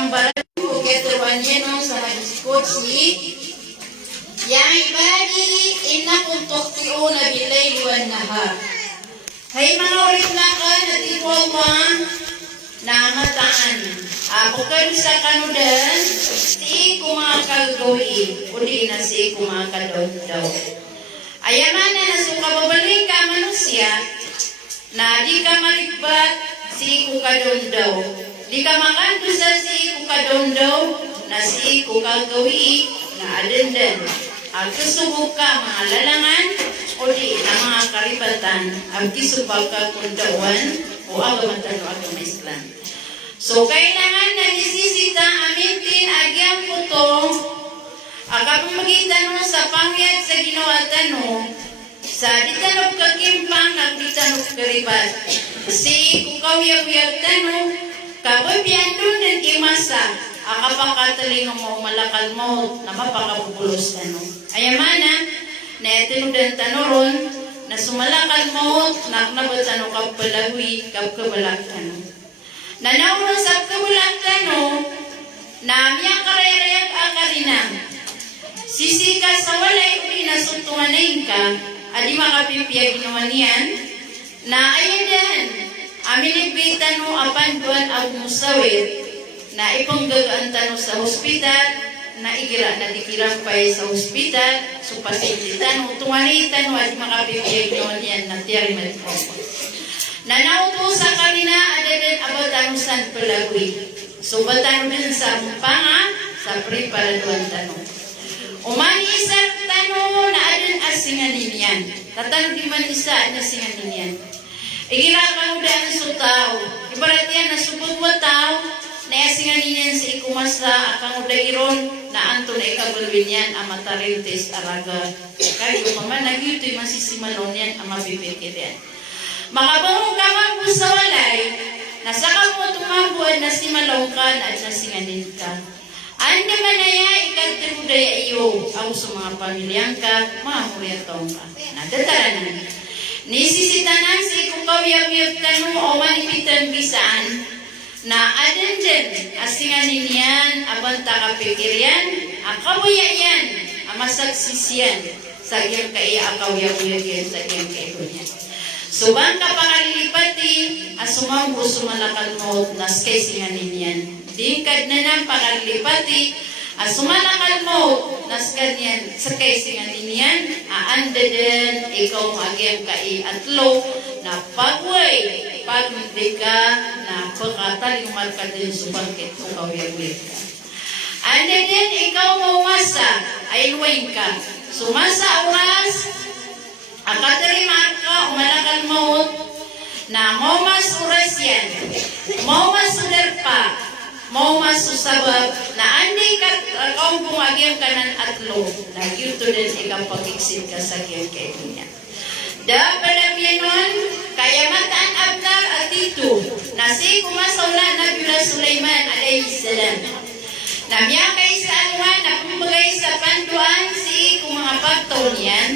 gambaran keterwanyeno sa hadikochi ya ibadi innakum tukhti'una bil-laili wan-nahar. Hai manurip lakan at Allah na mataan. Ako kan sa kanudan si kumakagawi uli na si kumakadaw. Ayaman na nasuka babalik ka manusia na di ka malikbat si kukadondaw. Di ka makandusa si kukadondaw na si kukagawi na adendan. Ang kusubok ka mga lalangan o di na mga karibatan ang kisubag ka kundawan o agamatan o agamislan. So kailangan na disisita amintin agyang putong agapamagitan mo sa pangyat sa ginawatan mo sa ditanong kakimpang nagditanong karibat. Si kukawiyag-wiyag tanong kababian doon ng imasa akapakataling mo malakal mo na mapakabubulos tanong. Ayamana na itinong dan tanoron na sumalakal mo na nabatano kapalagwi kapkabalak tanong. Nanauron sa kapkabalak tanong na miyang karayarayag akarinang sisika sa walay uli na suntunganin ka adi makapipiyag ginawa niyan na ayadan amin ibitan mo apan duan ang musawit na ipanggagaan tanong sa hospital na igira na dikirang pa'y sa hospital so pasintitan mo tunganitan mo adi makapipiyag ginawa niyan na tiyari malipopo na nauto sa kanina adadan abatan san pelagwi so batan din sa panga sa preparaduan tanong umani isang tanong na adun asingan niniyan. Tatanong di man isa na singan niniyan. Igira ka mo dahil sa tao. Ibarat yan na subod mo tao na asingan niniyan sa ikumasa akang udairon na anto na ikagulwin yan ang matarintes araga. Kaya yung mga nagyuto'y masisimalon yan ang mabibigir yan. Makabangong kamang po sa walay nasa kang mo tumabuan na simalong ka at nasinganin ka. Anda manaya ikat budaya iyo ang sa mga pamilyang ka, mga muryatong ka. Nadataranan. Nisisitanan si kukawiyag-yag tanong o manipitan bisaan na adandan asinganin yan, abanta kapikiryan, akawayayan, amasaksisyan, sa iyang kaya-akawiyag-yag yan, sa iyang kaibunya. Subang kapangalilipati, asumambo sumalakal mo, naskay singanin yan. Dingkad na ng pangalipati, sumalakal mo, nas ganyan, sa kaisingan ninyan, aanda din, ikaw magyang kai atlo, na pagway, pagmindi ka, na pagkataling marka din subangkit kung kawiyag-wiyag ka. Anda din, ikaw mawasa, ay luwain ka. Sumasa oras, akatarimar ka, umalakal mo, na mawas oras yan, mawas ular pa, mau masuk sabab na andai kau pungagim kanan atlo na yuto din ikang pagiksin ka sa giyang kaibinya. Da palamianon kayamatan abdal at ito na si kumasawla Nabiullah Sulaiman alayhi salam. Namya kay sa anuan na kumbagay sa panduan si kung mga pagtaon yan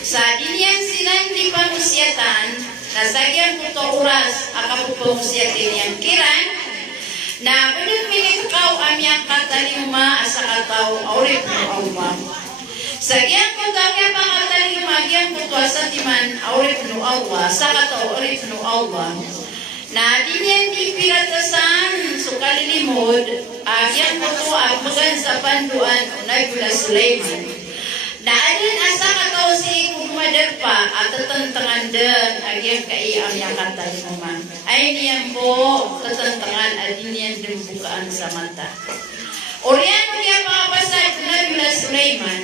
sa dinyan silang di pamusyatan na sa giyang puto oras akapupamusyatin yan kiran na unang minikaw amyang katalima asa kataw aurip mo Allah. Sa giyang kutangya pang katalima giyang kutwa sa timan aurip mo Allah sa kataw aurip mo Allah. Na dinyan ipiratasan so kalilimod agiyang kutwa agmagan sa panduan Nabiullah Sulaiman. Na adin asa kataw si kumaderpa at tatantangan din agiyang kaiyang yang katalima. Ay niyan po tatantangan adin niyan din bukaan sa mata. Oriyan mo niya mga pasad Nabiullah Sulaiman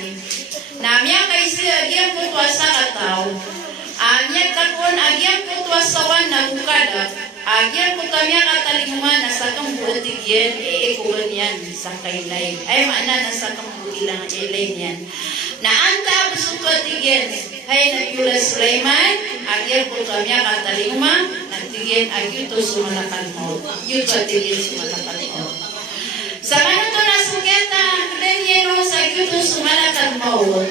na miya kay siya agiyang kutwa sa kataw agiyang kakon agiyang kutwa sa wan na bukada agiyang kutwa miya katalinguman na sa kang buotig yan iikugan yan sa kailay ay maana na sa kang builang ilay yan na anta busukat tigyan hay Nabiullah Sulaiman agiyang kutwa miya katalinguman nagtigyan agyuto sumalakal mo yuto tigyan sumalakal mo sa manuto na sugyata kanyeno sa agyuto sumalakal mo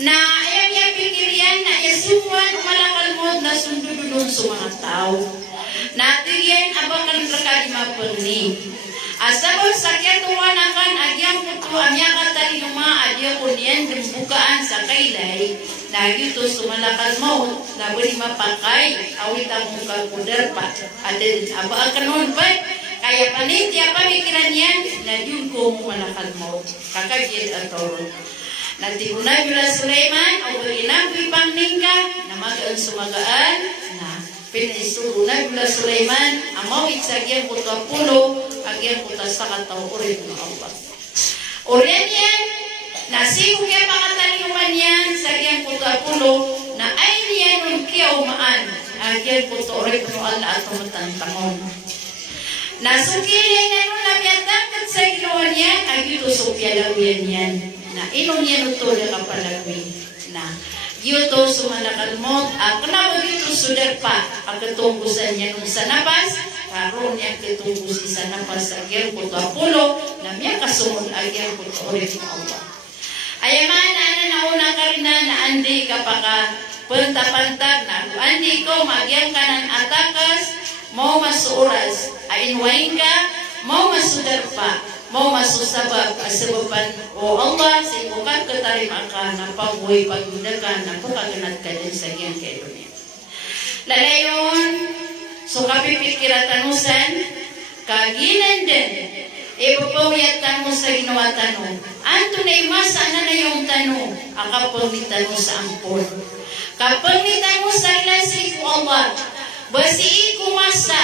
na ayam niya pikirian na yasuwan umalakal mo na sundudulong sa mga tao natigyan abakan rakad mapuni Asabab sakya tuwanakan agyang puto amya katalima adya kunyan bukaan sa kailay na yuto sumalakal maut na beri mapakay awit ang muka kudar pa adin aba kanon pa kaya panit ya pamikiran yan na yun ko malakal maut kakagid atau nanti unay bila Sulaiman o inang pangninga na magaan sumagaan na pinaisuguna bila Sulaiman amaw itsagyang puto pulo agyang puto sa kataw urin ng Allah urin yan nasigo kaya makataliman yan sagyang puto pulo na ay niyan nun kaya umaan agyang puto urin ng Allah at tumatantangon nasukilin na nun namyatangkat sa ginawa niyan agyuto supya lawyan yan na inon yan ito na kapalagwi na yuto sumalakal mo kenapa yuto sudar pa ang ketunggusan niya nung sa napas karon niya ketunggus sa napas agyang puto apulo na miya kasunod agyang puto ulit ng Allah ayaman na nauna ka rin na andi kapaka pantapantag na andi ko magyang kanan atakas mau masuuras ainwain ka mau masudar pa mau masusabab asababan o Allah sa ibukan ketarim ka na pagbuhay pagmudagan na pagkaganat ka din sa iyang kailunin. Lalayon, so kapipikirat tanusan, kaginan din, ipapawiyatan mo sa ginawa tanong. Anto na imasa na yung tanong, akapag ni tanong sa ampon. Kapag ni tanong sa ilasi ko Allah, basi kumasa,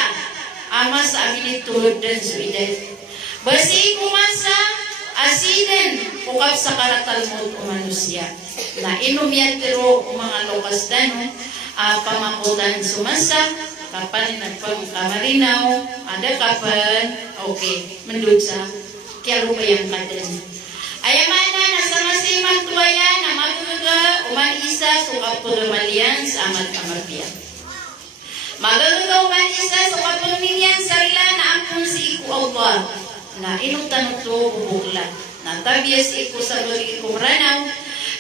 ama sa amin itulog din suidan. Basi kumasa asiden ukap sa karatal mo o manusia na inumiyat pero mga lokas dano pamakutan sumasa kapan nagpangkamarinaw ada kapan okay mendud sa kaya lumayang kaden ayamana nasa masiman tuwayan na magaga uman isa sukap pagamalian sa amat kamarpian magaga uman isa sukap pangninyan sarila na ampun si iku Allah na inong tanong to bubuklat na tabias iko sa bagi kumranaw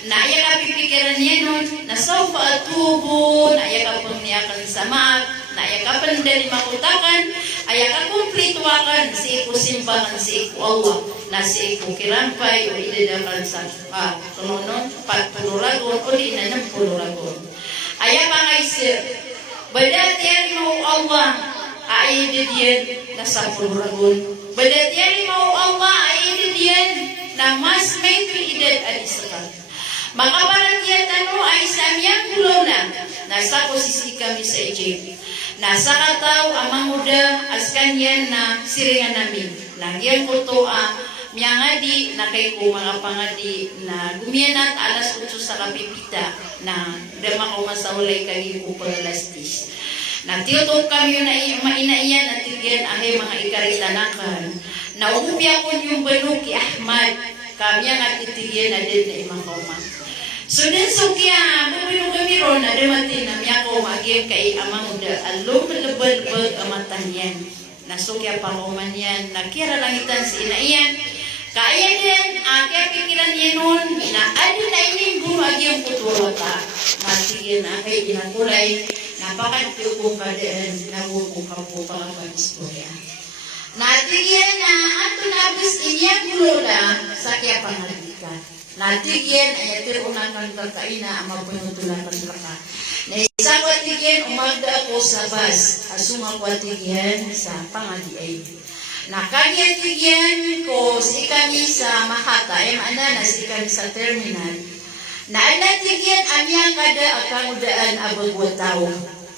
na aya ka pipikiran niya nun na saupa atubo na aya ka pangniyakan sa maak na aya ka pandali makutakan aya ka kumplituakan si iko simbahan si iko Allah na si iko kirampay o idadakan sa tunonon patpuluragon o di na ng puluragon aya pa kaisir badatian mo Allah aididyan na sa puluragon badatian mo Allah aididyan na mas may tuidad alisakan makabaratian ano ay samyang gulo na nasa posisi kami sa Egypt nasa kataw amang muda askan yan na siringan namin langyan ko to miyangadi na kay ko mga pangadi na gumianat alas 8 sa kapipita na dama ko masawalay kay ko palalastis na tiyotong kami na mainaiyan at tigyan ahay mga ikaritanakan na umupya ko yung banuki Ahmad kami ang atitigyan na din na imang kauma so din so kaya bumino kami ron na dumating na miya ko maging kay amang uda alum malabal-bal amatan yan na so kaya panguman yan na kira langitan si inaiyan kaya din kaya pikiran yan nun na adin na ining bumagi ang puturo ka matigyan na kay ginakulay napakatiyo kong kadaan na hukong kapo pangapanistorya. Natigyan na ato nabis inya kulula sa kaya pangalikan. Natigyan ay atir unakan kakaina ang mapunutulan pagkaka. Na isa ko atigyan umaga ako sa bus asuma ko atigyan sa pangaliay. Nakagiatigyan ko si kami sa Makata ay maana na si kami sa terminal. Naalatigyan amya kada akang udaan abagwataw.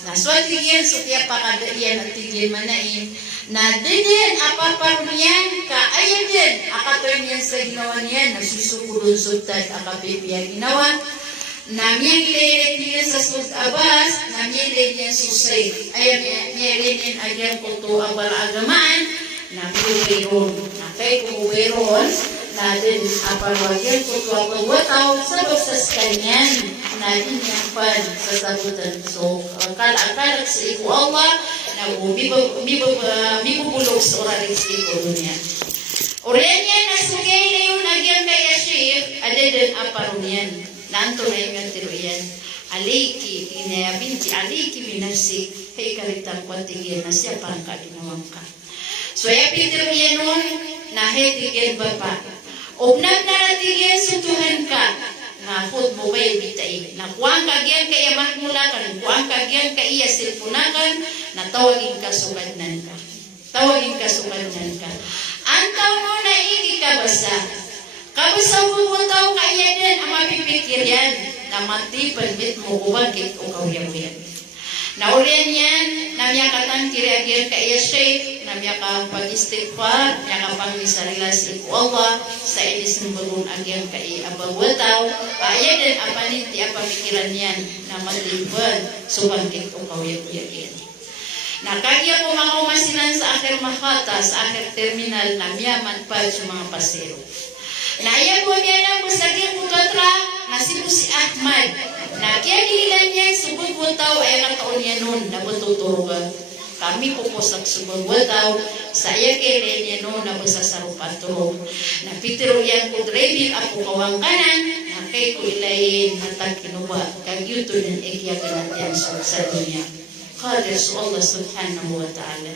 Naswatigyan sa tiya pakadaiyan at tigyan manain na dinin apaparunyan ka ayan din akatoy niyan sa ginawa niyan nagsusukulun sultan akapipiyan ginawa namyan ilayret niya sa sud abas namyan niya susay ayan niya ayan kuto abal agaman na kuweron na kay kuweron na din aparwagyan kuto abal wataw sa bagsas kanyan na din yung pan sa sagutan so akala sa iku Allah na bibubulog sa oraling sa iku dunya Oriyan yan na sugay layon agyan kaya Sheikh adadan aparunyan nanto na yung tiruyan aliki inaya binti aliki minasik kay karitang kwatigyan na siya parang kaginawang ka so ya pitiruyan nun nahe tigil bapa. Obnam na tigil sutuhan ka. Nakot mo kayo bitay. Nakuang kagyan ka iya mahmulakan. Nakuang kagyan ka iya silpunakan. Natawagin ka sukadnan ka. Tawagin ka sukadnan ka. Antaw mo na ini kabasa. Kabasa mo taw ka iya din ang mapipikir yan. Na mati panbit mo kubagit o kawiyang-wiyang. Naurian yan, namiyakatan kiri-agir ka iya shape, namiyakang pag-istighfar, namiyakang pang-isarila si Allah, sa ilis ng bagong agir ka iya abawataw, kaya din apanit di apamikiran yan, na maliban, subangkit o kawiyag-wiyagin. Nakagya po mga umasinan sa akhir makata, sa akhir terminal, namiyaman pa sa mga pasero. Naya po niya lang musagir putotra, nasipo si Ahmad. Na kaya nila niya subag wataw ay kataon niya nun na bututurugan. Kami pupusak subag wataw sa iya kaya niya nun na busasarupan turog. Na pitiro yan ko driving ako kawang kanan na kay ko ilayin natag kinuba kag yuto ng ikyaganat yan sa dunya. Qadir sa Allah subhanahu wa ta'ala.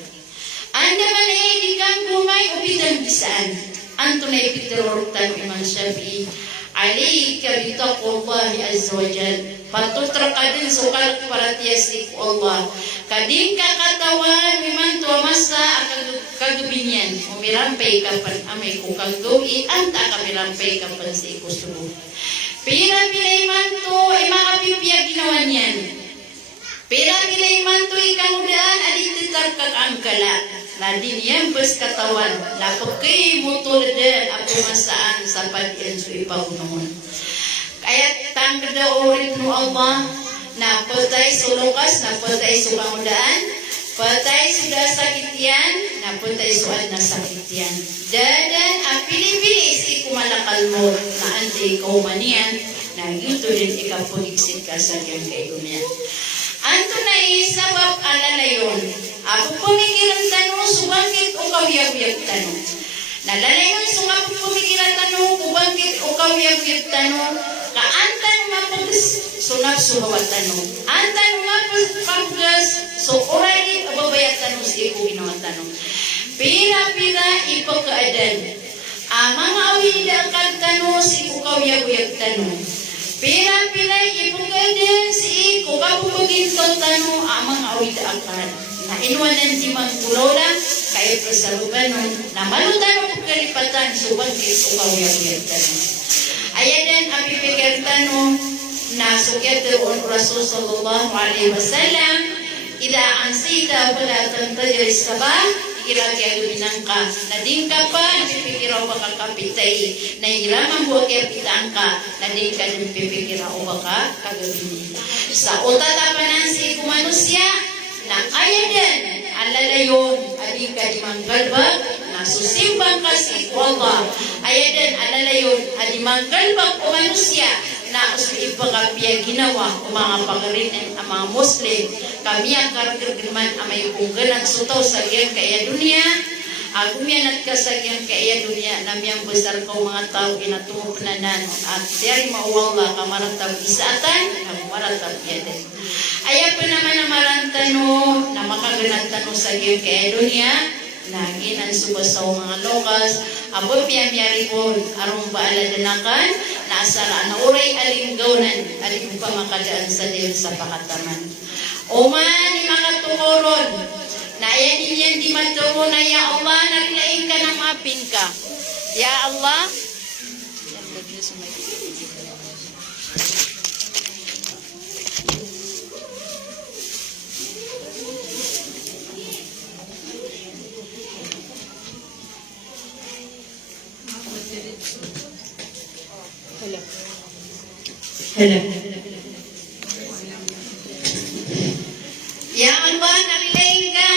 Anda man di kang gumay o bidang bisaan. Anto na ipitiro tan Imam Shafi'i. Alayka bitaqwallahi azza wa jal. Patutra ka din sukal paratiasik Allah. Kading kakatawan miman tuwa masa kagubinyan. Umirampay ka pan amay ko kagawi. Anta kamirampay ka pan sa ikusubo. Pira-pilay man to ay makapipiyag ginawa niyan. Pira-pilay man to ikang udaan adititar kag angkala. Na diniyembes katawan, na pagkay motor din ako masaan sa pag-in so ipaunoon. Kaya tangga daw ulit no Allah, na patay sa lukas, na patay sa pangudaan, patay sa sakit yan, na patay sa na sakit yan. Dadan, ang pili-pili si kumalakal mo, na ante ikaw maniyan, na ito din ikapuligsit ka sa kiyang kaigunan. Anto na isabab alala yun. Ako pumikiran tanong, subangkit o kawiyag-wiyag tanong. Nalalayon, sumapot pumikiran tanong, kubangkit o kawiyag-wiyag tanong. Kaantan mapugas, sunap subawat tanong. Antan mapugas, so orali ababayat tanong sa ipo ginawa tanong. Pira-pira ipagkaadan. Ang mga awida kag tanong, sa ipo kawiyag-wiyag tanong. Pira-pira ipagkaadan, sa ipo kapupagin tanong, ang mga awida akad. Na inwanan di mangkulola, kaya kasalugan nun, na malutan o pagkalipatan, subangkit o kawiyag-wiyag tanong. Ayan din ang pipikir tanong na sukyat doon Rasul sallallahu alaihi wasallam, ida ang sita pala tantajaris ka ba, ikiragya luminang ka, na din ka pa, napipikiraw baka kapitay, na iramang buwag kaya pitaan ka, na din ka napipikiraw baka kagabini. Sa utatapanan si kumanusya, na ayan din, alalayon, adik ka di manggalbag, na susimbang ka si Allah. Ayan din, alalayon, adi manggalbag o manusia, na usulit pagkapia ginawa o mga pagarinan ang mga Muslim. Kami ang karagirgiman ang may kunggalan sutaw sa iyang kaya dunia. Agumianat ka sa iyang kaya dunia na miyang besar kau mga tao inatungo penanan at dari mauwala ka marantab isatan na marantab yaden. Ayaw pa naman na marantano na makaganat tano sa iyang kaya dunia na ginan subasaw mga lokas abo piyamyari ko arong baala danakan na asala na uray alinggaw-nan aling pa makadaan sa din sa pakataman. Oman ni mga tukoron na ayan yan di maturo na ya Allah naglaing ka ng mapin ka. Ya Allah Hello. Ya Allah, narilaing ka,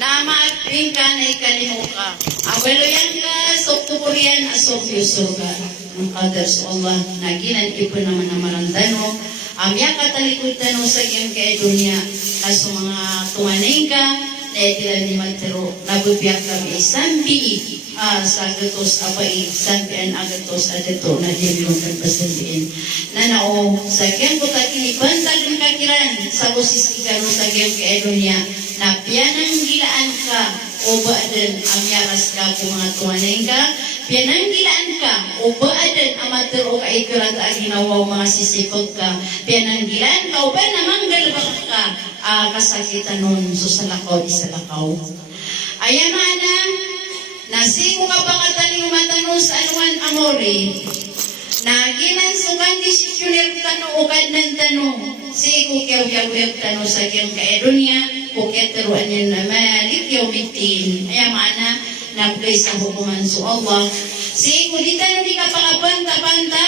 na maapin ka na ikalimu ka. Awelo yan ka, sokupurian, asok-yuso ka. Ang Qadar sa Allah, naginan ipo naman na marandano, amya katalikod tanong sa iyang kaya dunya, na sa mga tumanay ka, na itilan ni Matero, nabubyak kami sambi, sa agatos apay, sambian agatos adato na dimilong kan pasambiin. Na nao, sa kyan ko kakinipan, tagang kakiran, sa kusis ikano sa kyan kaya dunya, na na piananggilaan ka o baadan ang yaras ka kung mga tuwanay ka, piananggilaan ka o baadan ang maturo ka ikurat ang ginawa mga sisikot ka, piananggilaan ka o ba namang galbak ka kasakitan nun so sa lakaw isalakaw. Ayan mana, nasiko ka pa kataling matanong sa anuan amore, na ginansugan disisyoner tanong ukad ng tanong, si kukyaw-yaw tanong sa kiyang kaeronya, kukyateruan yun na malik yaw bitin. Ayan mana, nagkay sa hukuman sa Allah. Si kuditan di ka pakapanta-panta,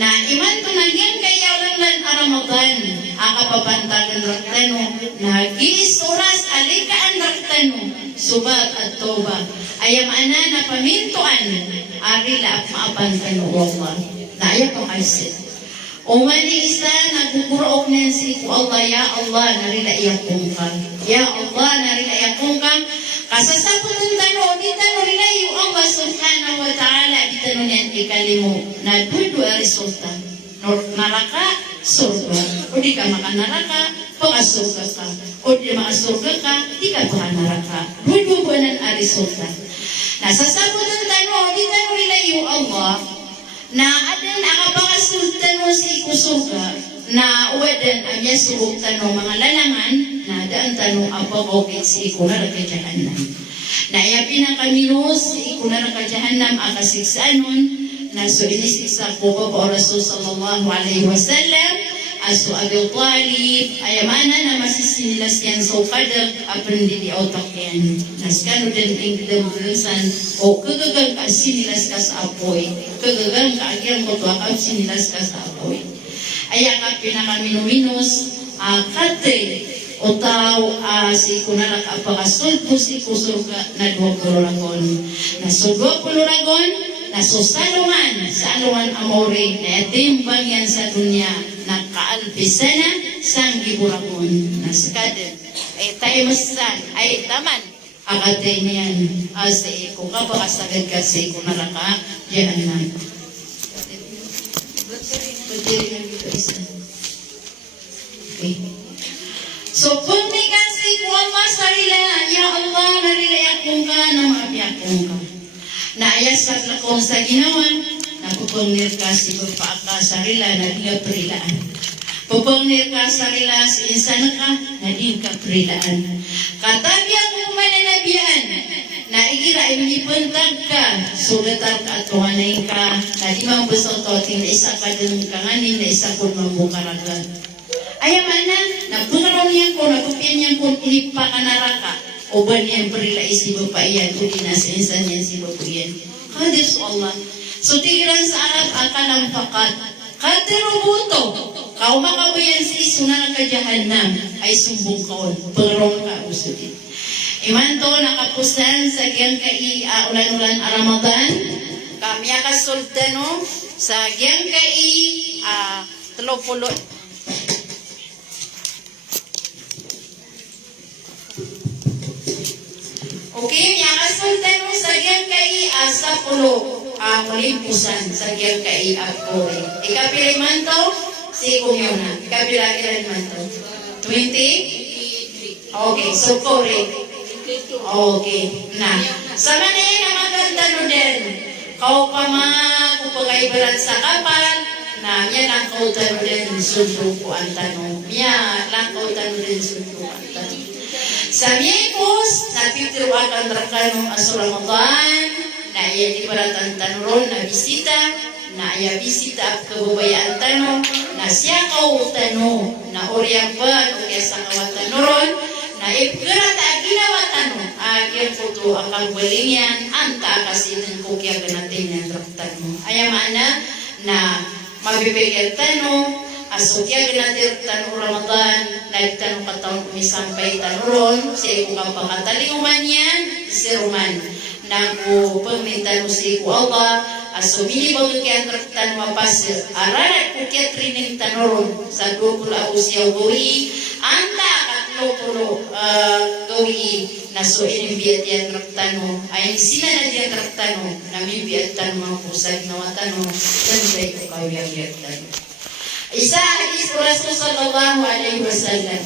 na iman to nagyan kayaw lang Ramadan, akapapantagan raktano, na gis oras alikaan raktano, subat at toba. Ayam ana na pamintuan, arila at maapantano Allah. Na ayaw pa kaisin. Umani isa, nagkukurok na si Allah, ya Allah, narila iyakong ka. Ya Allah, narila iyakong ka. Kasasapot ng tanong, di tanong nila yung Allah subhanahu wa ta'ala, di tanong niyan ikalimu, na dua resulta. Naraka, surga. O di ka makanaraka, pakasurga ka. O di makasurga ka, di ka pakanaraka. Dua buwanan a resulta. Nasasapot ng tanong, di tanong nila yung Allah, na adan akapakasultan mo sa ikusurga, na uwadan ang yasubog tanong mga lalangan, na daan tanong apagokit sa ikunar kajahanam. Na iya pinakaminus sa ikunar kajahanam akasiksanon, na so inisiksa ko pa Rasul sallallahu alaihi wasallam, aso Abu Talib, ayamana na masisinilas yan so kadag aprendi di otak yan. Naskano din ingdamdulasan o kagagang ka sinilas ka sa apoy. Kagagang ka agyang kutuakab sinilas ka sa apoy. Aya ka pinakaminuminus, kate o tao si kunarak apakasulpo si kusurga na 20 ragon. Na so 20 ragon, na so salungan amore na timbang yan sa dunya na kaalpisana sang giburakon na skade ay tayo masan ay taman akatay niyan asi kung kapakasagad kasi kung naraka jahanam. Okay. So kung may kasi kung Allah sarila, ya Allah narilay akong ka na maapyakong ka na ayasat lakong sa ginawa na pupangir ka si Bapak sarila na di ka perilaan. Pupangir ka sarila si insan ka na di ka perilaan. Katabi ako mananabian na igira imipantag ka sugatan ka at tuwanay ka na di mambasaw toting na isa ka din kanganin na isa ko mambukaragan. Ayaman na pungaraw niyan ko, napupian niyan ko, inipakanaraka. O ba niyan perila isi Bapak iyan, o di nasa insan niyan si Bapak iyan. Hadir sa Allah. So tigiran sa Arab akalang fakat. Katirubuto. Kau makabayan sa iso na nagkajahanam ay sumbong kaon. Perong ka usudin. Iman to nakapusan sa giyang kai ulan-ulan Ramadan. Kami akasultano sa giyang kai 30. Okay, yang asultan mo sa giyang kai sa pulo malimpusan sa giyang kai akore. Ikapilay man to, si kumyona. Ikapilay man to. 20? Okay, so correct. Okay, na. Sa manay na maganda no din, kau pa kupagay balat sa kapan, na yan ang kautan no din sundo ko ang tanong. Yan lang kautan no din sundo ko ang tanong. Sa miyekos, napitiruakan rakanong aso Ramadan, na iya di paratan tanuron na bisita, na iya bisita at kababayaan tanong, na siya kautano, na oryang ba, kaya sa kawatanuron, na ipgarat aginawa tanong, agyan po to ang kagbalinian, ang taakasinan ko kaya ganatin ng raktano. Ayamana, na mabibigyan tanong, aso kaya ginatir tanong Ramadan, nagtanong kataon kumisampay tanuron, si Eko kapakataliuman yan, si Roman. Naku pagmintan mo si Eko Allah, aso minibag kaya tanong mapasir, ararat ko kaya trining tanuron, sa 20 siya gawi, anta katlo gawi, na so inimbiyat yan raktano, ay sina na yan raktano, namibiyat tanong mga pusag na watano, dan sa'yo ko kawiyang tanong. Isa hadis Rasul sallallahu alaihi wasallam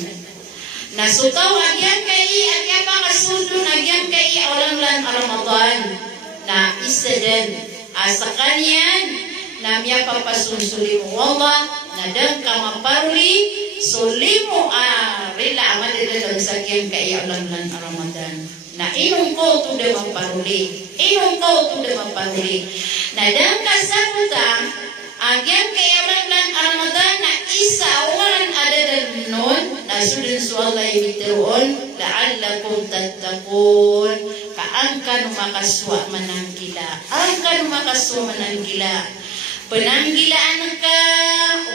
Nasutaw agyan kay agyan pa kasundon agyan kay aulang-lan Ramadan na isa din sa kanyan na miya papasunsuli mo wala na dang kamaparuli sulimo rila amadidalang sa agyan kay aulang-lan Ramadan na inong ko to de maparuli na dang kasabutang agyan kay aulang-lan Ramadan na isa walan adadal nun na sudin suwalay bitiroon la'allakum tattaqun kaangkan makaswa mananggila penanggilaan ka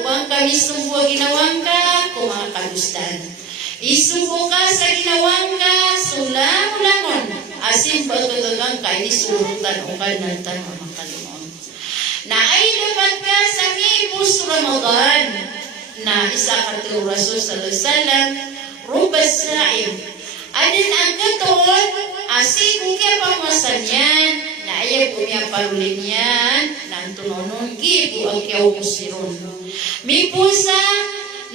ubang kami sumbuha ginawang ka kung mga kagustan isumbo ka sa ginawang ka sulang-ulangon asin pagkagagang ka isurutan o kanantan o makalimon na ay dapat ka sa ngipos Ramadan na isa ka ti Rasul sallallahu alaihi wasallam rubas sa'im adin ang katon asig kaya pamasan yan na ayaw kumya parulin yan nang tunonon gibu ang kiyaw musiron may pusa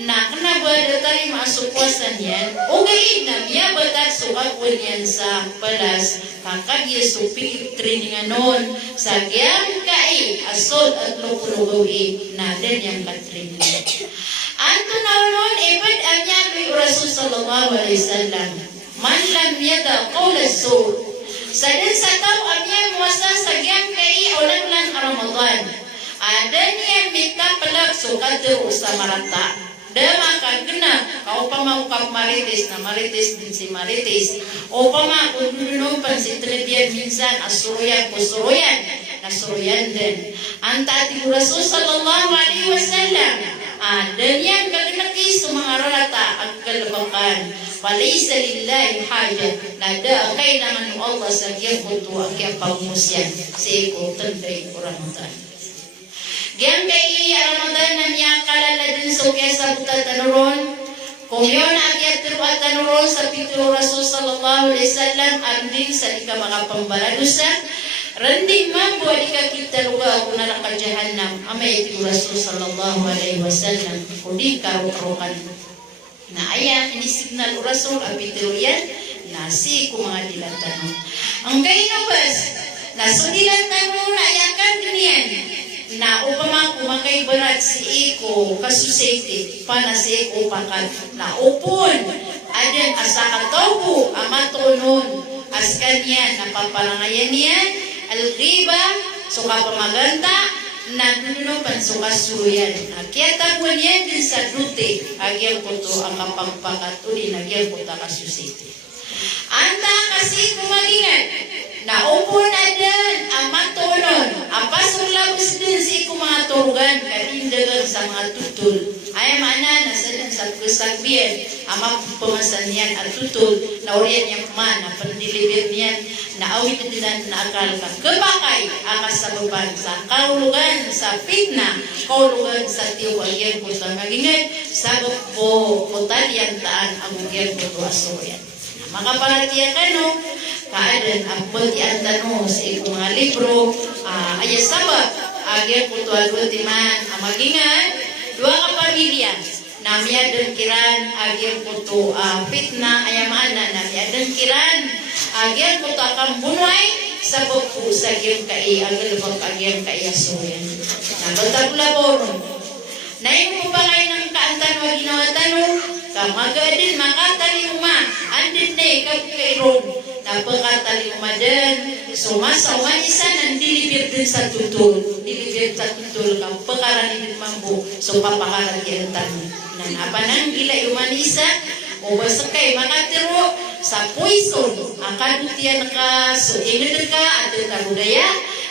na kanabada tayo maasukwasan yan o gayin na miya batat sukakwan yan sa palas kakagya supikip training anon sa gyan kai asol at lupunugawi na din yung katraining anto na unon ibad amyan may Rasul sallallahu alaihi wasallam man lam yada qawla sur sa din sa tao amyan wasa sa gyan kai aulang-lan Ramadan ada niya mita palak sukadero sa marata dama kagna kau pamangkap marites na marites din si marites o pamangkap dunumpan si trebian minsan asuruyan kusuruyan nasuruyan din anta ti Rasul sallallahu alaihi wasallam dan yang kagnaki sa mga rarata ang kalabakan palaysa lillahi hajat nada kailangan ng Allah sa kiyang kutuwa kiyang pangmusyan sa iko tanday Ramadan Gyan kay Ramadan na niya kalala din sa kaya sa buta tanuron. Kung yun agyat tiruat tanuron sa pituro Rasul sallallahu alaihi wasallam anding sa di ka makapambaladusa. Randing mambo di ka kita luga kung nalaka jahannam. Amay iti Rasul sallallahu alaihi wasallam. Kundi karukarukan. Na ayan, inisignal Rasul ang pituro yan. Nasi ko mga dilang tanong. Ang kayo nabas, nasudilang tanong na ayakan din yan. Na upama kumakay berat si iko kasusete pana si iko pakat na upon adan asa katobu amatonon as kanya napapalangayan niya al-riba suka pamaganta na dununupan suka suruyan kaya tabuan yan din sa dute agyan ko to ang kapagpakat uli nagyan ko ta kasusete anta kasi kumagingan na upon adan ang matonon ang pasulabos din si mga turugan katindagan sa mga tutul ay mana nasa din sa kusagbian ang pamasan yan at tutul na oriyan yung mana pandilibir niyan na awit din na akal ka kebakay akas sa beban sa kaulugan sa fitna kaulugan sa tiwagyan ko sa magingat sabot po kutalian taan ang ugyan ko to asoyan makapalatiya ka no kaadan ang pagtian tanong sa ikong mga libro aya sabab agya putual ultiman ang magingan dua ka pamilya na miyadan kiran agya putu fitna aya maana na miyadan kiran agya putu akang bunway sabab po sa agyang kai agya lubang agyang kai asoyan na bataglaboron na yung pupangay ng kaantan wa ginawa tanong kamagadin makatalima andin na ikagkairon napakatalima din sumasawan isa ng dilibir din sa tutul dilibir sa tutul kang pekaran din mambu so papakaran yan tanong na napanang gila umanisa o basta kay makatiro sa puison ang kadutian ka so ingin ka at budaya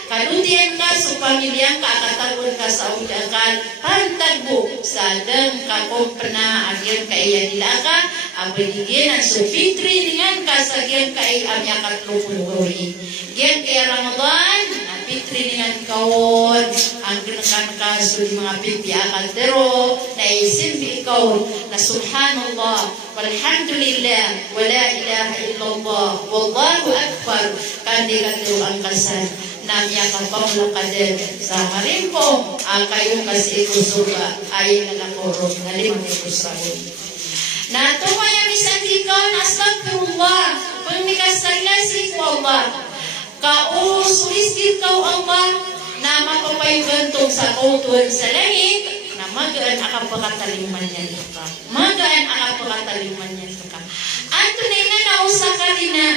kadutian ka so pamilyang ka akatagon ka sa udakan pantagbo sa dang kakompna agyan kaya nila ka abaligyan ang so fitri dengan ka sa agyan kaya amya katlupun gawin agyan kaya Ramadan na fitri dengan kawon ang ginakan ka so di mga pipiakan pero na isimbi ikaw na subhanallah walhamdulillah wala ilaha illallah wallahu akbar kandi katiro ang kasan namya kapamlo kader sa marimpong kayo kasi ikusuga ay nalakorong na 5,000 sabon. Na tumaya misang kau astagfirullah, pagmikasaglasi ko Allah. Kau suliskin kau Allah na mapapayugantong sa kautuhan sa langit na magaan akang pakataliman yan ka. Magaan akang pakataliman yan ka. Anto na ina nausa ka rin na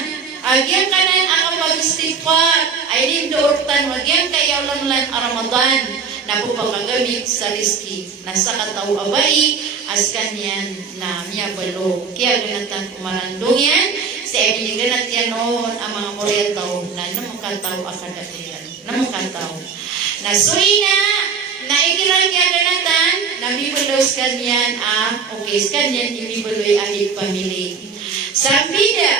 agyan kanan akang pag-istighfar ay rindoortan agyan kayaw lang lan Ramadan na pupakagamit sa riski na sa kataw abay as kanyan na miya balo. Kaya ganatan kumarandong yan sa ibig ganat yan noon ang mga moryataw na namukataw akadatiyan. Namukataw. Na suina na ikirang kaya ganatan na mibalos kanyan okay kanyan imibaloy ahit pamili. Sambida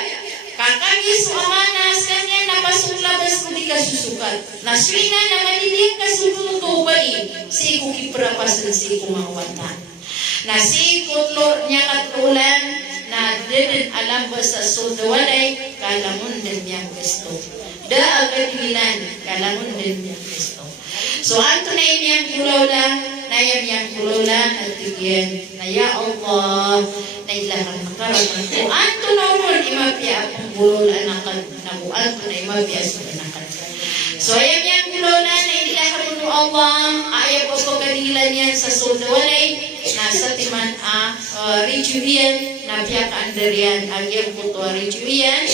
kakagis o amanas kanyan napasuklabas ko di kasusukat. Na suina na maniliyang kasuluto ubay si iku kiprapasan si iku mawata. Na si kutlor niya katrulan na didin alam ba sa sudawalay kalamun din niyang gusto. Da agadilan kalamun din niyang gusto. So anto na iniyang kulawla na yang kulawla at tigyan na ya Allah na ilahan makaraman ko anto na uron imapya akong kulawla na anto na imapya sa kanakan. So yang kulawla na ilahan mo Allah ayaw ko kadilan yan sa sudawalay nasa timan rijuian na pihak andarian agyang puto rijuian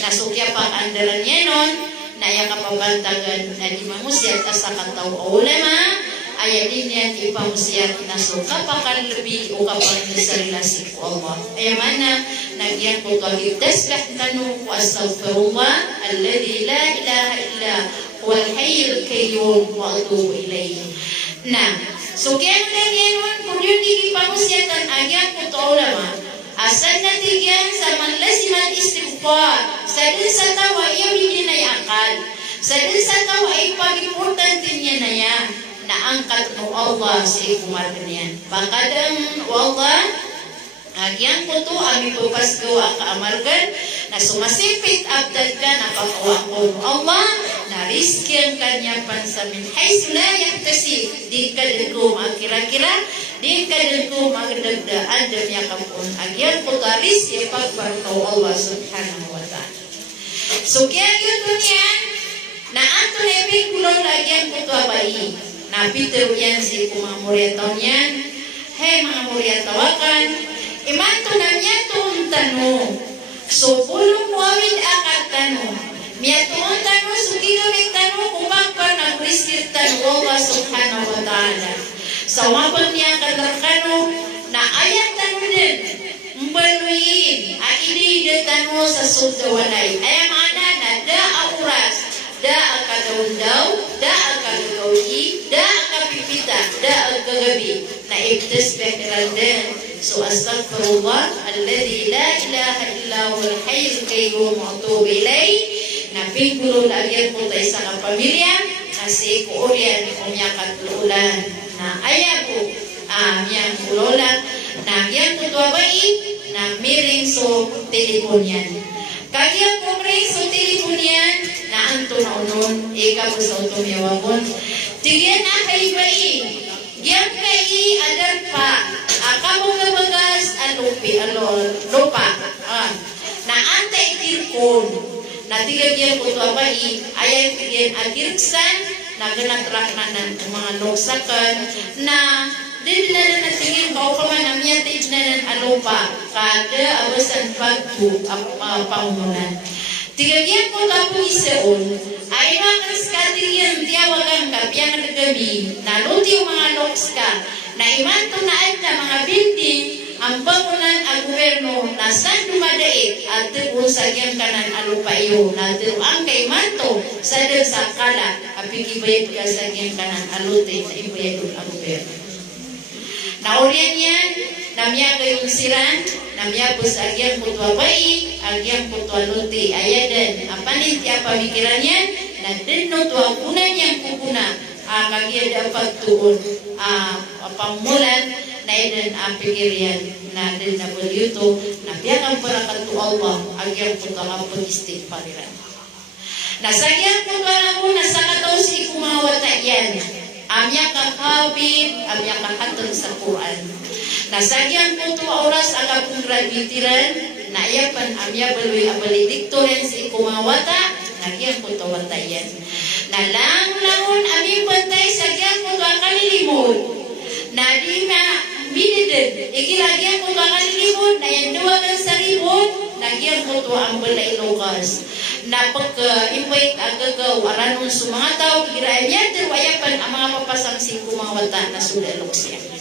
na sukya pa andaran yanon na yang kapabantagan na di mamusyat sa kataw o ulama ayan din yan ipamusyat na suka pakan lebih o kapag sa relasi ko Allah ayan mana nagyang puto hibdasbah nanu wa astaghfirullah alladhi la ilaha illa huwal hayyul qayyum wa atubu ilayhi. Nah so kaya ganyan kung yun ikipamusyatan agyan po to ulama asal na tigyan sa manlasiman istighfar sa din sa tawa iya bigyan ay akal sa din sa tawa ay pag-importante niya na yan na angkat mo Allah sa ikumargan yan bakadang Allah agyan po to aming pupas gawa kaamargan na sumasipit abdad ka na kakawakon Allah na riski ang kanyang pansamin ay sulayang kasi di ka din ko makira-kira di ka din ko magdagdaan dam yakapon agyan po to riski pagbarkaw Allah subhanahu wa ta'ala. So kaya yun yan na ato na ipigulong lagyan po to abay na pitero yan si kumamuriataw niyan hey mga muriatawakan imanto na niya itong tanong so pulong wawid akad tanong miya itong tanong so kinamig tanong kung bakit nag-ristir tanong Allah subhanahu wa ta'ala sa wapag niya kadrakano na ayat tanong din mbaluin at hindi tanong sa sudawalay ay mana na da auras da akadaundaw da akagagawi da akapipita da akagabi na ibtas bekiran din so astaghfirullah alladhi la ilaha illa huwal hayyul qayyum wa atubu ilayhi na pinggulo lagyan po tayo sa kapamilya na si kuurian umyakat luulan na ayapo miyang ulola na yan po tuwabay na miring so telepon yan kagyan po rin so telepon yan na anto na unon ikaw sa utumiyawabon tigyan na kay bayi yan kay adar pa akamo gabagas lupa na antay tirkon na tigagyan ko ito abay ayaw tigyan agirksan na ganatrak na ng mga loksakan na din na natingin ko man ang yatig na ng alupa kada awasan pagtu pangunan tigagyan ko tapo iseon ay mga kaskatigyan tiyawagan ka piyang nagagabi na luti yung mga lokska na imanto na ay na mga building ang bangunan ang gobyerno na saan dumadait at sa gyang kanan alupa iyo na ang kay manto sa kala apikibayad ka sa gyang kanan alute na ibayad ang gobyerno. Naurian yan, namya kayong siran, namya po sa agyang putwa bayi, agyang putwa alute ayadan. Apanin tiya pamikiran yan, na din no tuwa kunan yang kukuna, kagya dapat tuon, pamulan, na idan apikirian na din na bulyuto na biyakan para kanto Allah agyang puto kapon istighfariran. Nasagyang puto na mo nasakataw si kumawata yan amya kakabit amya kahatag sa Quran. Nasagyang puto oras agapong gravitiran na ayapan amya baloy abalidiktoren sa ikumawata, nagyan ko to watayan. Na lang-langon aming bantay sa gyang ko to akalilimod. Na di na binidid, ikilagyan ko to akalilimod, na yan duwagan sa ribod, nagyan ko to ang balay lukas. Na pagka-invite agagaw, aranon sa mga tao, kikiraan yan, ayapan ang mga papasang sa ikumawata na sudalok siya.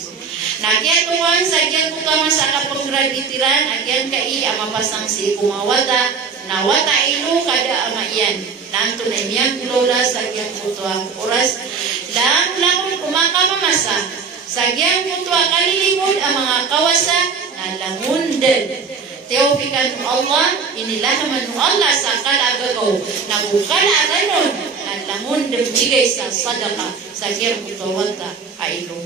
Nagyan tuwan sa agyan ko kama sa kapag-graditiran, agyan kai ang mapasang si kumawata, na wata ilo kada ama yan. Nanto na imiyang kulola sa agyan ko tuwa oras, lang kumakamamasa. Sa agyan ko tuwa kalilimod ang mga kawasa na langundan. Teopikan Allah, inilahaman mo Allah sa kalagagaw, na bukala aganon, na langundan bigay sa sadaka, sa agyan ko tuwa wata ilo.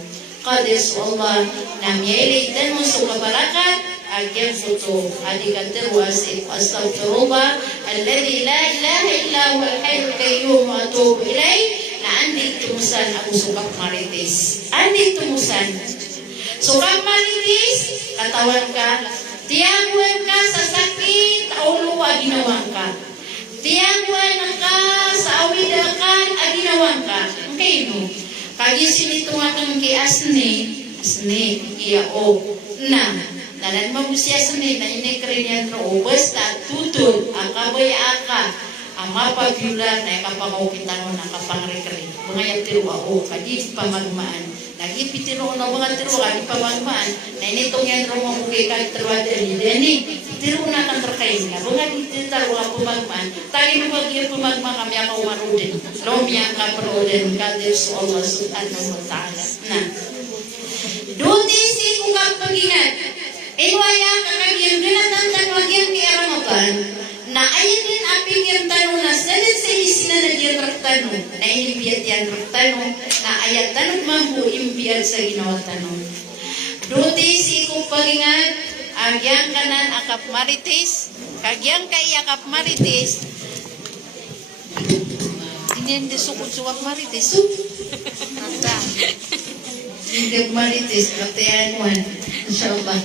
Qadis Allah na miyelitan mo sa kabarakat agyan foto adikan terwas astaghfirullah alladhi la ilaha illa huwa al-hayyul qayyum wa atubu ilayh na andi tumusan ako sukap marites andi tumusan sukap marites katawan ka tiyaguan ka sa sakit aulo aginawan ka tiyaguan ka sa awidakan aginawan ka okay no kagi sinito nga kang asne, iya o, nanan mabusya asne, na inekriyan ro, basta tutol, akabay aka, ang mapagyular na ikapangaw kita no, nakapangrekri, mga yung tiruwa o, kagi pamagmaan, nagipitiro na mga tiruwa, kagi pamagmaan, na initong yan ro mamugay kagi tiruwa dani, tiruwa na kang terkain na, mga ditiruwa pamagmaan, tayo na bagay pamagmaan kami ako marudin, Romya ka proden kadis Allah subhanahu wa ta'ala. Nah, duti si kukang pagingat. Inwaya kakagyan ginatantang wagyan ni Ramadan na ayin din aping yung tanong na sanit sa isina na diyan raktanong na inibiyat yan raktanong na ayat tanong mambu imbiyat sa ginawa tanong. Duti si kukang pagingat agyang kanan akap maritis kagyang kayakap maritis hindi sukot-sukap marites. Kata. Hindi marites. Katayan mo. Insyaallah.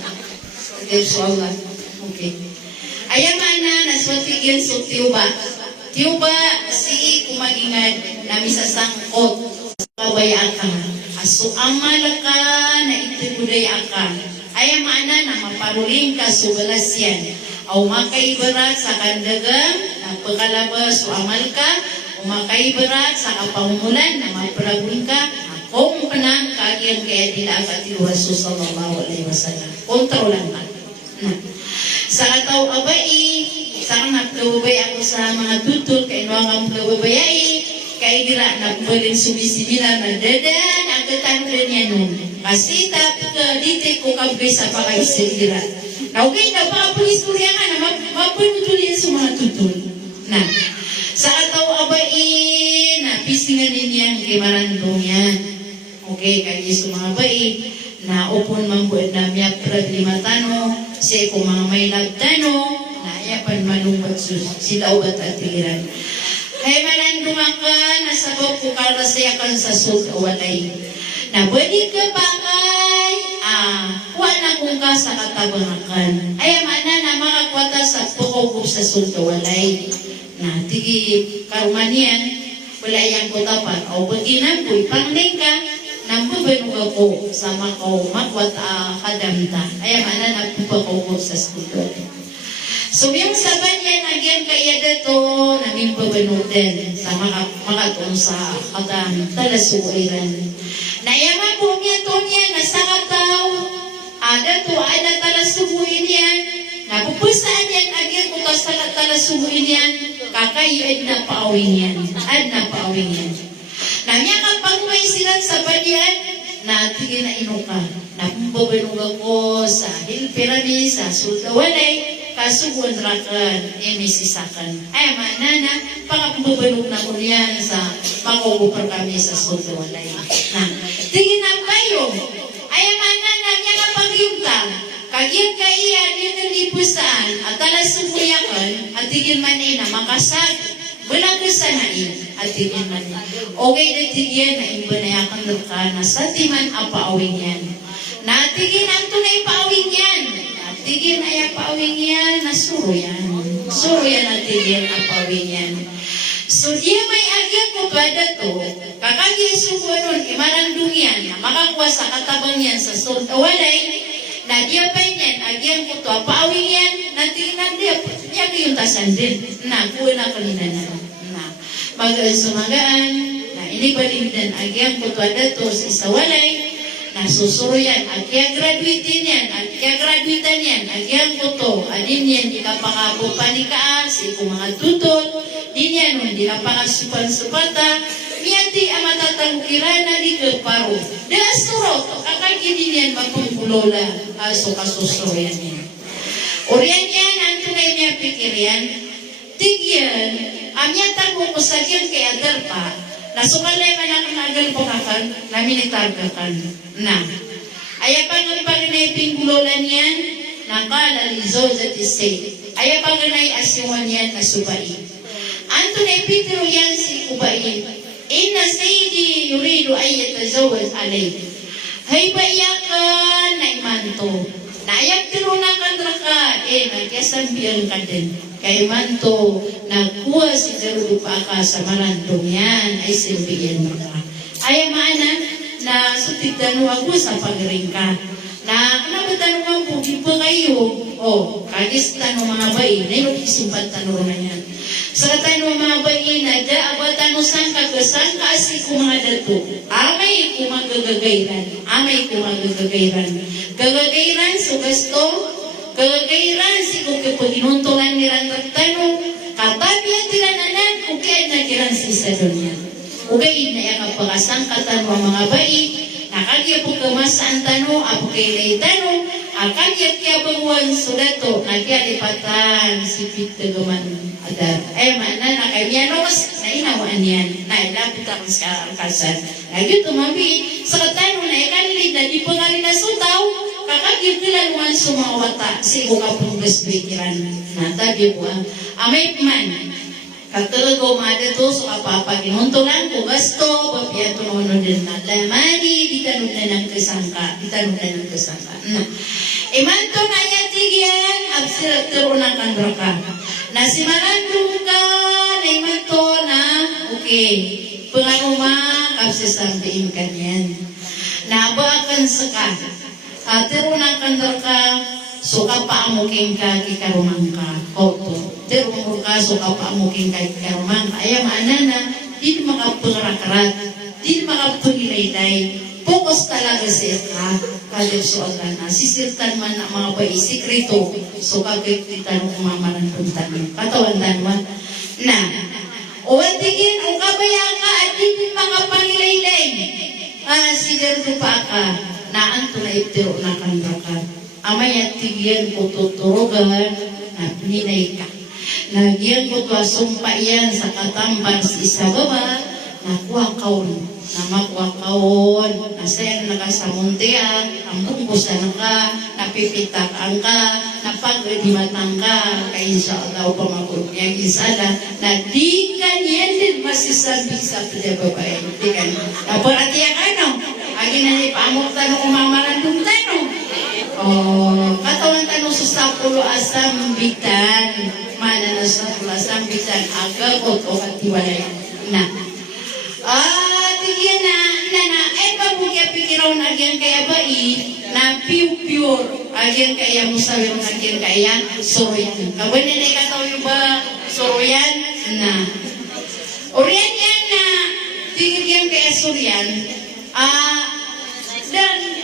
Insyaallah. Okay. Ayang mana naswatigyan so tiuba. Tiuba si kumagingad na misasangkot sa kabayaan ka. Aso amal ka na itibudaya ka. Ayang mana na maparuling ka so balas yan. Aw makaibara sa kandagang na pagkalabas o amal ka umakay berat sa kapangumulan na maiparagun ka kung panang kagian kaya dilagat ni Rasul sallallahu alaihi wasallam kontrolan ka sa ataw abay sa nagkababay ako sa mga tutol kay nuwang kababayai kay gira na pwedeng sumisimila na dadan ang katanglan niya nun kasi tapos dito ko kabay sa pakaisig gira na okay na pa pulisturya ka na mapunutulian sa mga tutol na sa ataw abain, na pisingan din yan, kay marandong yan. Okay, kaya sa mga bain, na upon mambuad na miyak praglima tano, siya kung mga may labtano, na ayapan malungkot sila ubat at tigiran. Kaya marandong ka, nasabaw ko karasyakan sa walay. Na pwede ka bakay, wala kong ka sa katabangakan. Ayamana na makakwata sa pukog sa walay. Na tigi karumanian wala yang ko tapan o baginan ko ipangling ka nang bubenug ako sama ko makwat kadamta ay mana nagpupako ko sa skudo so yung saban yan agyan kaya dato namin bubenug din sa makatong sa kadam talasuiran na yaman po niya to niya nasa kataw ada to ada talasuin yan napupusaan yan agyan ko sa talasuin yan kakay na paawing yan. Namya kapag may silang sa balian, na tigil na inuka. Napubabanuga ko sa hilpirami, sa sultawalay, kasubuan rakan, emisisakan. Ay, manana, pakapubabanug na ko yan sa makukupar kami sa sultawalay. Tigil na kayo. Ay, manana, niya kapag yung kagyan kaya din nilipusaan at talas sumuyakan at tigil man na makasag walang kasanain at tigil man okay na tigil na imbanayakan ka na sa timan ang paawing yan na tigil ang tunay paawing yan tigyan ay apawing yan, nasuro yan. Suro yan ang tigyan apawing yan. So dia may agyan ko pada to, kakagisubo nun, imarandong yan, na makakuha sa katabang yan sa walay, na dia pa yan, agyan ko to, apawing yan, natingnan dia, niya yung tasan din, na kuha na kanina na mag-sumagaan, na inibalindan, agyan ko to, ada to, sa isa walay, nasusuro yan, agya graduatin yan, agya graduatan yan, agyan ko to, adin yan, di ka pakabo panikaas, kung mga tutol, din yan, hindi ka pakasupan-supata, miyati ang matatangkirana di keparo, da asuro, kakaginin yan, mapungkulola, aso kasusuro yan yan. Oriyan yan, ang tunay niya pikir yan, tigyan, amya tago ko sa diyan kay agar pa, nasukalay man ang nagal po kakan, namin itargakan. Na, ayapang ang paganay pinggulolan yan, nakalalizo at isay. Ayapang ganay asyungan yan asubai. Anto na ipitiro yan si kubain. Inna saydi yurido ay yatazawaz alay. Hay payakan na imanto. Naayap tiro na kandraka, nagyasambiyan ka din. Kay manto, nagkuha si Jarudo pa ka sa marandong yan, ay silbiyan mo ka. Ay maanan, na sutigdan mo ako sa pagringka. Na kanabutan mo po, gipa kayo. O, kagistan mo mga bayi, na yung isumpat tanong na yan. Sa tanong mga bayi na da, abatan mo sang kagasan, kasi kung mga dato, amay kung magagagayran. Amay kung magagagayran. Gagagayran, so gasto, gagagayran, si kung kapaginuntulan nilang tanong, katabihan tilananan, kung kaya nagiran si sa dunya. Ugay na yung kapakasang katanong mga bayi, nakagya po kamasaan tanong, apo kailay tanong, akagya kaya banguan sudato, nagya lipatan, sipit tagaman adar. Ay mana na kay miyanos, na inawaan yan, na ilapit ako sa arkasan. Nagyo tumabi, sa katanong na ikanilig na di pa nga rin nasutaw, kakagya tilanuan sumawata, sigo ka pong gasbikiran. Natabi po amay man, katulog umada to so kapapaginuntulan ko gasto papiato nono din na lamani ditanong na ng kasangka imanto na yatigyan absirat tero na kandraka na si marandong ka na imanto na okay pengaruma kapsisambiin kanyan na abakan saka tero na kandraka so kapaamukin ka kikarumang ka koto pero kung kaso kapaamukin ka kikarumang ka ay maanana di makapangakarat di makapangilay fokus talaga siya ka kalip so agana sisirtan man ang mga bayi sikrito so kagkitan kung mamaran puntan katawan tanwan na uwantigin ang kabaya ka at di makapangilay sigar pa ka na anto na itiro na kandrakan amay at tigyan ko tuturugan na pininay ka. Nagyan ko to asumpa yan sa katamban sa isa baba, nakuha kaon, na makuha kaon, nasayang nakasamuntian, ang bungkusan ka, napipitak ang ka, napagdimatang ka, kaya insya Allah pamagod niya isala, na di kanyan din masisabi sa pila babae. Di kanyan. Naparati ang ano, agin na ipamok tanong umamarandong tanong. Oh, katawan tanong sa sapulo asam bitan, mana na sapulo asam bitan, aga ko to katiwalay na. Tigyan na, pabukya pikiraw na agyan kaya bai, na pure, agyan kaya musawir na agyan kaya, soroyan. Kawan na katawin ba, soroyan na. Oriyan yan na, tigyan kaya soroyan,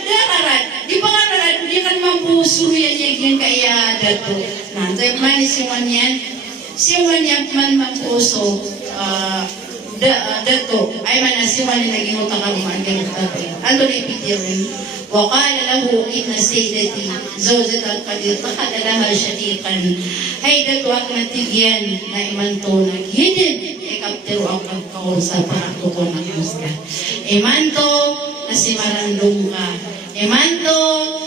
dararat, di ba nga dararat, di kan mampusuro yan kaya dato. Nanti man siwan yan man mampuso, dato, ay man siwan yan naging utakaruman, ganun tabi. Ano na ipitirin? Wakala lahu inna sayyidati, zawjat al-qadir, takadalaha syadiqan. Hay dato ak natigyan na imanto naghidin, ikaptero ang pagkaon sa pangatuko ng musga. Imanto, na si marandong ka. Imanto,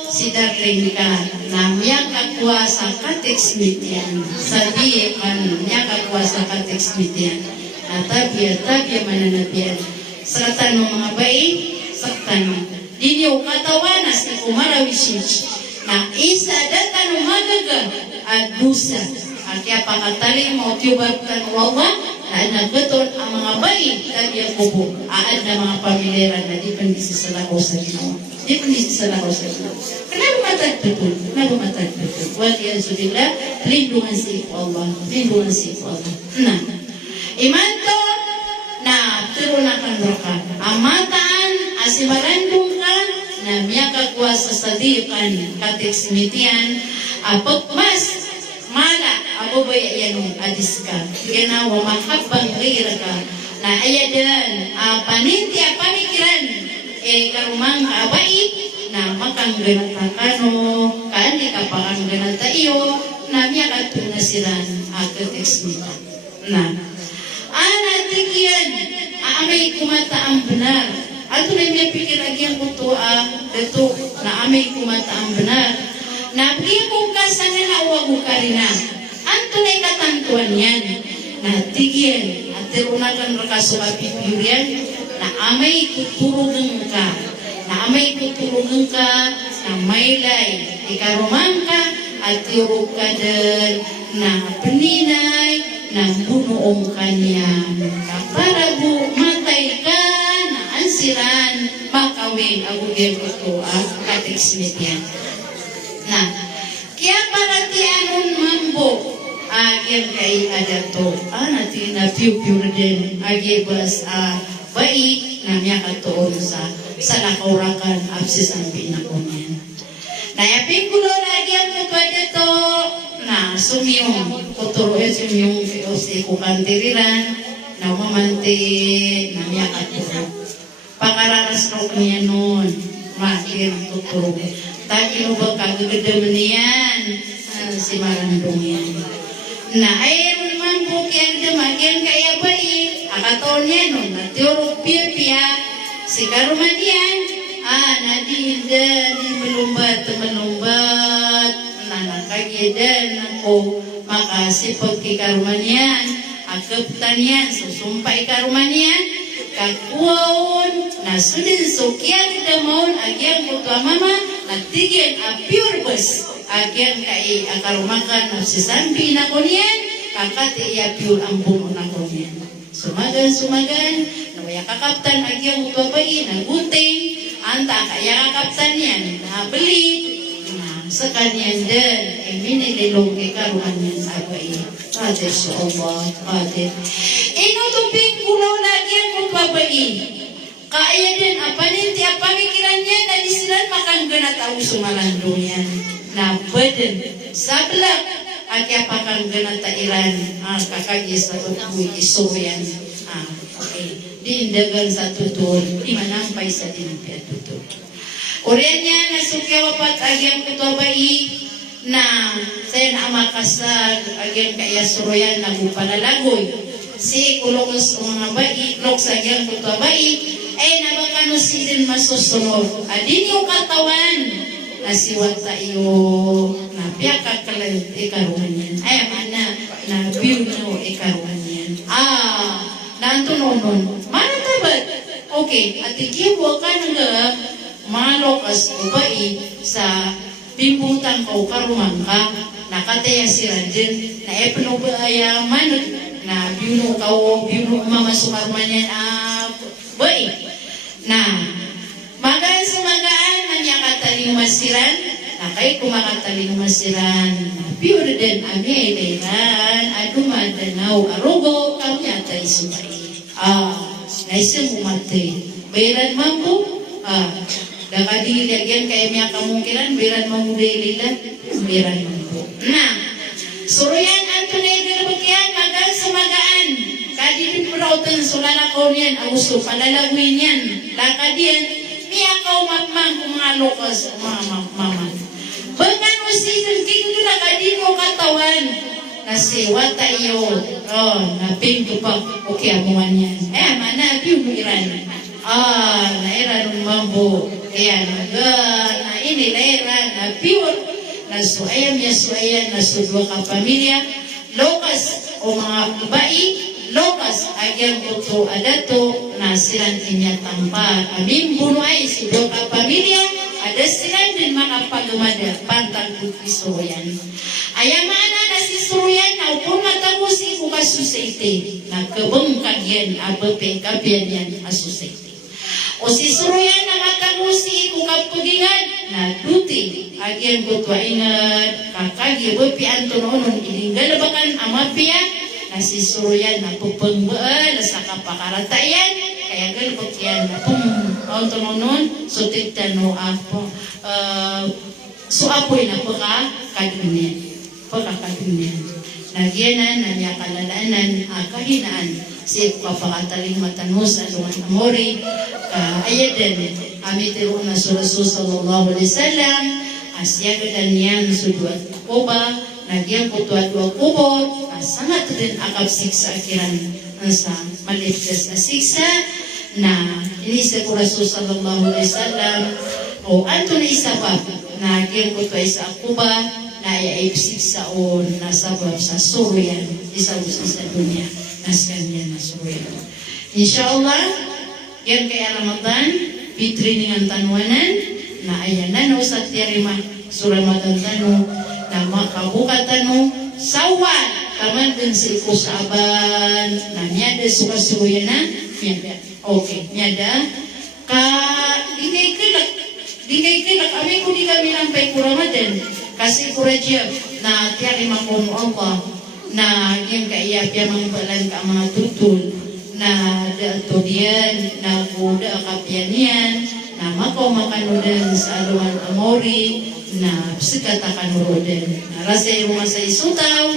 si darling ka. Na miya kakwa sa kateksmit yan. Sabi kan, miya kakwa sa kateksmit yan. Tabya mananabiyan. Saktan mo mga bayi, saktan mo. Dinyo katawanas ni kumarawisich. na isa datan umagaga at dusa. Kaya pakatali mo tiyubatan wawa na nagbeton ang mga bayi at yung kubo. Aad na mga pamilera na di pandisi sa lakaw sa Ginoo. Di pandisi sa lakaw sa Ginoo. Kenapa matagbeton? Kenapa matagbeton? Wal yanzubillah, lindungan si Allah. Lindungan si Allah. Nah, imanto na tirunakan roka. Amataan asimarandong ka na miyaka kuasa sa dikan kateks mitian apagmas mala abo ba yanong adiska kaya wa mahabbang gira ka na ayadan paninti pamikiran karumang abay na makangganat kano kaani ka pakangganat iyo na miyaka tunasiran kateks mitian na tigyan amay kumata ang benar. Ato na niya pikir lagi ang kutua dito na amay kumata ang benar. Na bigyan ka sana na uwag ka rin na. Anto na ikatantuan yan. Na tigyan at tirunakan rakaso kapipirian na amay kuturugan ka. Na amay kuturugan ka na maylay. Ikaruman ka at tirog ka din na peninay na bunuong kanya. Para bu matay ka siran makawin ang ugyang ito kateks mitian. Nah, kaya para ti anon mambo agyan kay adato nati na piu-piu din agibas bai na miya katoon sa nakaurakan absis ang pinakunin. Nayapin ko doon agyan ko ito na sumiyong kuturuin sumiyong si kukantiriran na mamanti na miya katoon. Pangararas ko niya noon, makir tuturo. Taki mo ba kagagadaman niyan? Si Marandong yan. Na ayun man po kaya damagyan kaya ba akataon niya noon, natiyurog piya si Karuman yan. Nadihindan, malumbat, nanakagyadan ako, makasipag kay Karuman yan. Agaptan yan, susumpay Karuman yan. Kakuaon na sudin sukyan damon agyang kutwa mama natigyan a pure bus agyang kai akarumakan na sisambi na kunyan kakati iya pure ang bumo na kunyan sumagan nawaya kakaptan agyang kutwa bayi na gunting anta kaya kakaptan yan na beli na sa kanyan din minililong kay karuman yan sa bayi Father sa Allah Father inutupin kulaw lagi ang babae. Kaya din, paninti ang pamikiran niya na disilan makangganat ang sumalandong yan. Na badan, sablak, at kaya pakangganat iran kakagis na tutuwi, iso yan. Okay. Diindagan sa tutur, di manampay sa dinapya tutur. Uriyan niya, nasukya wapat agyang kutuabay na sayo na amakasag agyang kaya suroyan na upalalagoy. Si kulongos mga bai, lok sa gyang kutua bai, nabakano si din masusunod. Adin yung katawan, nasiwat tayo, napiaka kalang ikaruhan yan. Mana, na view nyo ikaruhan yan. Nanto nonon, mana tabat? Okay, at ikiwa ka nga, malokas o bai, sa pimputan ko karuman ka, nakataya si Ranjin, na epno ba man, na biuno kau biuno mama sukarmanyan boy na magaan sumagaan manya kataling masiran na kay kumakataling masiran biuno din ami leran adumadanaw arugo kami atay sumay naisip umate bayaran mampu dakadi lagyan kay miya kamungkiran bayaran mampu delila bayaran mampu nah suruyan antunay dilabagyan magang sumagaan kadipin perautan sulala ko niyan ang gusto palalagwin yan lakadian niya ka umapmang kung mga lokas mama bagan mo season king nila kadin mo katawan kasi wata iyo napinto pa okay amuan yan mana piumiran nairan mambo kaya na ini nairan na pure na suayan na dua ka pamilya lokas o mga babae lokas agyang buto adato na silang inya tampa amin bunuay si dua ka pamilya ada sila din makapagumada pantang kukisuruyan. Ayamana na si suruyan na upon matabusi ko ka society na kabang kagyan abape kabyan yan a society. O si suruyan na matabusi ko kapagingan na duty agyan ko tuwa ingat kakagi bapi antononon iningalabakan amapiya na si suruyan na pupangbaan na sa kapakaratayan kaya galbot yan na antononon so tigtano ako so apoy na pagkakadunian nagyanan na niya kalalaanan kahinaan si kapakataling matanos alungan amori ayadan amitiro na surasu sallallahu alaihi wasallam asyagan yan suduat kuba nagyan kutuat dua kubo sangat din akap siksa akiran sa malipdas na siksa na ini sa Rasul sallallahu alaihi wasallam o anto na isabab na nagyan kutuat sa kuba na iaipsik sa o nasabab sa suryan isabab sa dunia naskan yan na suryan. Insyaallah yan kaya Ramadan fitri dengan tanuanan na ayanan o sa tiarima suramadan tanu na makabuka tanu sawan taman din si kusaban na nyada suka suryan na nyada okay nyada ka dingay kilak kami ko di kami lampay ko Ramadan kasi kuraja na tiari makom Allah na yung kaiyak mga balan ka mga tutul na dato diyan na kuda kapianian na makaw makanudan sa aluan amori na psikata kanurodan na rasa rumah sa isutaw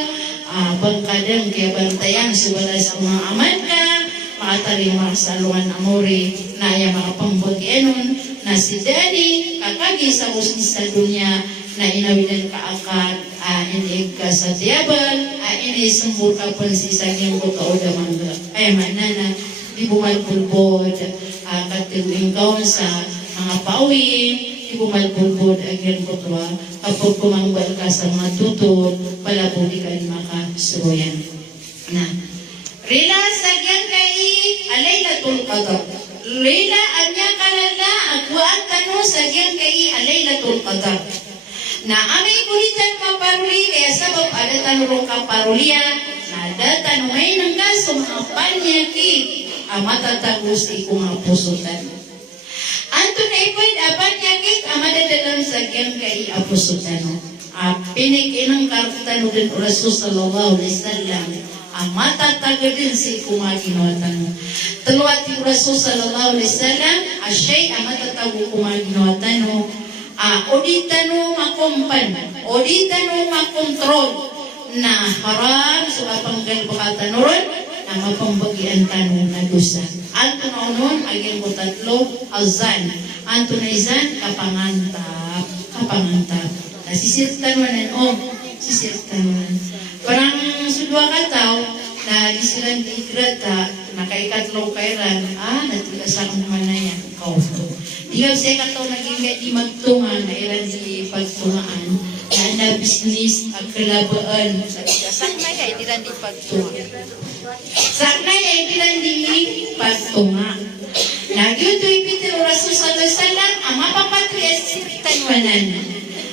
bangkadang kaya bantayan subala sa mga aman ka makatarima sa aluan amori naaya makapambagyanon na si Daddy kakagi sa muslis sa dunia na inawilan kaakad ini ka sa diabal ini sembur kapan si sagyang ko kauda mangga ay manana di bumalpulbod katiluing kaon sa mga pauwin di bumalpulbod agyan ko tuwa kapag kumangbal ka sa mga tutod palabuli ka ni makasuroyan na rila sagyang kay alaylatul qadar rila anya kalala agwaan tano sagyang kay alaylatul qadar na amay kulitan kaparuli kaya sabab ada tanurong kaparulia na ada tanumay ng kaso mga panyaki matatagos ikong mga pusutan anto na ipoy dapat nyakik amadadalam sa kyan kay apusutan pinikinang karutan din Rasul sallallahu alaihi wasallam matataga din si ikong mga ginawatan taluat yung Rasul sallallahu alaihi wasallam asyay matatago kong mga ginawatan oditano makontrol na haram sa panggal bakatan ron na mapambagian tanong na dosa. Anto na unon, agyan ko tatlo, azan. Anto na izan, kapangantap. Sisirtan manan, sisirtan manan. Parang sudwa kataw, na disilan di ikrata, nakaikatlaw kairan, natigasak naman na yan, kauto. Diyaw siya kataw naging di magtungan, na ilan di pagtungaan, na business, agkalabaan, saknay ay dilan di pagtungan. Saknay ay dilan di pagtungan. Nagyo to ipitin o Rasul sallallahu alaihi wasallam, ang mapapatri at sirtanwanan,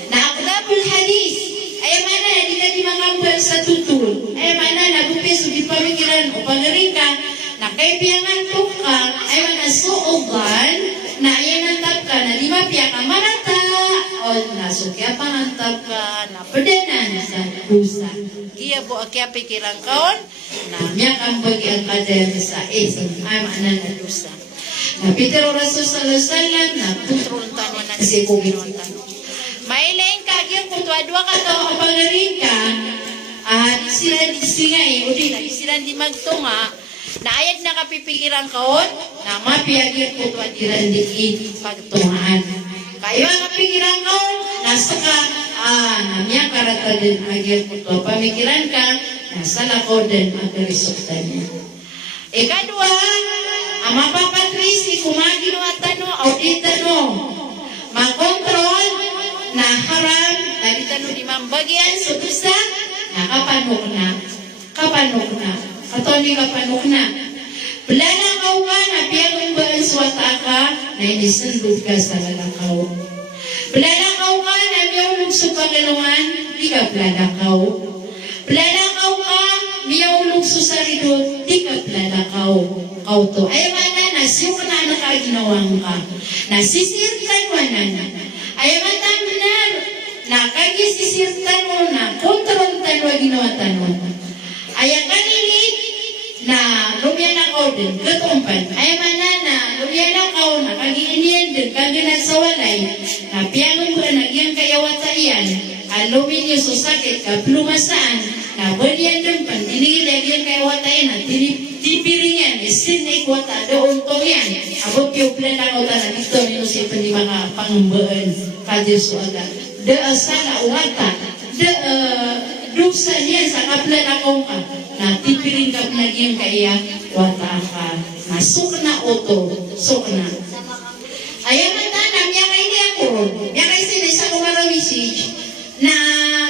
na aklabul hadis, ay mana di na di mangambal sa tutul, ay mana nabupis o di pamikiran o pangarika, na kaibiyangan ka, ay mana suogan, na ayan ang tap ka, na di mapya ka marata, o nasukya pangantap ka, na padanan sa dusa. Iya po akya pikirang kaon, na miyak ang bagyang kader sa isang, ay mana na dusa. Na Peter o Rasul sallallahu alaihi wasallam, na putrong tanwa na si Kuginon tanwa. Mailaing kagyan kung tuwa-dua ka ito ang pangarin ka, at sila di singay, o di lagi sila di magtunga, na ayat na kapipikiran kaon, na mapiyagyan kung tuwa-diran di pagtungaan. Kayo ang kapikiran kaon, nasa ka, namya karata din agyan kung tuwa pamikiran ka, nasa lako din magarisoktan niya. Ikadwa, ang mapapatrisi kumagino at tano, auditan mo, makontrol, na haram, nalitano di mambagyan, so dusa, nakapanok na, katoni kapanok na. Belana kau ka, na piyagong ba ang swata ka, na inisandog ka sa lalakaw. Pelalakaw ka na miyawulog sa Panginoon, di ka pelalakaw. Pelalakaw ka, miyawulog sa saridot, di ka pelalakaw. Kau to, ay mana nasyo ka na nakaginawan ka. Nasisirtan mo na. Ay matamnar, nakagisisirtan mo na, kontroltan mo ginawatan mo. Ay kanili, na lumyan ako din, katumpan. Ay manana, lumyan ako, nakagiinian din, kaginag sa walay, na piyanong ba, nagyang kayawata iyan, alumin niyo sa sakit, kaplumasaan, na banyan din pan, inilagyan kayawata iyan, at tinipirin yan, isin na ikwata, doon to yan, abot yung plan ako tanan, ito niyo siya pa di mga pangambaan, kadis wala, sana uwata, dusa niya sa kaplan akong ka, na tipiring ka nagyang kaya, wata ka, na suk na oto, suk na. Ayaw man tanam, yan kay hindi ako ron, yan kay sinisa ko marawisig, na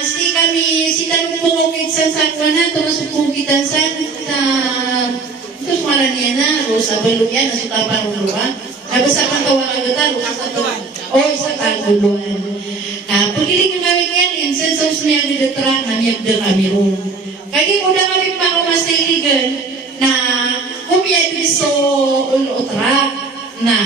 si kami, si tanong pungukit sa sakwa na, tumasupugitan sa, ito sumaran niya na, Rosa Baluyan, nasutapan uluan, nabasa pang tawang agatan, o isa pang uluan. Pagiling ng kami yan, insan sa usmiyang didetra, namiyag na kami ron. Kaya udah kami pakamasiligan na kumiyad so ulotra na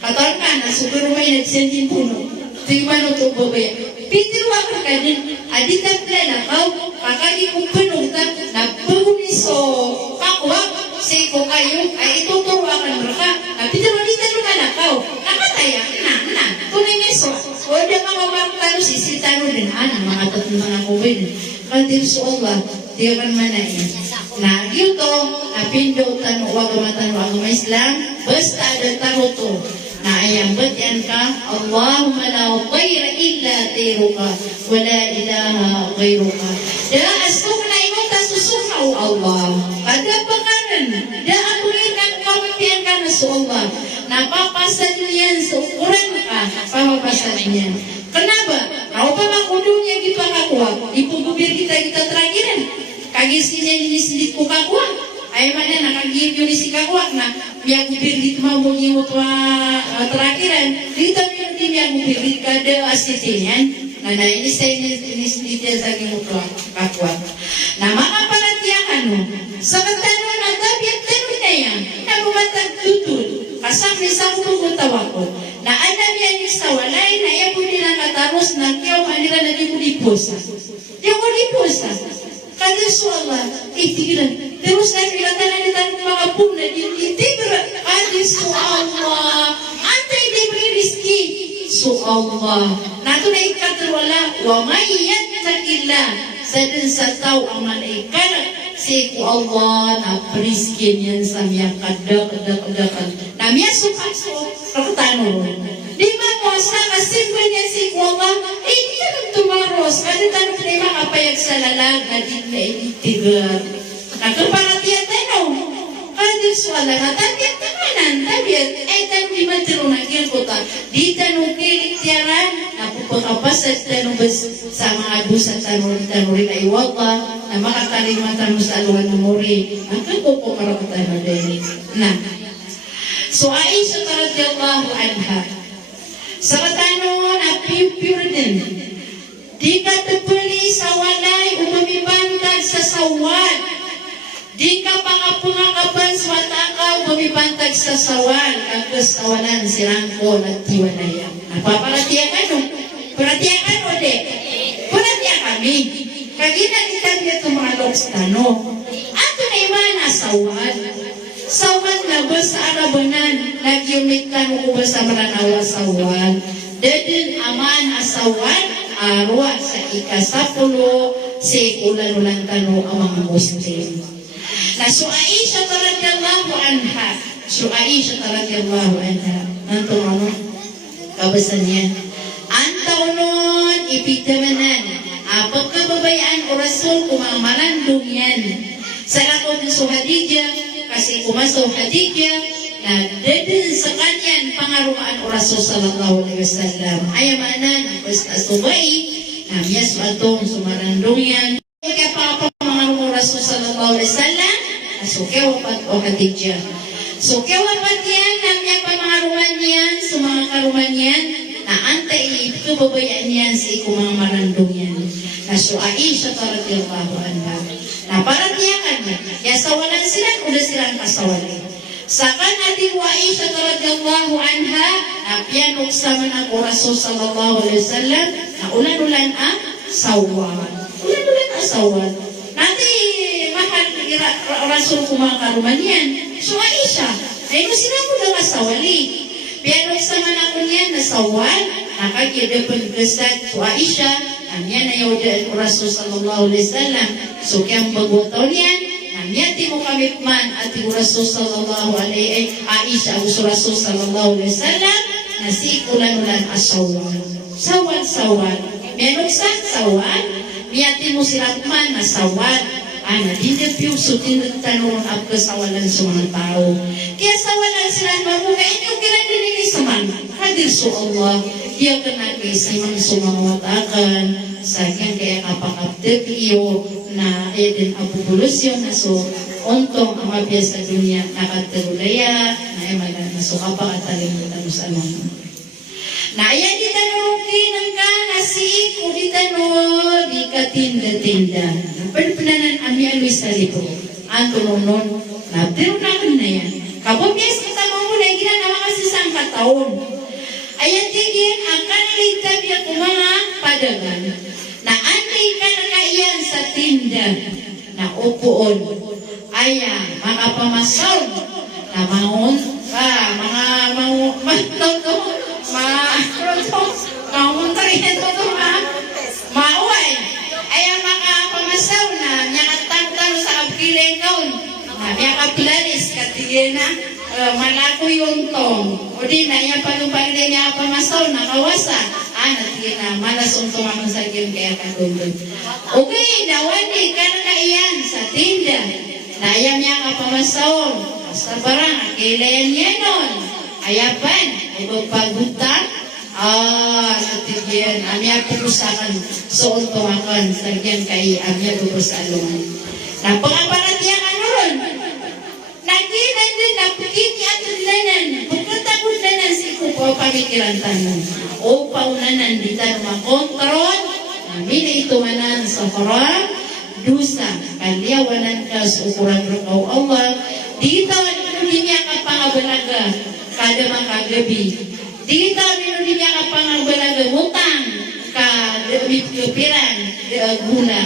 katawan ka na siguro may nagsentin puno. Tingnan mo ito babaya. Pitiruwa ka ka din. Aditan na kau kakagi kong pinunta na puniso kakwa sa iko kayo ay ituturuan ka mereka. Pitiruwa dito naman na kau. Nakataya na. Tumingiso. O da mga marutano sisitano din mga tatlong mga kuwin. Kantil sa Allah. Di man manahin. Na dito, napindutan mo wag matano ang Islam, basta ada taro to. Na ayang batyan ka, Allahumma la ghayra illa tiruka, wa la ilaha ghayruka. Da asuk na imong tasusunaw Allah. Kada pakanan, da amurin ka kamatian ka na sa Allah. Napapasan niyan sa ukuran ka, papapasan niyan. Kenapa? Kau pa makudunya di pakakuha, ipugubir kita terakiran. Kagisinya ini sedikit kukakuha, ay mana nakagib yun si kakuha na biang gubir di mau nyimut terakhiran, dito yun di biang gubir di kada asitinya, na ini saya ini sedikit lagi mutwa kakuha. Nah maka panatiyakan mo, sebentar mo na tabiat tanong na yan, na bumatag tutut, kasam ni sakto ko tawako, na alam yan yung sawalay, na iya po nila kataros na kiyaw kanila na di ko dipusa. Di ko dipusa. Kada Allah, tigran. Terus na pinatanalan ng mga puna, tigran. Kada Allah, antay libre rizki. Allah. Nato na ikatarwala, wa mayan takila. Sa dun sa tao ang malaikat. Si Allah na priskin yan sa miya kadak. Na miya sukaso, kakatano ron. Di ba mo sa kasimple niya si Allah, hindi ka tumaros. Kada tanong na yung makapayag sa lalag na di na itigar. Nagkaparatiyan tayo. Kada suwala na tabiat tamanan. Tabiat ay tanong di matiro na kilkota. Di tanong kiliktiyaran. Napupakapasat tanong sa mga busa tanong rin ay wala. Na makakalimatan mo sa aluan ng muri. Ang kapupukarapatan mo din. Na. So Aisha radhiyallahu anha. Sa katanon at pure din. Di ka tupuli sa walay umamibantag sa sawal. Di ka pakapungakapan sa watakaw umamibantag sa sawal. Ang kasawalan sirangko at tiwalayan. Napaparatiyakan o? Paratiyakan o de? Paratiyakan kami. Kagina kita dito mga loks tanong. Ato na iman na sawal. Sawal na ba sa arabanan? Nagyumit ka mo ba sa maranawa sawal? Dadin aman asawal, arwa sa ikasapulo, sekulan ulang tano ang mga Muslim. Na so Aisha radhiyallahu anha, nanto ano? Kabasan niya. Antaw nun, ipigdamanan, pagkababayaan o rasul kumamalandong yan. Sa lakon ng Khadijah, kasi kumaso Khadijah, na dadin sa kanyan pangarumaan o Rasul sallallahu alaihi wasallam. Ayamanan, basta subay, na miyas matong sumarandong yan. Kaya pangarumaan o Rasul sallallahu alaihi wasallam, so kewapat o Khadijah. So kewapat yan, na miya pangarumaan yan, sa mga karuman yan, na antay kababayaan yan sa mga marandong yan. Na so Aisha radhiyallahu anha. Na para tiyakan na, kaya sawalan sila, kuda silang kasawalan. Sakan ating Aisha radhiyallahu anha, pianok sama ng Rasul sallallahu alaihi wasallam, na ulan-ulan ang sawan. Ulan-ulan ang sawan. Nanti mahal Rasul kumakaruman yan. So Aisha, ay mo sila mo lang asawali. Pianok sama ng kunyan na sawan, nakagidapon kasat to Aisha, amyan na yawdaan Rasul sallallahu alaihi wasallam. So kiyang bagwataw niyan, amyan ti mo kamikman at ti Rasul sallallahu alaihi Aisha uso Rasul sallallahu alaihi wasallam na si ulan-ulan asawan. Sawan. Meron sa sawan, miyati mo sirakman na sawan. Ana, dindip yung sutin at tanong at kasawalan sa mga tao. Kaya sawalan sila mabuka, inyong kinagdinig sa man. Hadir so Allah, kaya kanagay sa mga sumangawatakan, sa kanyang kaya kapakaptip iyo na edin abubulusyon na so ontong ang mabiyas sa dunia nakatirulaya na emalan na so kapakatalimutan mo sa naman. Na ayan di tanukin ang kanasi ko di tanong di katinda-tinda. Perpenanan ami alwi sa lipo. Anto nonon na tinunakan na yan. Kabobiyas kita mo na ginanawa kasi sa taon. Ayan tigin ang kaniligtab yung mga padagan. Na anay ka na kaiyan sa tinda na upuon. Ayan, mga pamasaw na mahon ka, mga mauway. Ayan, mga pamasaw na nyakatang-tang sa kapiling kaon. Nyakapilanis, katigin na malako yung tong. O di na, yan pag-upagin niya pamasaw na kawasa. Natigin na, malas untong ang sagin kaya katundod. Okay, dawani ka na kaiyan sa tinda. Na ayan niya kapamasaw. Basta barang, kailayan niya nun. Ayapan, ipagpagutan. Natigin, amya pupusakan. So, untungakan, sagyan kay amya pupusalungan. Na pangaparatiyan nun. Naginan din, napikini at unlanan. Pagkatapos nanan si Kupo, pamikiran tanong. O paunanan, di tayo makontrol. Namin ito manan sa haram. Dusa, kalyawanan ka sa ukuran rakaw Allah. Dito, hindi niya kapangabalaga kada makagabi. Dito, hindi niya kapangabalaga mutang ka-piran, gula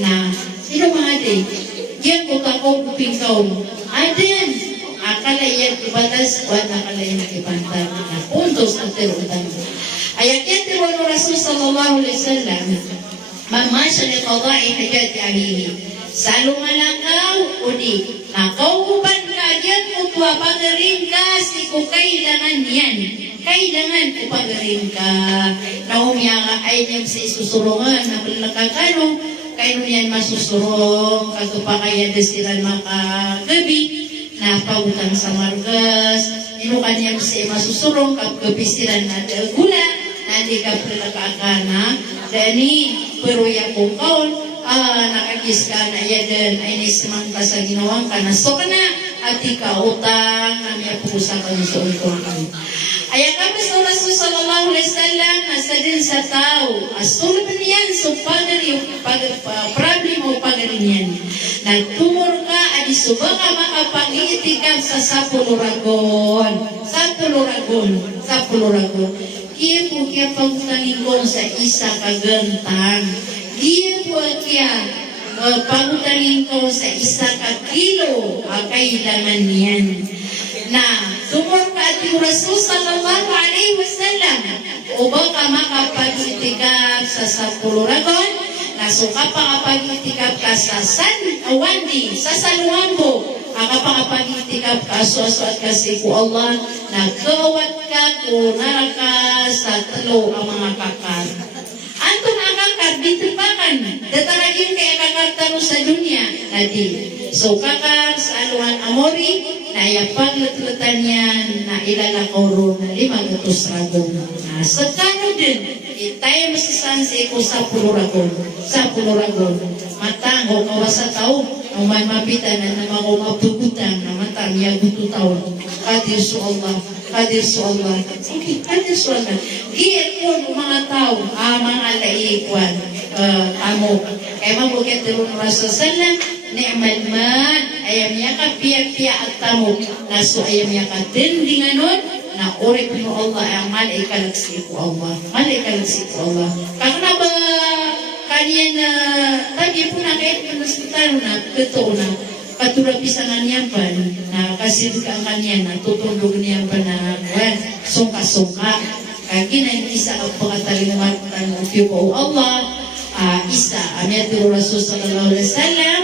na sino mga day? Yan ko kako kuping kaon. Adin, akala yan ibatas, wala akala yan nakipantag. Puntos ang tirutan. Ayat yan tiruan Rasul sallallahu alaihi wasallam. Mamasya ni qada'i hajat alihi. Salungalakaw, udi. Nakauban ka yan, utwa pagaring ka, si ko kailangan yan. Kailangan ko pagaring ka. Naumya ka ay niyang sa isusurungan, nakalakakano, kayo niyan masusurong, kagupakaya desiran makagabi, na pagutang sa margas, inukan niyang sa masusurong, kagupisiran na gula, na di ka prilakakana, dani, pero yung kong kaon, nakakis ka na yadan, ay nisimang ka sa ginawang ka na, so ka na, at ikaw utang, na may pupusakan sa untong ka. Ayan kami sa Rasul sallallahu alaihi wasallam nasa din sa tao. Asulap niyan so problem o pagalinyan. Nagtumor ka at isuba ka makapag-iitikap sa Sapuluragon. Kaya po kaya pagutangin ko sa isa kagantang. Kaya po kaya pagutangin ko sa isa kilo kailangan niyan. Na tumor ka at yung Rasul sallallahu alaihi wasallam o baka makapag-itikap sa Sapuluragon na suka pa kapag-itikap ka sa San Wandi, sa San Juanbo kapag-itikap ka suaswat kasi ko Allah nagkawat ka kung naraka sa talo ang mga kakar. Anto na kakar, dito pakan dataragin kaya kakar taro sa dunia nadi. So kakar sa aluan amori na yapaglat-latan yan na ilalakaw ro na 500 ragon. Sa kano din, tayo masisan sa iko sa Puluragon. Matango kawa sa tao, ang may mapitan na mga mapugutan na matang yagutu tao. Kadir su Allah, kadir Allah. Okay, kadir Allah. Giit ko mga tao, mga laikwan, amo. Kaya mabuket tirun Rasulullah, ni'mal man, ayam yaka piyak-piyak at tamo. Naso ayam yaka dindinganon, na uri pino Allah, ang malaikalaksi ko Allah. Malaikalaksi ko Allah. Kakna ba kanya na, tabi po na kahit manasitaro na, totoo na, katulad pisangan niya pa na kasi ang kanya na tutundog niya pa na sungka-sungka. Kaya na isa ang pagkatalimatan ng Tiyo Allah, isa, amiyatiru Rasul sallallahu alaihi wasallam,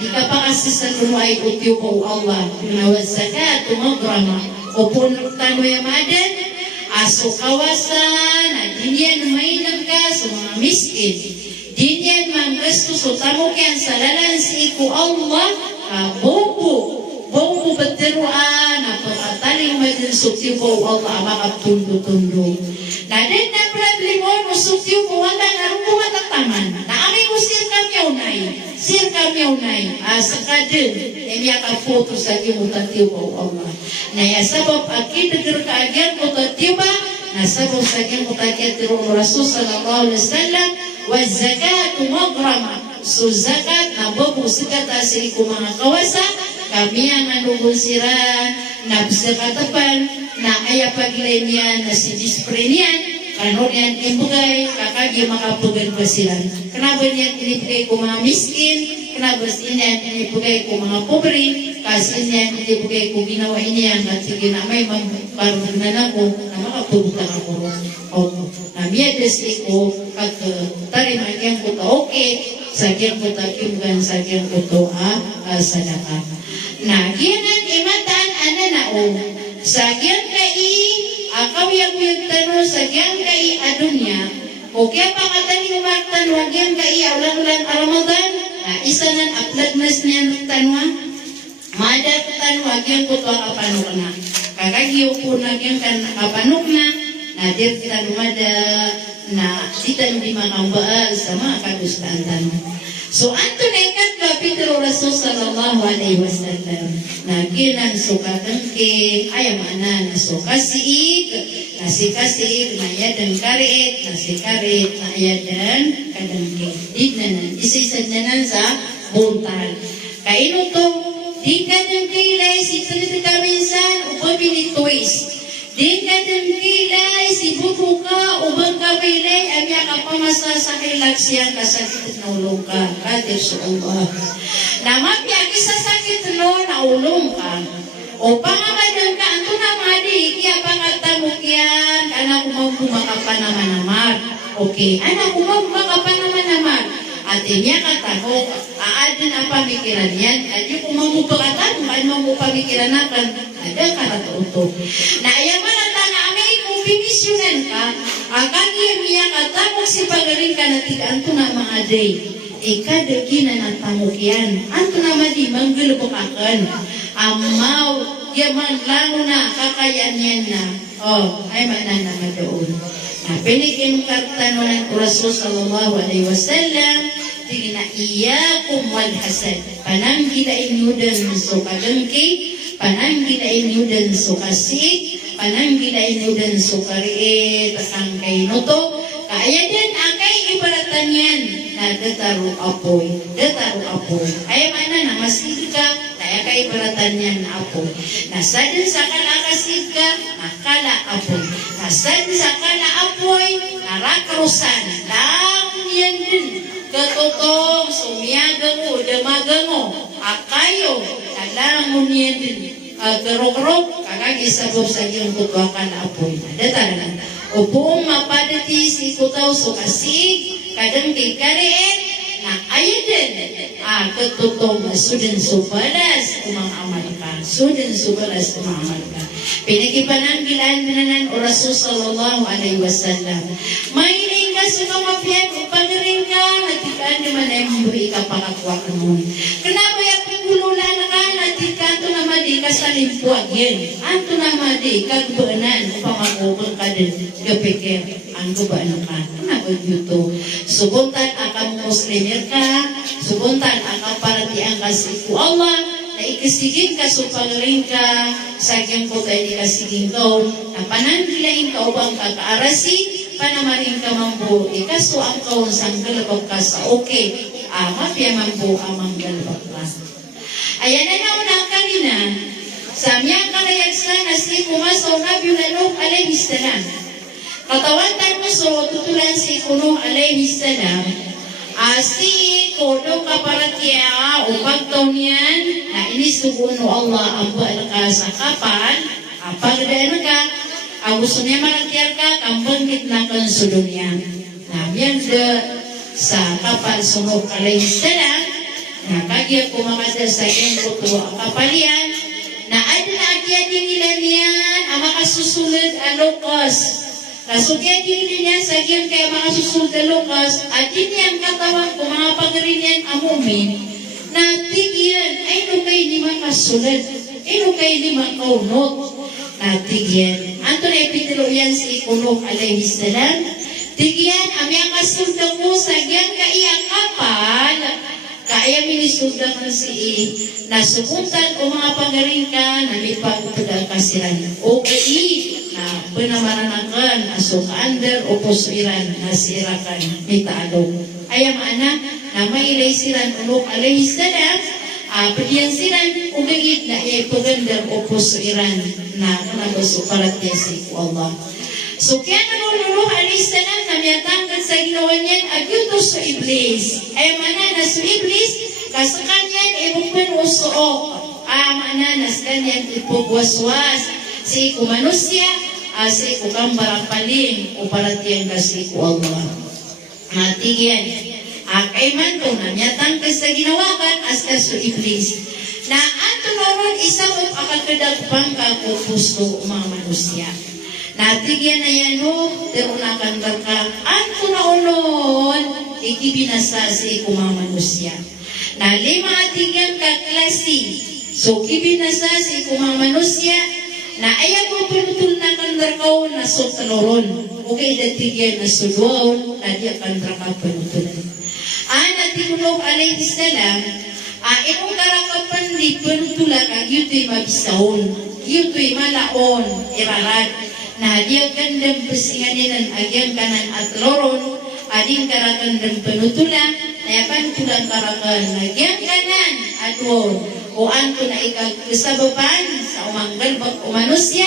di ka pa kasi sa luway o Tiyo Allah, pinawad zakat, tumagrama, o punurtano yung madan, aso kawasan, dinyan may nagka sa mga miskin, dinyan mang gasto so tamo kyan sa lalansi ko Allah, bongbo batiruan, napakataling madin so Tiyo Allah, makaptundo-tundo. Na din na problem mo, so Tiyo wala nga rin taman. Na amay ko sir kamyawnay, sa kadin, emiya ka photo sa iyo Tiyo Allah. Na yasabab akidagar ka agyan ko Tiyo ba, nasabab sa agyan ko Tiyo Rasul sallallahu alaihi wasallam, wa zakat magrama. So zakat na babu sikat asili ko mga kawasa, kami ang anubon siran, na bisakatapan, na ayapagilay niya na si dispre niyan, ano niyan ibugay, kakagi makapugan ba silan. Kenapa niyan inibigay ko mga miskin, kenapa niyan inibigay ko mga pobre, kasi niyan inibigay ko ginawa niyan, at sige na may mamparunan ako, na makapugutan ako. Namiya desi ko, pag tarimagyan ko ta okay, sagyan ko ta kimgan, sagyan ko to sadaka. Na ginan imataan ananao, sagyan kai, akaw yung tanong, sagyan kai adunya, o kaya pangatani umaktan, wagyan kai, ulan-ulan Ramadan, na isa nan aplagnas niyan tanwa, madat tanwa, wagyan ko to kapanok na. Kakagiyo po nagyan kan kapanok na, na dirtan mada, na sitan di makambaal sa mga kagustaan tanong. So, anto na ikat Pedro Rasul sallallahu alaihi wasallam, na ginan sukatangke, ay mana na sukasiig, kasi na yadan karit, kasi karit na yadan kadangke. Di na nan, isisad na nan sa buntal. Kaino to, di ka ng kilay, si Trita minsan, upabili twist. Di ka ng kilay, si bubuka, ubang kabilay, amya ka pamasa sa kilag siya, kasakit na ulong ka. Kadir sa Allah. Namapya, kisasakit no, na ulong ka. O pangamadang ka, anto na madi, kaya pangatamok yan, anak umang kumakapanamanaman. Okay, anak umang kumakapanamanaman. At niya katahok, aadin ang pamikiran yan. At yung umamupakatan, ano mo pamikiran natin, ada karatuto. Na ayaman at tanamay, kung pinisyonan ka, akan niya katahok si pagaling ka na tigaan to na mga day. Ikadagi na natamok yan. Anto na madi, manggulubukakan. Amaw, yaman lang na, kakayaan yan na. Ay mananama doon. Pinigyan kartanunan ko Rasul sallallahu alaihi wasallam, tingina iyakum wal hasad, pananggilain nyo din so kagangki, pananggilain nyo din so kasik, pananggilain nyo din so kariit, ang kay noto, kaya din akay ibaratan yan, na dataru apoy, kaya mana na masigil ka, kaya kay ibaratan yan na apoy, nasa din sa kalakasid ka, nakala apoy, nasa din sa kala apoy, narakrusan, lang yan din, katotong, sumiyaga mo, damaga mo, akayo, nalang mo niyan din, kerok-kerok, kakagisabog sa iyong kutwakan na apoy, dataran, upong mapadati si kutaw so kasig, kadang kay kariit, na ayun din, katotong sudin subalas umangamal ka, sudin subalas umangamal ka. Pinagipananggilaan minanan o Rasul sallallahu alaihi wasallam. Mahiling ka sa kamapiyan, upagaring ka, natikaan naman ay maburi ka pakakwak nun. Kenapa ya pengululan ka, natikaan to naman di ka sa limpuag yan. Anto naman di, kagbaanan, upamagubang ka din, gapikir, ang gubaan ka. Kenapa yuto? Subuntan akan muslimir ka, subuntan akan paratian kasih ku Allah, na ikasigin ka so pagaling ka sa agyang ko tayo ikasigin ko na panandilain ka upang kakaarasi panamarin ka mambo ikaso ang kaon sang galabag ka sa okay mapya mambo amang galabag ka. Ayan na naunang kanina sa miyang kalayagsan na si Kumaso Nabi Nuh alayhi salam. Katawan tayo so tutulan si Nuh alayhi salam. Si Kuno kaparatya upag taon yan na inisubuno Allah ang buwan ka sa kapal pagdaan ka gusto niya manatyar ka kambanggit na kan sa dunya na yan sa kapal sunod alayhi salam na kagya kumakasal sa iyong kutuwa kapalian na ada na agyan nila niyan ang makasusunod ang lokos. Kasugyan din niya sa iyong kaya makasusunod ang lokos at din niyang katawan kung mga pagarinyan amumin na tigyan ay no kayo di makasunod ay no kayo di makaunot na tigyan. Anto na ipitilo yan si Nuh alayhi salam tigyan amyang kasunod mo sa iyong kaiyang kapal kaya minisundan na si nasukuntan o mga pagaring ka na may pagpagal kasiran. Okay, na pinamaranakan aso ka-under o pusuiran na sirakan may taalog. Ayam anak na may ilay siran Nuh alayhi salam padiyan siran ugagit na ipagandar o pusuiran na kanabaso parat niya si Allah. So kaya Nuh alayhi salam na miyatangkan sa ginawa niyan agyuto sa iblis. Ay mana na sa iblis kasakanyan ibukman usuok. Mana na sa kanyan ipugwaswas. Si iku manusia si iku kambarang paling o paratiyan kasi iku Allah. Matigyan. Kay man to na miyatangkan sa ginawakan as kaso iblis. Na ato naman isabot akakadagpang kakupusto mga manusia. Natigyan na yan terunakan ka anto na unon ikibinasa si mga manusia na lima atigyan ka klase so kibinasa si mga manusia na ayaw mo pinutul na kandarkaw na so taloron okay datigyan na sudwaw na di kandarkaw pinutulan natigulog alayhi salam inong karakapan di pinutulan ang yuto'y mabisahon yuto'y malaon irarad na adiyang kandang pesinganinan agyang kanan at loron ading karakan dan penutulang na yapan tulang karakan agyang kanan at loron o anto na ikagkasababan sa umanggalbag o manusia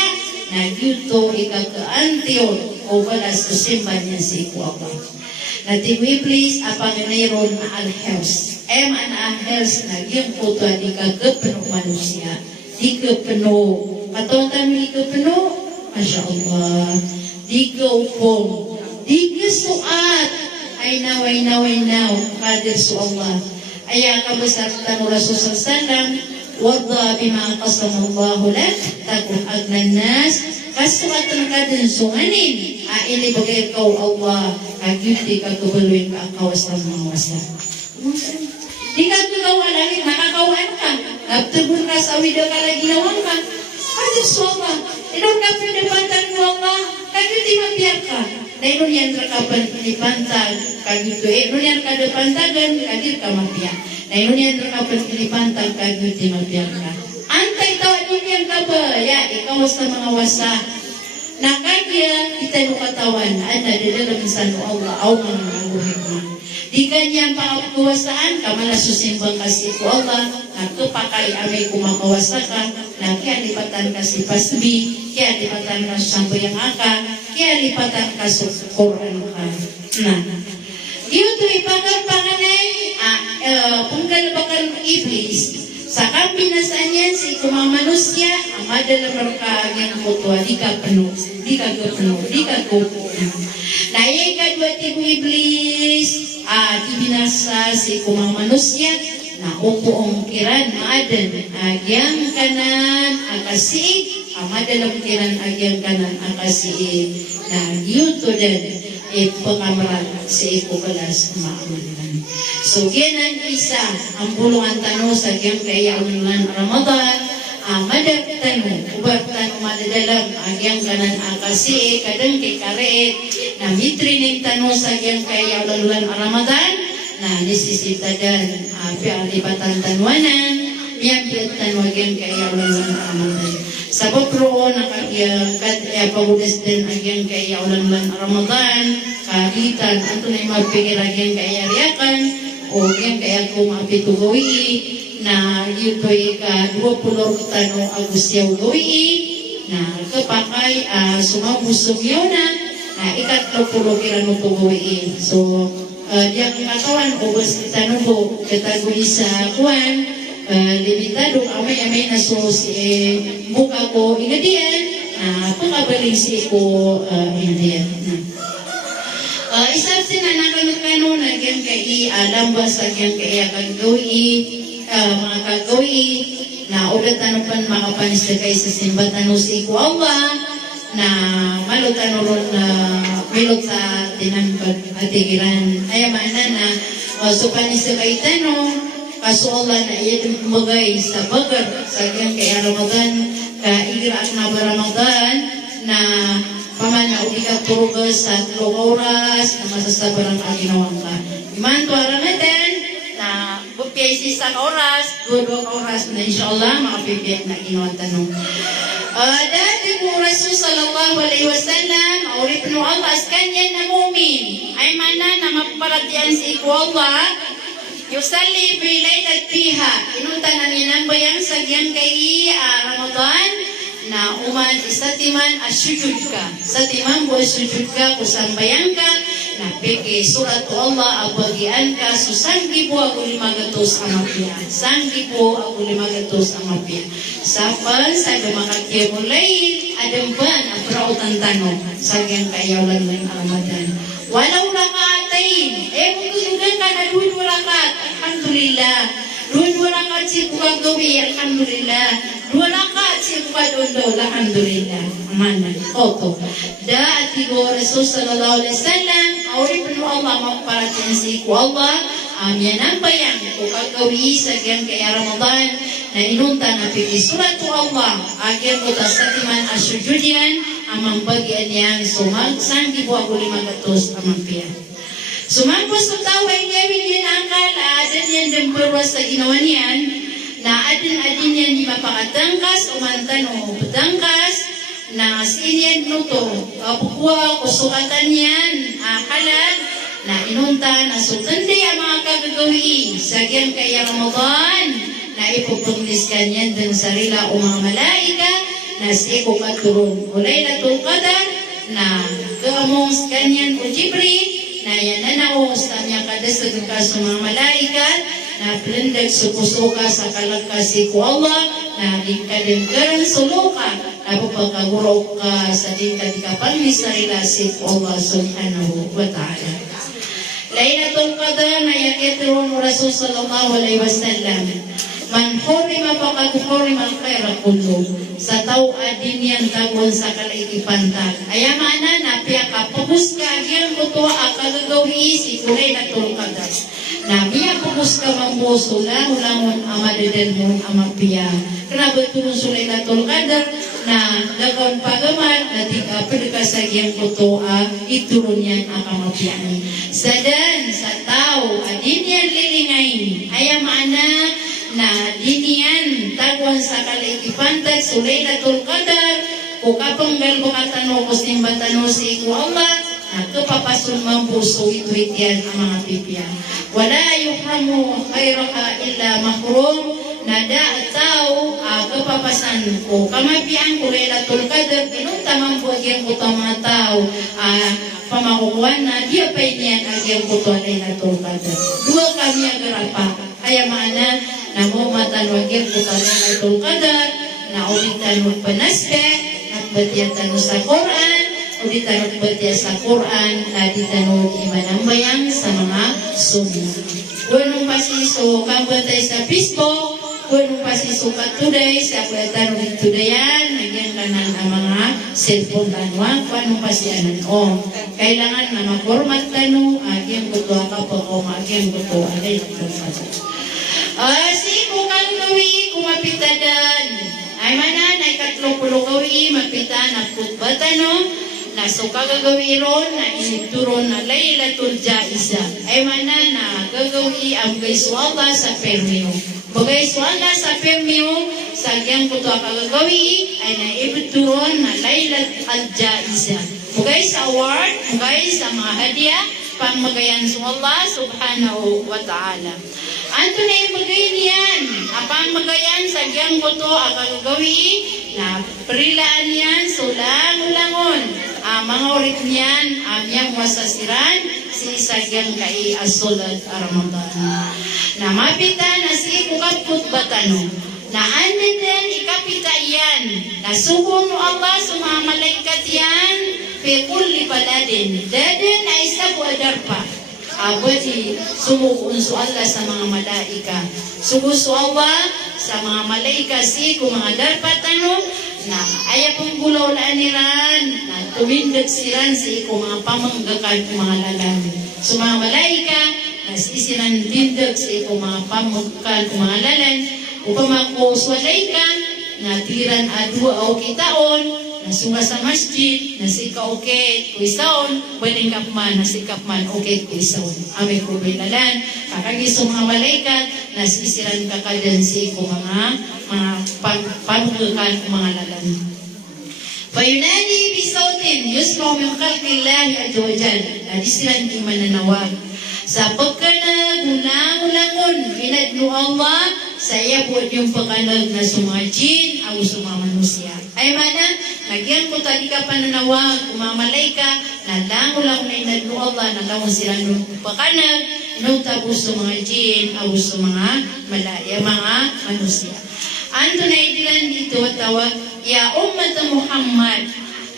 na yuto ikagkaantiyon o balas o simban niya si Kuwapa na tiwi please apang nairon na alhers an alhers na agyang kuto di kagapano manusia di kapano katotan di kapano Masya Allah, di ka upong, di ka suat, ay naw, kadir su Allah. Ay kabasar tanu Rasul sallam, wadda bima qasamallahu lak, takun agnanas, kasuatan ka din sunganin, ini bagay kau Allah, kagyuti ka kabaluin ka kawas ng mga wasa. Di ka tugawa lagi, nakakawan ka, nagtubun ka sa wida ka lagi nawan ka, kadir su Allah. Inong kapinipantag mo Allah, kayo di mabiyak ka. Na inong yan rakapan pinipantag, kayo ito. Inong yan kadapantagan, kadir ka mabiyak. Na inong yan rakapan pinipantag, kayo di mabiyak ka. Antay tao inong yan kabaya, ikaw sa mga wasa. Na kaya kita no katawan, at nadadalam sa Allah, aw mga nanguhin mo. Di kanyang pangapagkawasaan, kamala susimbang kasi ko Allah, nagtupakay amay kumakawasa ka, na kaya lipatan ka si Pasbi, kaya lipatan ka sa sambayang aka, kaya lipatan ka sa Quran ka. Dito ipagkapanganay, panggalbakan iblis, sa kampinasaan yan si kumang manusia, ang madalamar ka ang kutwa, di ka pano, di ka gapano, di ka kupo. Nayay ka duwating iblis, ibinasa si kumang manusia, na upoong kiran, maadan, agyang kanan, akasiig, madalang kiran, agyang kanan, akasiig, na yuto din, pagkamaran sa ikubalas maamalan. So, ginan isa, ang bulungan tanong sa agyang kayawanan Ramadan, madag tanong, ubar tanong madadalag, agyang kanan, akasiig, kadang kay kareet, na mitrining tanong sa agyang kayawanan Ramadan, na nisisitagan, alipatan tanwanan, miyambit tanwagan kaya ulan Ramadan. Sabab roon nakagyan pagudes din agyan kaya ulan Ramadan, kahitan, ato na mapigil agyan kaya riyakan, o agyan kaya kumapitugawi, na yutoy ka 20 tanong Agusyaw gawi, na kapakay sumabusog yun na 30 kirano tugawiin. So, diyang katawan o bas tanong po, katagoy sa kuwan, limitado amay na so buka ko ingadian pagkabaling si ko ingadian isang sinanakanukano na kyan kay alam ba sa kyan kay kagawi mga kagawi na ugat pan makapanis na kay sa simbatan no si ko Allah na malutan ron na milot sa tinangkad atigiran ayamana na so panis na kay tanong kaso Allah na iya magay sa bagar sa kanyang kaya Ramadan kaigiraat na ba Ramadan na pamana ulikat turugas sa 3 oras na masasabarang aginawang ka iman to Ramadan na bupiyay si 1 oras 2 oras na insyaAllah makapipiyay na ginawa tanong dati po Rasul sallallahu alaihi wasallam aurip no Allah as kanya na mumin ay mana na maparatian si iku Allah yusalli fi laylat fiha inuntanan ninan bayang sagyan kay Ramadan na uman isatiman asyujud ka satiman buat sujud ka kusang bayang ka na peke surat Allah abagian ka susanggi po ako 500 amapya sanggi po ako 500 amapya sapan sa gumakakya mulay adamban abrautan tanong sagyan kayaw lang ng Ramadan walau rakatain mungkin kan ada 2 rakaat alhamdulillah 2 rakaat si bukan gawi alhamdulillah 2 rakaat si bukan dondo alhamdulillah aman oto da atigo Rasul sallallahu alaihi wasallam auri penuh Allah magparatian si ku Allah amyan ang bayang ko kagawi sa gyang kaya Ramadan na inunta na pili suratu Allah agyan ko tasatiman asyujudian amang bagian yang sumagsang di buwa ko 500 amang piya sumangkos ng taway ngawin yun angkal adin yan demperwas sa ginawa niyan na adin yan di mapakatangkas umantan o patangkas na sinyan nuto kapukuha kusukatan yan halal na inunta na sutandi ang mga kagagawi sa gyan kaya Ramadan na ipupugniskan yan din sarila o mga malaika na si ko katurun ulay na tulkadan na kaamong kanyan o Jibril na yan na naos na niya kadasag ka sa mga malaikat na plendag supusuka sa kalagkasi ko Allah na di ka din karan suluka na pagkaguro ka sa di ka pangisarila si ko Allah subhanahu wa ta'ala Laylatul Qadar na yakitron Rasul sallallahu alaihi wasallam man hurima faqad hurima al-khaira kullu sa tao adin yang tagon sa kalaikipantag ayamana na piya ka pubus ka agyan kuto akagagawi si Laylatul Qadar na piya pubus ka mambuso langon amadeden mo amapiya kana betul Laylatul Qadar na gagawin pagaman na tika pwede ka sa agyan kuto iturun yan akamapiyan sadan sa tao adin yan lilingayin ayamana na dinian tagwan sa kalaikipantag sa Laylatul Qadar o kapanggal bakatano ko simbatano si iku Allah na kapapasun mambuso ito itiyan ang mga pipiya wala yuhramu khairaha illa mahrum na da tao kapapasan ko kamapian ko Laylatul Qadar pinunta mambuagyan ko ta mga tao pamakukuhan na diya pa iniyan agyan ko ta Laylatul Qadar dua kami agarapa ayamana na mo matanwagin ko ka Laylatul Qadar na ulitan mo panaspe at batiyatan mo sa Quran ulitan mo batiyat sa Quran na ditanong imanang bayang sa mga sunnah kunong pasiso kabatay sa Facebook kunong pasiso ka today sa kulatan mo tudayan nagyan kanan ang mga cellphone lanwang kunong pasianan o kailangan na mag-format tanong agyan ko to kapag agyan ko to Laylatul Qadar si kukang gawi kumapitadan ay manan ay 30 gawi mapitan at putbatano na suka gagawi ron na inituron na Laylatul Jaiza ay manan na gagawi ang gaiswalda sa permyo Bagay suala sa premyo sa giyang puto kagagawi ay naibuturon na Laylat al-Jaiza. Bagay sa award, bagay sa mga hadiah, pangmagayan sa Allah subhanahu wa ta'ala. Anto na ibagay niyan, apang magayan sa giyang puto kagagawi na perilaan niyan sulang-ulangon. Mga ulit niyan, amyang wasasiran, si isagyang kai asulat Ramadan. Na mapita na si ikukaput batano. Na andin din ikapita yan. Na sugo mo Allah sa mga malaikat yan, fi kulli baladin. Dadin na isa po adarpa. Abadi sumukuun su Allah sa mga malaika. Sugo su Allah sa mga malaika si kung mga darpa tanong, na ayaw pong gulaw na aniran, na tumindag siran si iko mga pamanggakan kung mga lalaki. So mga malaika, na isiran tindag si iko mga pamanggakan kung mga lalan, upang makuswalay ka, na tiran adwa o kitaon, na sunga sa masjid, na si kaukit kuisaon, pwedeng kapman, na si kapman ukit kuisaon. Amay ko bilalan, kakagiso mga malaikat, na sisiran kakadan si iko mga pamanggakan kung mga lalan. Fayunani bisautin yusma min khalqillahi azza wa jalla. Adi silang di mananawag. Sa pagkanag ulang-ulangon pinadno Allah saya buat yung pagkanag na sa mga jin o sa mga manusia. Ay mana, nagyan ko tadi ka pananawag kung mga malaika na lang-ulang na inadno Allah na lang silang yung pagkanag nung tapos sa mga jin o sa mga malaya, mga manusia. Ando na idilan dito tawag, ya ummat Muhammad,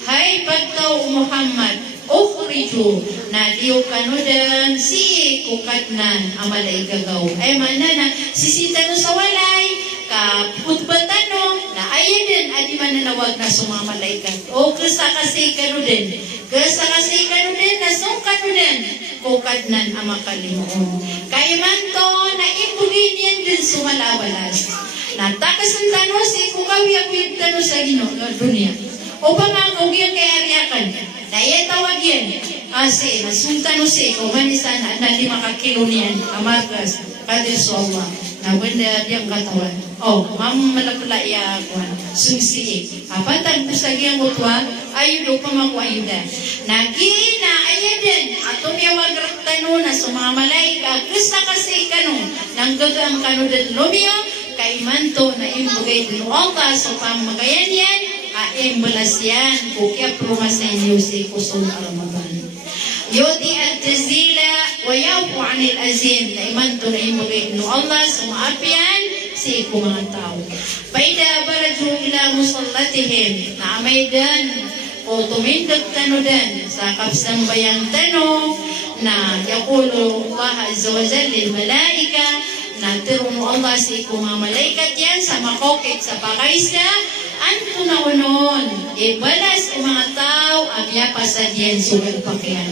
hay pagtaw Muhammad, ukhriju na diyo kanudan si kukatnan amalay gagaw. Ay mana na sisita no sa walay, kaputbatano na ayan din adi mananawag na sa mga malaikat. O kasa kasi kanuden, na song kanuden, kukatnan amakalimuon. Kaimanto na ibugin yan din sumalabalas. Natakas ang tano si kukawi ang tano sa dunia. O pa nga kugiyang kay Ariakan. Daya tawag yan. Kasi nasunta no si kung manisan na 5 kilo niyan. Amarkas. Kadir so Allah. Na wala diyang katawan. O, malapula iya kuhan. Sungsi. Apatag kusagiyang utwa. Ayudo pa makuayuda. Nagi na ayadan. Ato niya wagratano na sa mga malaika. Kusa kasi kanong. Nanggagang kanudan lumio. Kaimanto na imbugay din Allah sa pamagayan yan, aimbalas yan, kukya prunga sa inyo si Kusong Ramadan. Yodi al-Tazila, wayapu anil azin, na imanto na imbugay din Allah sa maapian, si iku mga tao. Paida baraju ila musallatihim, na amaydan, o tumindag tanudan, sa kapsang bayang tanong, na yakulo Allah Azza wa Jalla malaika, na tirong Allah si iku mga malaikat yan sa makokit sa pakaisya, anto na unon, ibalas o mga tao, abya pasad yan, sugal pakyan.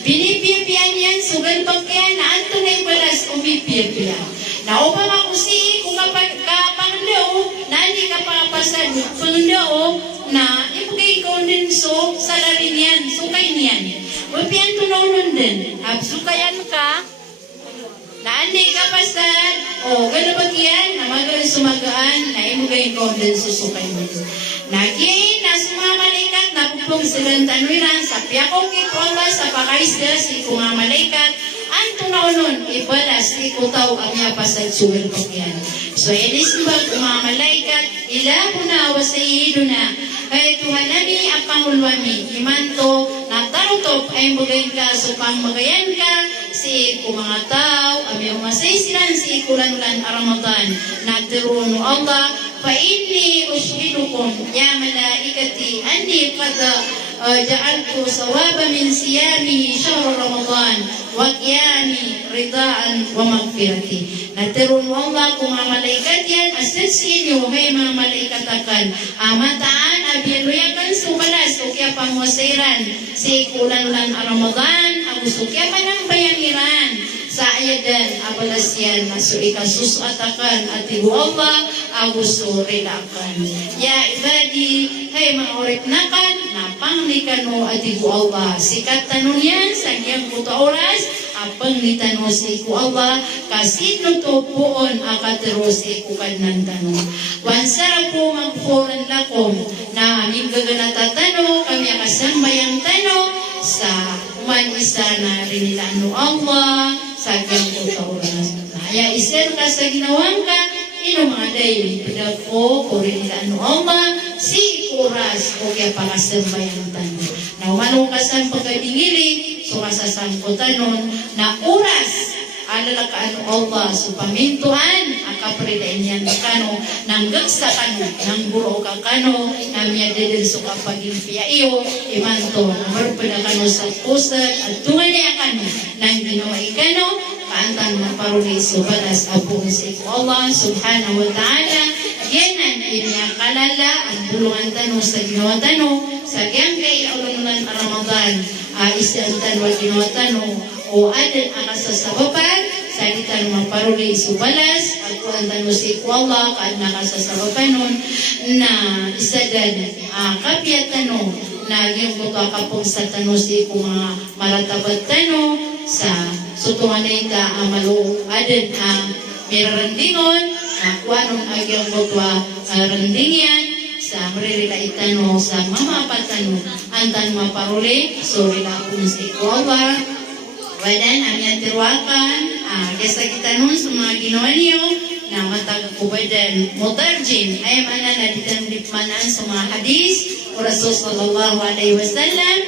Pinipirpian yan, sugal pakyan, na anto na ibalas, umipirpian. Na upang ako si iku kapanglo, na hindi ka pakapasad, panglo, na ipagay ko din so, salarin yan, sukay niyan. Wapian to na unon din, absukayan ka, na hindi ka pasad, o gano'n ba yan, na magaling sumagaan, na imugay ko din susukay mo. Naging, na sumamalikat, na pupong silang tanwiran, sa piyakong kikola, sa pakaisda, si mga malaikat, anto na unon, ibalas, ikutaw ang niya pasad, suwil ko yan. So, inisibag, mga malaikat, ilahuna, wasayiduna, kaya Tuhan nami, ang pangulwami, imanto, na tarutop, ay mugay ka, so pangmagayan ka, si iku mga tao, abi umasaysiran si iku lanulan Ramadan, na tiruno Allah, fa inni ushidukum ya malaikati anni qad ja'altu sawaba min siyamihi syahr Ramadan wa qiyami ridaan wa magfirati. Na tiruno Allah kung mga malaikat yan, asad sa inyo, may mga malaikat akan, amataan, abiyaluyakan subalas, o kaya pangwasairan, si iku lanulan Ramadan, gusto kaya manang bayangiran sa ayadan abalas yan na so ikasus atakan at ibu Allah agusto relakan. Ya ibadi hay mga urip nakan na panglikan mo at ibu Allah sikat tanong yan sa iyang buta oras panglitan mo sa iku Allah, kasino to poon akateros iku kanan tanong. Wansara po magpuran lakom na aming gaganatatano, kami akasambayang tanong sa man isa na rinilano Allah, sa ganda ko oras. Kaya iser ka sa ginawang ka, ino mga dayon, pinako, rinilano Allah, si oras o kaya pakasambayang tanong. Na umanong kasan pagkadingili, so kasasangkutan nun, na oras, alala ka ano Allah, so pamintuan, akapridain yan kano, nang gagsa kano, nang buro ka kano, namya dedel so kapagin piya iyo, imanto, namarpada kano sa pusat, at tungan niya kano, nang ginawa ikano, kaantan maparuli so balas abong sa iko Allah, subhanahu wa ta'ala, yanan niya kalala, ang bulungan tanong sa ginawa tanong, sa giyang kay ulunan Ramadan, isang tanong ginawa tanong, o adan akasasabapan, sa kita maparuli subalas, at kuwan tanong si Allah, kaan nakasasabapan nun, na isadan, kapya tanong, na yung buto kapong sa tanong si mga maratabat tanong, sa sutungan na ita, malo, adan, mirarandingon, kuanong agyang buto, randingyan, sa maririla itano sa mamapatano antan maparuli so rila kung sa ikuwa wadan aming tirwakan kesa kita nun sa mga ginawa niyo na matagkubadan mutarjin ay mana na ditandipmanan sa mga hadis o Rasul sallallahu alaihi wasallam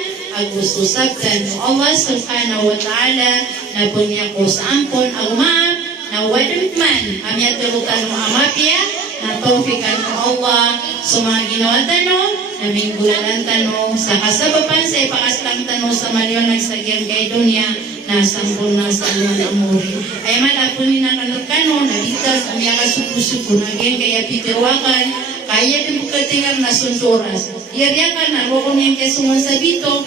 agustusabkan mo Allah subhanahu wa ta'ala na punya ko sa ampon ang maaf na wadan man aming tirukan mo amapya na taufikan mo Allah sa mga ginawa tanong, na minggulalan tanong, sa kasabapan sa ipakaslang tanong sa maliwan nagsagyan kay dunya, na sampun na sa aluan amuri. Ay malapon ni nakanagkano, nalitas, amya kasupusupo, naging kaya pitirwakan, kaya din bukatingar na sunturas. Iyaryakan na, roko niyan kesungan sa bito,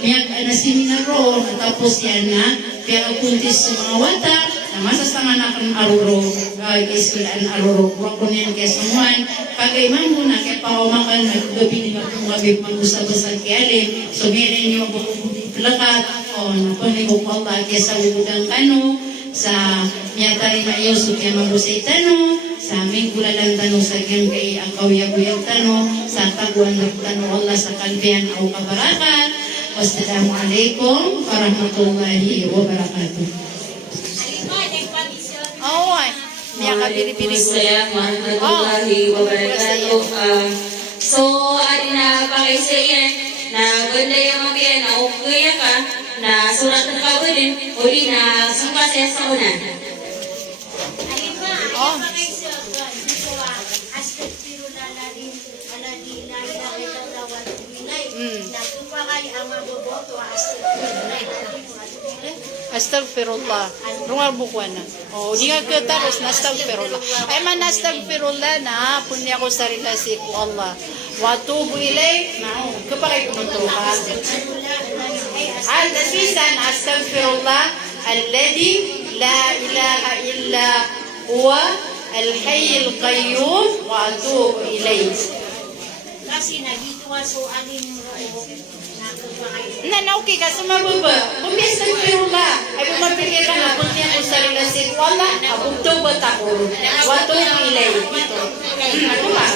miyag na seminaro, tapos yan na, kaya kuntis sa mga wata, na masasangan akan aruro, kaiskilaan aruro, roko niyan kesungan, kagayman mo na, kaya paumakan, naggabi nga kung gabi mag-usabasag kialim, so meron niyo bukubuti plakat, o napunigok Allah, kaya sa uudang kano, sa miyatari mayo, so kaya magusay tanong, sa aming gulalang tanong sa kiyang kay ang kawiyag-uyag tanong, sa taguan ng tanong Allah sa kalbihan o kabarakat. Wassalamualaikum warahmatullahi wabarakatuh. Awan, niya ka biri-biri ko. Warahmatullahi wabarakatuh. So, na pakaisayan, na ganda yung mga yan, na ukuya ka, na surat na ka din, uli na sumpasya sa unan. Astagfirullah. Rungal bukuan na. O, di nga kataros na astagfirullah. Ay man astagfirullah na punya ko sa relasi ko Allah. Watubu ilay. Kapagay pumunto ka. Al-Dasisan astagfirullah. Alladhi la ilaha illa huwa al-hayyul qayyum wa atubu ilay. Kasi nagito so alin Okay ka sa mababa. Bumias ng pirula. Ay bumapili ka na. Kung niya ko sa relasin, wala. Abugto ba tako? Wato yung ilay. Dito. Ako ba?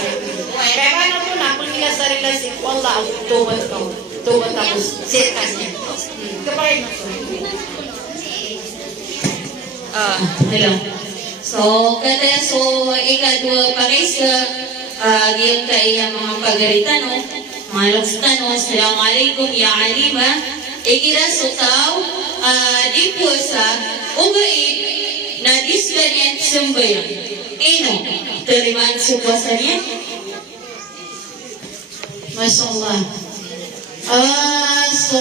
Kaya ano po na. Kung niya sa relasin, wala. Abugto ba tako? Abugto ba tako? Sirkas niya. Kapag mo ito. Hello. So, ikadwa pakisa, giyan kay mga pagalitan, no? Malos tanong, Assalamualaikum ya alima, ikira sutaw, di po sa ubaid na disbanyan sumbayan. Ino, terimaan supuasan niya? Masya Allah. So,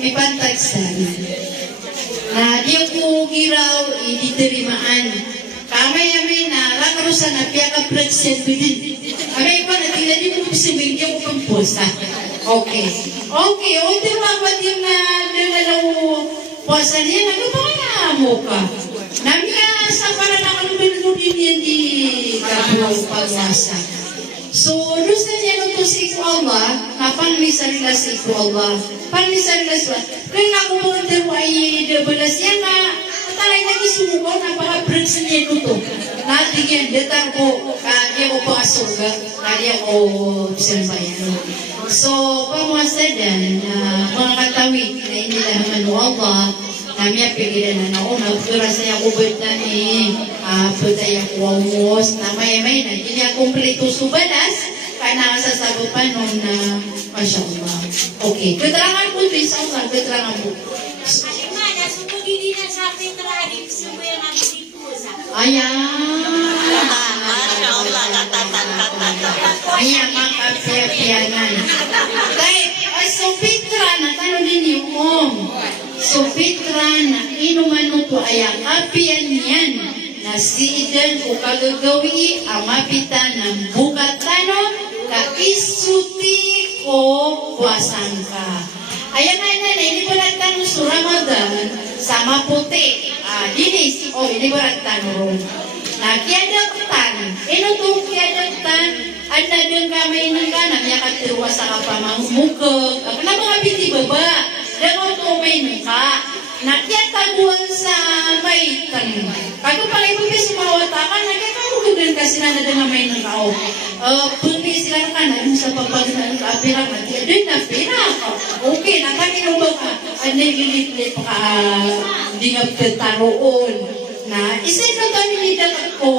ipantag sana. Na di ko giraw, iditerimaan. Kamay na, rakarusan na, piyaka present din. Amay pa na, tila di ko pisibig, di ko pang pusa. Okay. Okay, o di ba ba't yung nalalaw puasa niya, nagpapakaya mo ka. Namya, sa para na kalumin mo din yan di kabuang pag-asa. So, doon sa niya nung tusik Allah, pangisarilas ito Allah. Pangisarilas ba? Kaya ako mga dero ay dabalas yan na taray lagi sumugaw na baka brigsin niya ito. Natigyan, datang ko, kaya ko pakasoga, kaya ko bisambayan. So, pamasadan, mga katawid na inilahaman mo Allah, kami pigilan na nauna, pero saya ko ba't na patay ako wawos, na may na, hindi niya kumpleto subalas, kaya nakasasagot pa nun na, Masya Allah. Okay, keterangan po, insyaAllah, keterangan po. Alimana, sumugili na sa Petralim, sumuya na sa Ayan. Ayan, makapiyapiyanan. Dahil, so Petra, natanong din yung mom. So Petra, na inuman to ay ang apiyan yan na si Idan o kagagawi ang mapita ng bukatanon ka isuti ko buwasan ka. Ayan na, hindi ko nagtanong sa Ramadan sa maputi. Dinis, hindi ko nagtanong. Kiadagtan, inutong kiadagtan, at na doon kami nang ganam, yakatiruwa sa kapamangmukag. Ako na mga biti baba, daw to may nuka. Nakiataguan sa maitan. Ako pala ibigay sa mga watakan, nakiataguan kasi na nga may nuka. Pulpi sila na kanan sa pagpagdaan ka, apirang natin. Doon na, pirang. Okay, nakakinubo ka. At nililit pa ka, hindi nga pagtaroon. Na isip na kami nila ko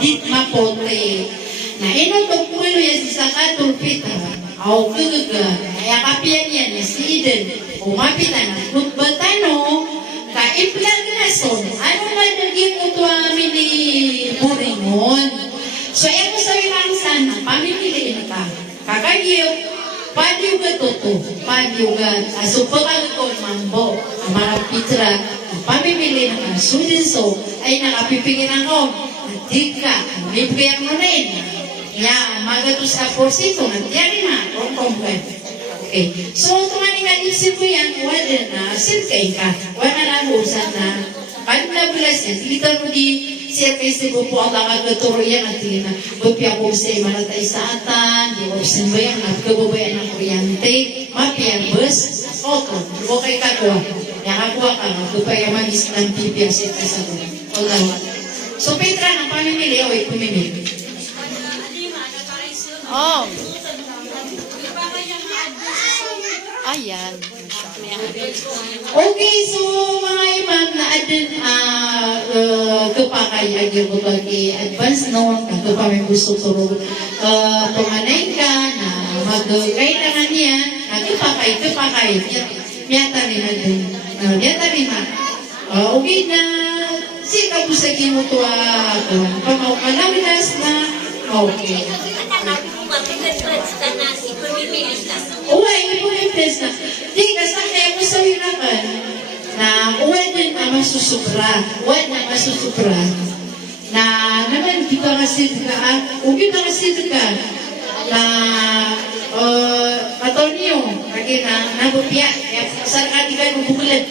dit mapote na inutong pulo yan sa katulpita aw kagaga kaya kapiyan yan na si Eden umapita na nutbatano ka implag na son ano man naging uto amin ni Buringon so ako sa ilang sana pamimiliin ka kakagiyok Padiuga toto, padiuga, aso pagkakon mambo, amarang pitra, pamimili ng sudinso, ay nakapipigin ako, tika, bibigyan mo rin. Ya, magatos sa porsito, nandiyan na, kung complete. Okay, so tumaning nga isip ko yan, wala na, silkay ka, wala na usan na, kanina bulas yan, kita mo di, siya kay Sibo po ang nakaguturo yan at tina. Bupya ko sa maratay sa atan, di ko simbayang nagkababayan ng kuryante, mapiyang bus, auto, di ko kay kakwa. Nakakuha ka nga, bupaya magis ng pipya siya kay sa doon. So Petra, ng pamimili, o pumimili. Oh. Ayan. Okay, so mga imam na adin kapakay agil ko bagi advance noon kato pa may gusto turo pumanay ka na magkailangan niya kapakay miyata rin na din miyata rin na okay na sika po sa kinutuwa pamaukalaminas na okay uway, ipo yung test na. Di, kasi kaya mo sa hirapan na uway din na masusupra. Uway na masusupra. Na naman, di ka kasi ka, uwi ka kasi ka, na Antonio, kaya na, nabupya, kaya saan ka di ka nubukulan.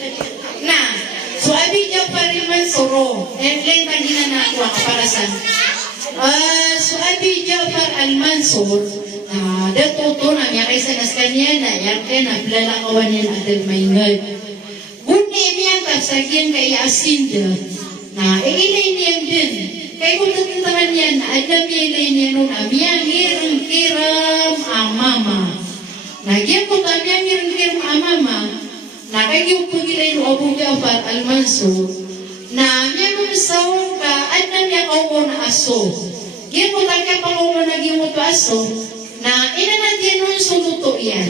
Na, so abi niya pa rin man soro, and then tangina na ako ang kaparasan. So abi niya pa al-Mansur, datuto na niya kaysa nas kanya na yan kaya na lalakawan niya na adal may ngad. Bunni niya kapsagyan kaya asin dyan na ilay niya din. Kaya kung tatangan niya na adal ilay niya nun amiyang hirang-hiram ang mama. Nagyan ko kamiyang hirang-hiram ang mama na kaya yung pagilay no Abu Ja'far al-Mansur na niya nung sawang ka adal niya kawo na aso. Yan ko tangka pa kawo na naging mo aso na inanatiyan nun suluto yan.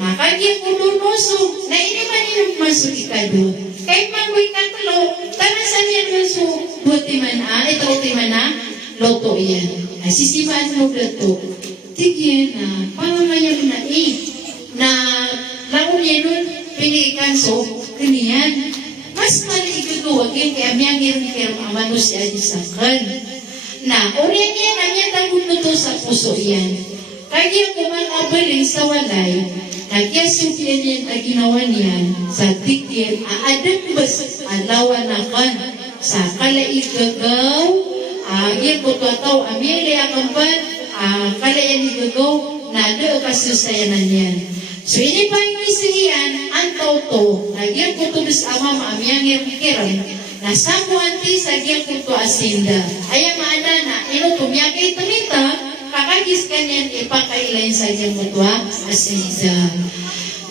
Na kagyan ko nun nuso, na iniman masuk ikado. Kahit mangoy katalo, tanasan yan nun so, buti man ito timan na, loto yan. Sisimaan mo gato. Tigyan na, pangangayan na na laon yan nun, pinikan so, kaniyan. Mas mali igagawa yan, kaya miyang amanos yan sa kan. Na, oriyan yan, ang tagun na to sa puso yan. Kaya kumakabaling sa walay, nagyasukian yan ang ginawa niyan sa tikir, aadang bas, alawa na kan, sa kalaigagaw, yan ko tataw, amiri akampan, kalayan igagaw, na do kasusayanan yan. So ini pa yung isiyan, antaw to, nagyan ko to bis ama maamyang yung kiram, na samuanti sa gyang ko to asinda. Ayaw maada na, ino tumiyakay tamita, kakagis kanyan ipakailayin sa gyang ko to asinda.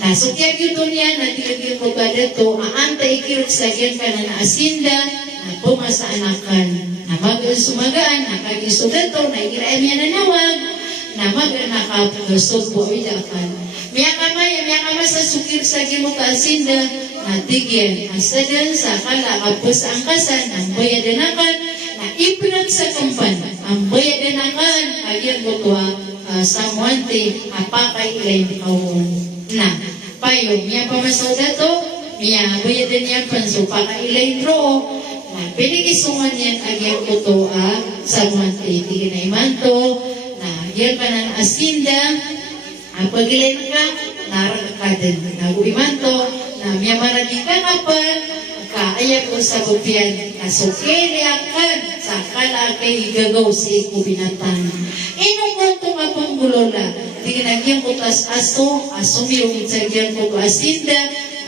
Na so kaya yun niya, na tigagyan ko ba dito, aanta ikirot sa gyang ka na asinda, na pumasa anakan, na mag-sumagaan, na kagiso dito, na ikirayan niya na nawag, na mag-nakapagusod po idakan. Miya kama sa sukir sa gimo kaasinda, na tigyan, asadan sa kala kapos ang kasan, ang bayadanakan, na ipinag sa kumpan, ang bayadanakan, agyan ko tuwa, sa muante, apakay ilay kawon. Na, payo, miya pamasaw dato, miya bayadan niya panso, pakailay ro, na pinigisungan yan, agyan ko to, sa muante, tigyan na imanto, na agyan ka ng asinda, ang pagilay ka, naragakadan. Naguimanto, na miyamaragin ka kapal, kaayag ko sa bupian, na sukiliakan, sa kalakay gagaw si ko binatang. Inukunto nga pang gulola, tingnan ko tas aso miyong sagyan ko asinda,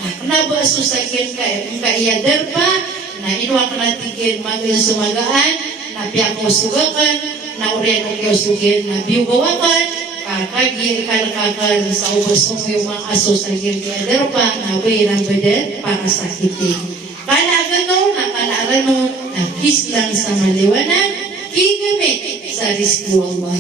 na kanaba aso sagyan ka, kung kaiyadar pa, na inuwa ka natigin maging sumagaan, na piyak mo sugakan, na uriyan ko kayo sugin, na biyugawakan, kakagir kalakakal sa ubos mo yung mga aso sa girgiader pa na bayran badan para sakitin. Kalagano na kalarano na kislang sa maliwanan, kigamit sa riskuwa.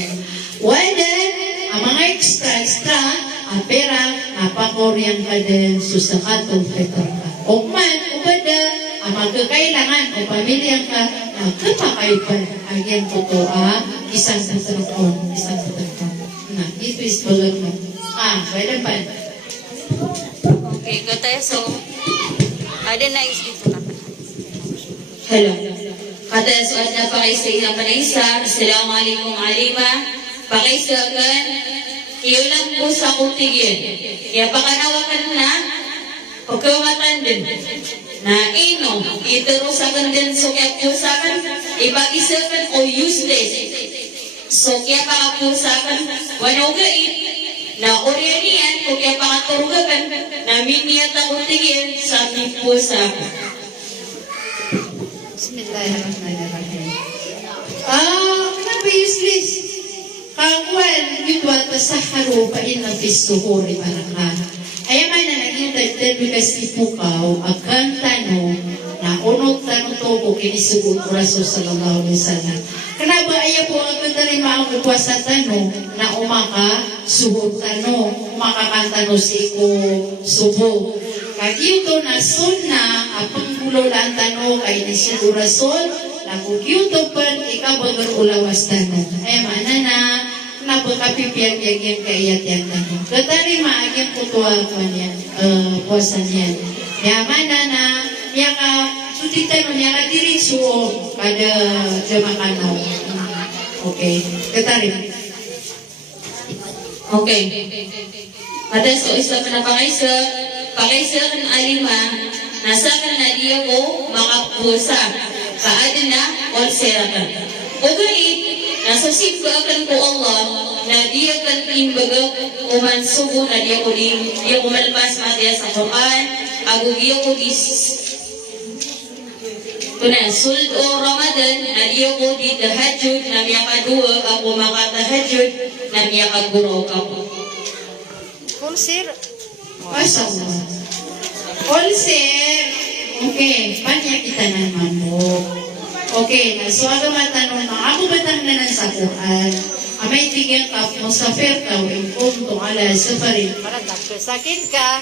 Wadan, ang mga extra, ang pera, napakoryang ka din susakatong petor ka. Ukman, ubada, ang magkakailangan o pamilyang ka, nagkapakaipan. Agyan ko to, isang petor. Nah, itu is balag mo. Pwede pa. Okay, good tayo. So, ada na dito na. Hello. Kata so ada pakaisa na panaysa. Assalamualaikum alima. Pakaisa kan iulang po sa kutigin. Kaya pakanawakan na pagkawatan din. Na ino, iterusakan din so kaya pusakan, ipagisakan o useless. So kaya pakapusakan, wanogait, na orianian, kung kaya pakaturugakan, namin niya takutigin sa pusakan. Bismillahirrahmanirrahim. Kenapa useless? Kawan, yudwa tasaharu pa inna fisuhuri baraka. Ayaman na naging dagdag kasi pukaw, akan tanong, na unong tanong to po kinisugot ko Rasul sallallahu alaihi wasallam. Kenapa ayaw po ang katarima ang kuwasa tanong na umaka suhot tanong, umakakantano si ko subo. Kagiyo na sunna, apang bulolan tanong kay ni Sigur Rasul, na kugiyo to pan ikabagar ulawas tanong. Ay manana, napakapipiyag yung kaiyat yan tanong. Katarima agyan kutuwa ko niyan, puwasan yan. Yamana na, yaka, sutitan mo niya ka diritso kada jamakanaw. Okay. Katarin. Okay. Kata so isa pa na pakaisa kan alima, nasa ka na diya ko makapusa. Kaadin na, olserakan. O ganit, nasa simba akan ko Allah, na diya kan imbaga umansubo na diya ko malpas matiya sa Quran, agugiya ko Kuna suldo Ramadan na iyo ko di tahajud na miya kadua ako makatahajud na miya kaguro ka po. Kulsir. Masyaallah. Kulsir. Okay, panya kita naman mo. Okay, so aga matanong na ako batang nanan sa Quran. Amay tigyan ka musafir ka o punto ala safarin. Para sakit ka.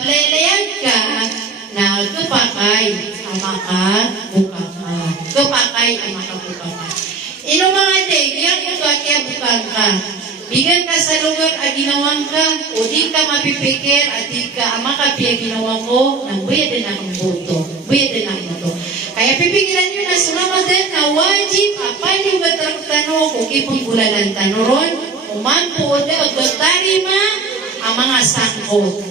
Playlayan ka na kapakay ang makabuka ka. Kapakay ang makabuka ka. Ino mga day, diyan ko to kaya bukan ka. Bigan ka sa lugar at ginawang ka, o di ka mapipikir at di ka ang makapiya ginawa ko, nang buya din ang buto. Buya din ang buto. Kaya pipigilan nyo na sunamadan na wajib, apay yung batarang kung ipong bulalan tanoron, umampo o da, agbatarima ang mga sangkot.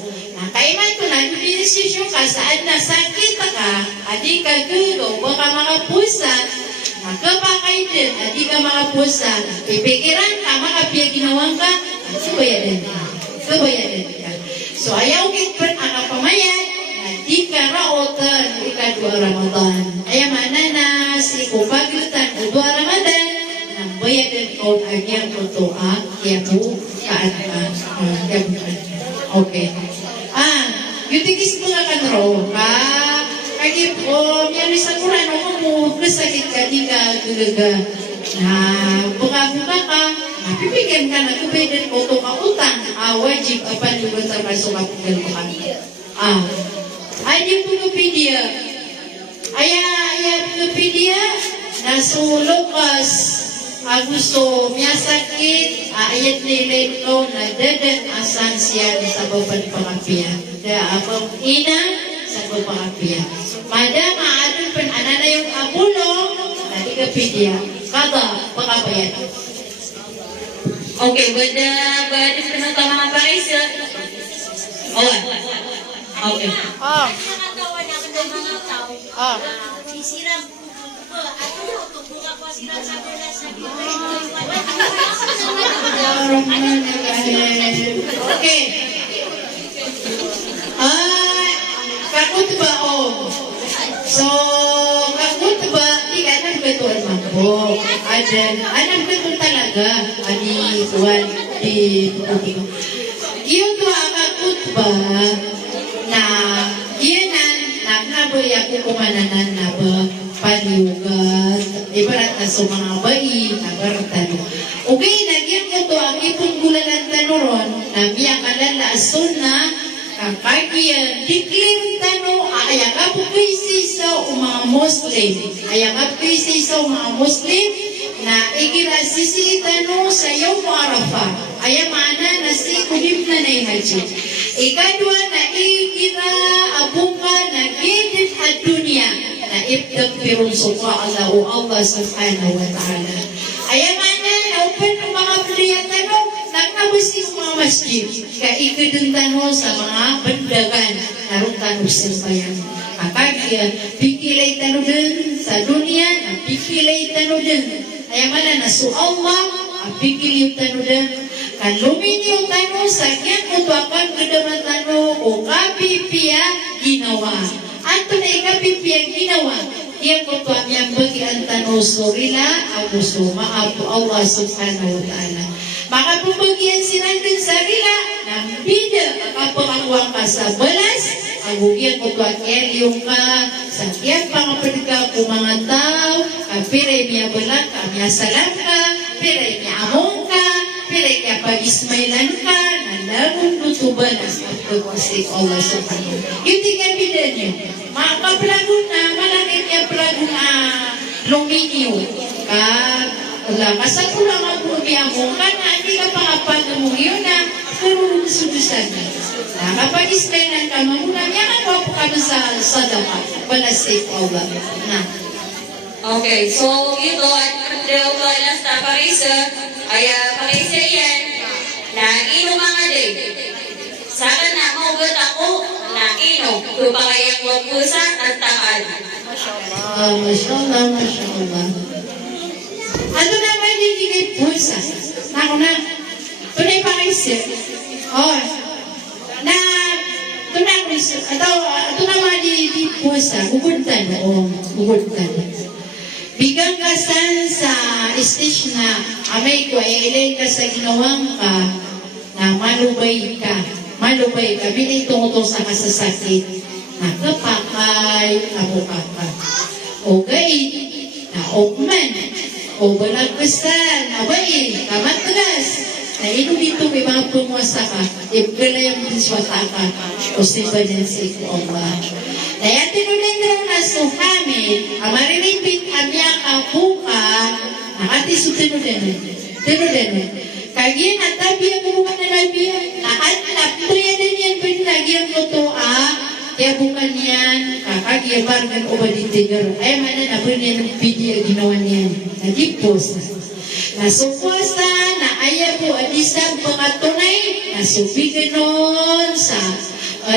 Kaiman ko na, binisisyon ka, saan na sakit ka, adi ka gugo, baka mga pusa, Nagkapakay din, at di ka makapusa. Pipikiran ka, makapiyag ginawang ka, kabayadan ka. Kabayadan ka. So ayaw kitpan ang kapamayan, na di ka raotan, ikadwa Ramadan. Ayaw manana, si kupagutan, udwa Ramadan, nang bayadan ko ang iyang tutuak, kaya mo, kaan ka. Okay. Yung tigis mo nga kanro, kaya po, yan sa Quran, mo, kasakit ka, di ka gulaga. Na, buka-buka ka, pipigyan ka na, kupidan ko ito kautang, wajib apa ni bentar masuk kapitan ko kami. Ay, Wikipedia. Ayah Wikipedia, nasulokas, gusto miya sakit, ayat nilay ko na dadan asan siya sa baban pangapian. Da abang ina sa baban pangapian. Madam aadun pan anana yung abulong na Wikipedia. Kada pakabayan. Okay, bada penonton mga paisa. Okay. Nakatawa na ako ng mga tao. Ah. Sisirang ano, tugtog ako sila sa bola sa Okay. Kakutba o. So, kakutba, di ka alam ka ito ang mabok. Alam ka ito talaga. Ani, Juan, di iyo to ang kakutba na iyanan, nagnaboy ako kumananan na ba paliugat. Ibarat na sa mga bayi, nagartan. Okay, nagyan ko to ang ipong gulalan tanuron na biya kalala asun na kakagyan, declare tano, ayagap ko sa mga Muslim. Ayagap ko sa mga Muslim na ikirasisi tano sa iyo mo Arafah. Ayamana na si kulim na haji. Ikadwa na ikira abuka na gidit at dunia na ibdagpirun suka Allah subhanahu wa ta'ala. Ayamana na open ng mga pilihan tano, nagnabusin sa mga masjid. Kaikadun tano sa mga bandagan, narong tano silbayan. Kakagyan, pikilay tano din sa dunia, na pikilay tano din. Ayamana na su Allah, pikilay tano din. Kalumini yung tano sa kyan kung akan kedaman tano o kapipia ginawa. Anto na ikapipia ginawa. Diyan ko tuwa niyang bagian tano sorila ako maaf Allah subhanahu wa ta'ala. Maka pumbagian sila din sa rila ng bida kapangawang ka sa balas. Agugian ko tuwa yung ka sa kyan pangapalika ko mga tao. Kapiray niya balak, kamya salam ka, piray niya among ka. Pero kaya pag-ismailan ka, nalagang lutuban ang pagkakasik Allah subhanahu wa ta'ala. Yung tingnan bida niyo, makaplago na, malaki niya plago na luminyo. Kasi kung lang ang bumiya mo, kana hindi ka pangapan mo yun na karunong sudusan niya. Kapag-ismailan ka, mamuna niya ka po ka sa sadaka. Palasik Allah. Okay, so ito at daw ko alas na parisa, ay parisa yan, na inom mga day. Saka na maugat ako, na inom, tupakayang wagpusa at takal. Mashallah. Ano naman hindi pusa? Ako na, tunay parisa. Na, tunay parisa, ito naman di pusa, gugultan o gugultan. Bigang kasan sa stage na amay ko, ilay ka sa ginawang ka na malubay ka. Bilay tungkol sa kasasakit. Nakapakay, nabukaka. O gait, na okman. O balagpasan, abay, kamatras. Na ino dito may mga pumwasa ka. Ibgalayang diswata ka. O sibadensi ko Allah. Kaya tinunin daw na suhamin, amariripit amya kapuka, nakatiso tinunin. Kagian at tabiya mo na nabiya, naanap, tuya din yan pinagyan mo to kaya bukan yan, kakagiya bargan o baditigar, ay mana na po niya ng video ginawa niyan, nagipos. Nasukwasa na ayaw po at isang pangatunay, nasubiganon sa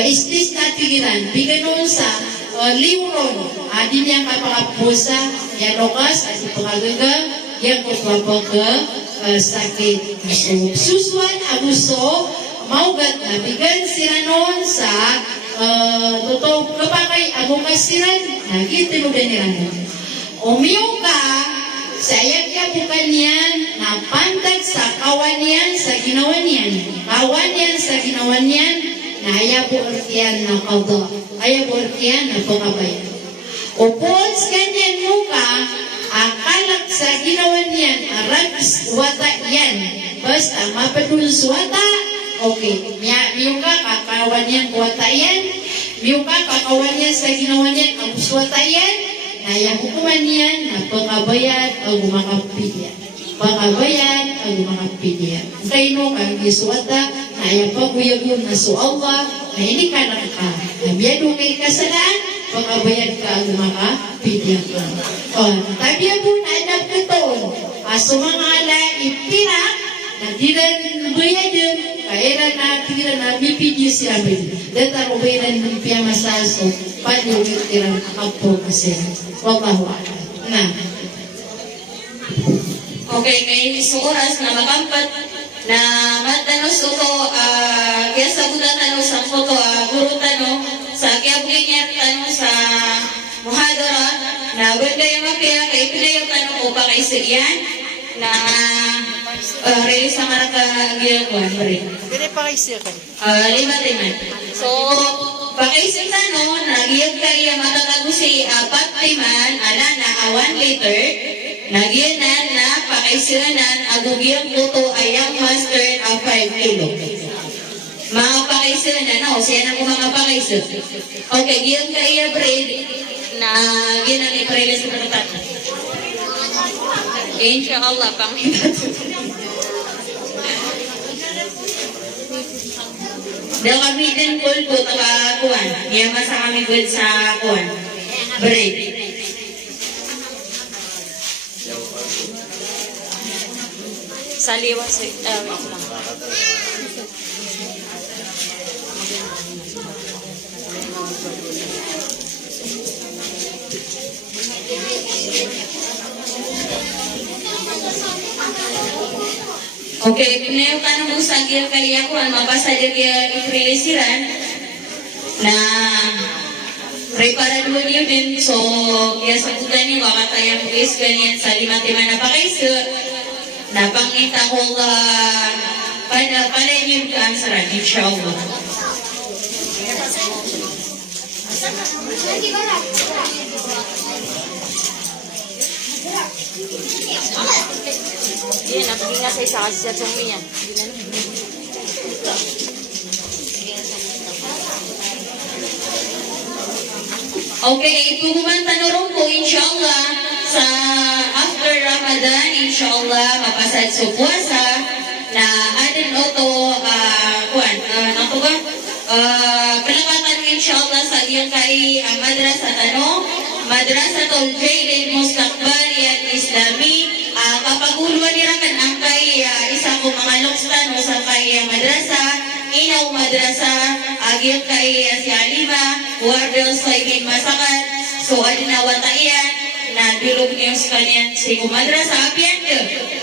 istis katigiran, biganon sa liuron. Adin yang kapakapusa, yan okas, at ipagagaga, yan kupapaka sakit. Susuan abuso, maugat na bigan siranon sa totoo kapakay abukasiran, nagitinugan nila. Umiyaw ka, sayag bukan yan, napantag sa kawan yan, sa ginawan yan. Kawan yan, sa ginawan yan, na ayaw artiyan na kada. Ayaw artiyan na pakabayan. Upon ganyan mo ka, akalak sa ginawan yan, arabis wata yan. Basta mapadulus wata, okay. Miyong ka, kakawan yan, wata yan. Miyong ka, kakawan yan sa ginawan yan, abus wata yan. Naya hukuman yan na pakabayan ang umakapilya. Pakabayan ang umakapilya. Kaya no, kang giswata, naya paguyagun na su Allah, na hindi ka nakaka. Nabiyado kay kasalaan, pakabayan ka ang umakapilya ka. Tabiya po na anak ka to. Aso mga ala ipira, na diran bayadin, kaya na tira na mipidyo siya bin. Data rubayran ng piyamasaso, panyugit tirang akapo kasi. Wallahu a'lam. Na. Okay, may isang oras na makampat na matanos ito, kaya sa buta tanong sa foto, guru tanong, sa kaya niya tanong sa muhadara, na wala yung mapaya, kaya pila yung tanong ko pa kay Sirian, na release ang ginagawa, bari. Pwede pa kayo siya ka. Lima. So, pakaisip tanong, nagyag kayo matatagusi 4 timan, ala na 1 liter, nagyanan na pakaisilanan, agugyang puto ayang mustard 5 kilo. Mga pakaisilanan, siya na mga pakaisil. Okay, giyang kayo bread, na ginan iprelis na tatata. Inshallah, pangitat. Dahil kami din po kuwan. Niya masa kami good sa kuwan. Bread. Saliwa sa wait lang. Okay, pinayo ka nung sa gil kaya kuwan, mabasa din kaya iprilisiran na preparan mo niyo din. So, kaya sa kutan niyo, wakatayang guys, ganyan sa 5 timan na pakaiso. Napangita ko pala yung kansaran, inshallah. Yan, napaging nga sa isa kasi sa tsumi yan. Okay, ituguman tanurong ko, inshallah, sa after Ramadan, inshallah, mapasad sa puwasa, na adin oto, nato ba? Palakatan inshallah sa iyang kay madrasa tanong, madrasa tol Jailin Mustakbalian Islami, kapaguluan ni Raman ang kay isa ko mga lokstan o sa kay madrasa, inaw madrasa, agil kay si Alima, Wardel Saibin Masakan, so adina wataian, na bilog niyo sa kanyan si madrasa, apian ka.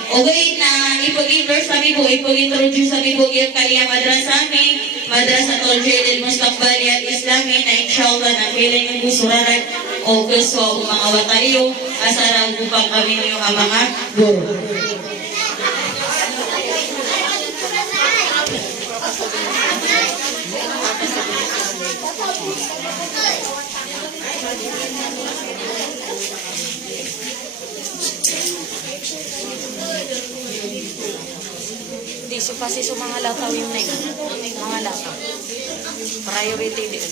Okay, na ipag-inverse sabi po, ipag-introduce sabi po yung kay madrasa mi, madrasa tol Jailin Mustakbalian Islami, na inshallah na piling yung busuraran, o gusto mga watayo, asarang upang kami niyo ang mga guru. Di so kasi sa mga lataw yung mga lataw. Priority din.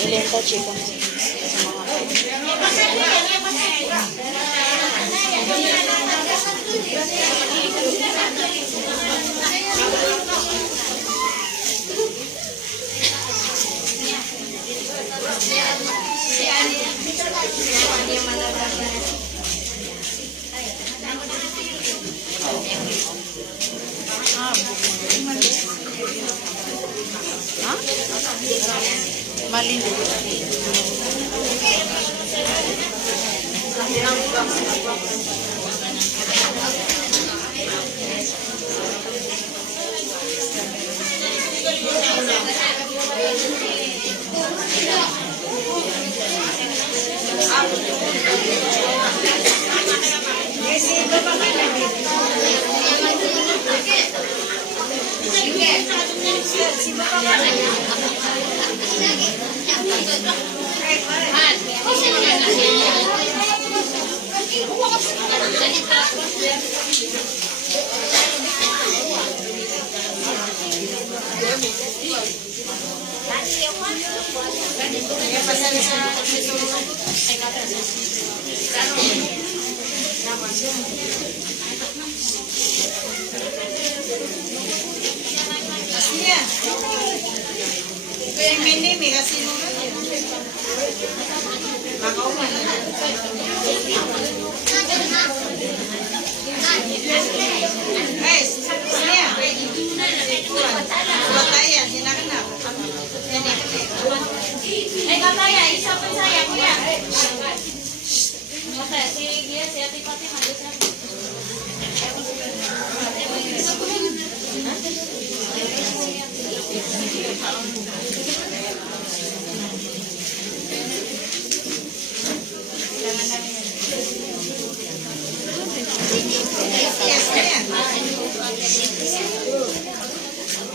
Ilenta chicken sa mga Mali na. Kataya, isa pa saya, kuya. Mata, si Ate Fatima, doon na.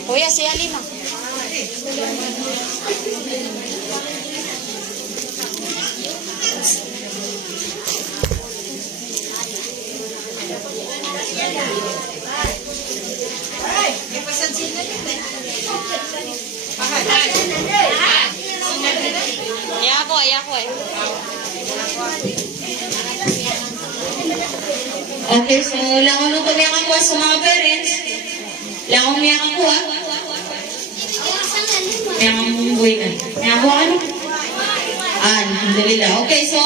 Kuya, si Alima. Ayako eh. Okay, so langon nung kumiyak ako sa mga parents. Langon miyak ako Yang buhay na. Yang ako ano? Alhamdulillah. Okay, so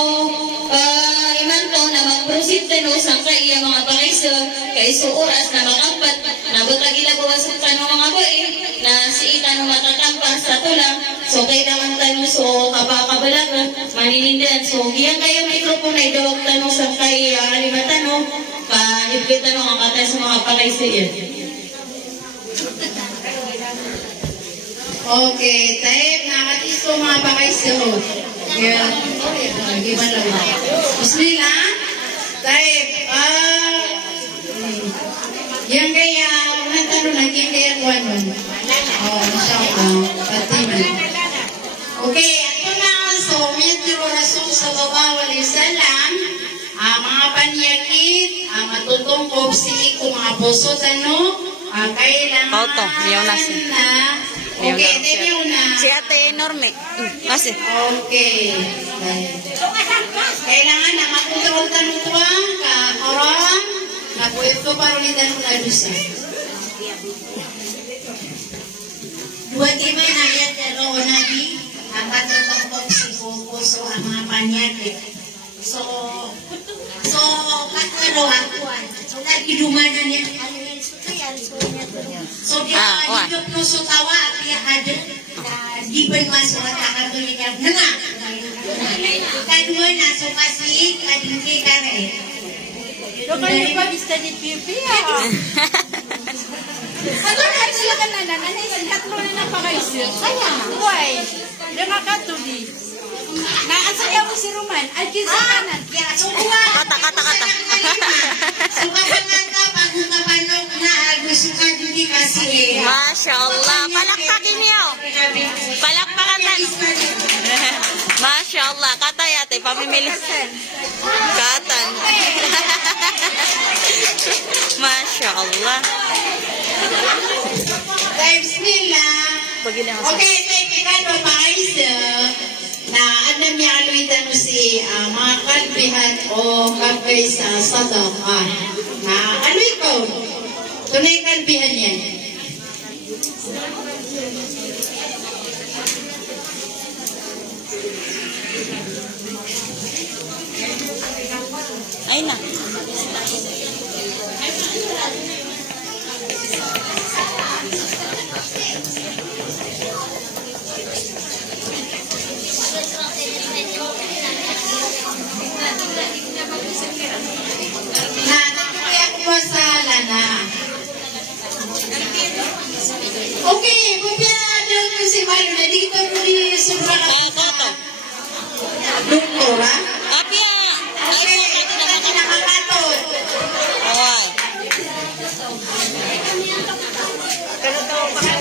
iman to na mag-proceed tano sa kaya mga pakaiso kaiso oras na makampat na butagi labawas sa tanong mga boy na si itanong matatampas sa tulang so kailangan tanong so kapakabalaga maninindihan so giyang kaya mikrofon ay dawag tanong sa kaya lima tanong pa-ibigay tanong ang katay sa mga pakaiso yan. Okay, tayo nakatisto mga pakaiso. Kaya, gimana lang. Bismillah. Tayo, yang kaya, unang tanong lang, yang kaya kuwan nun. Inshallah. Fatima. Okay, ito na. So, medyo Rasul sallallahu alaihi wasallam, mga panyakit, matutungkog si kung mga puso tanong, kailangan Auto, miyaw na siya. na okay, tayo na. Si Ate Norme. Kasi. Okay. Kailangan na makontrol tanong tuwang ka-oram na pwede pa rin tanong na lusa. Dua tiba na yan pero nabi ang patutong si puso ang mga panyakit. So kataro akuan. So nagidumanan niya. So dia hidup no so tawa dia ada di masuk akan tu yang nana. Kedua na so kasih kadinki kare. Rupanya bagus tadi pipi ya. Ano na sila ka na nanay sihat mo na napakaisip. Kaya, why? Dengan katuli. Naasaya mo si Roman. Ay, kisa kanan. Kata. Suka sangat pag napanog na gusto ka hindi kasi. Masya Allah. Palakpakin niyo. Palakpakan na. Masya Allah. Kata yate. Pamimili. Katan. Masya Allah. Bismillah. Okay, technical papaysa na anam niya aluitan mo si mga kalbihan o kabay sa sadaka. Na aluit ko. Tunay kalbihan yan. Ay na. malo na dito mo di sobra ka sa doktor, ha? Apia. Okay, ito na kinakakatod. Away.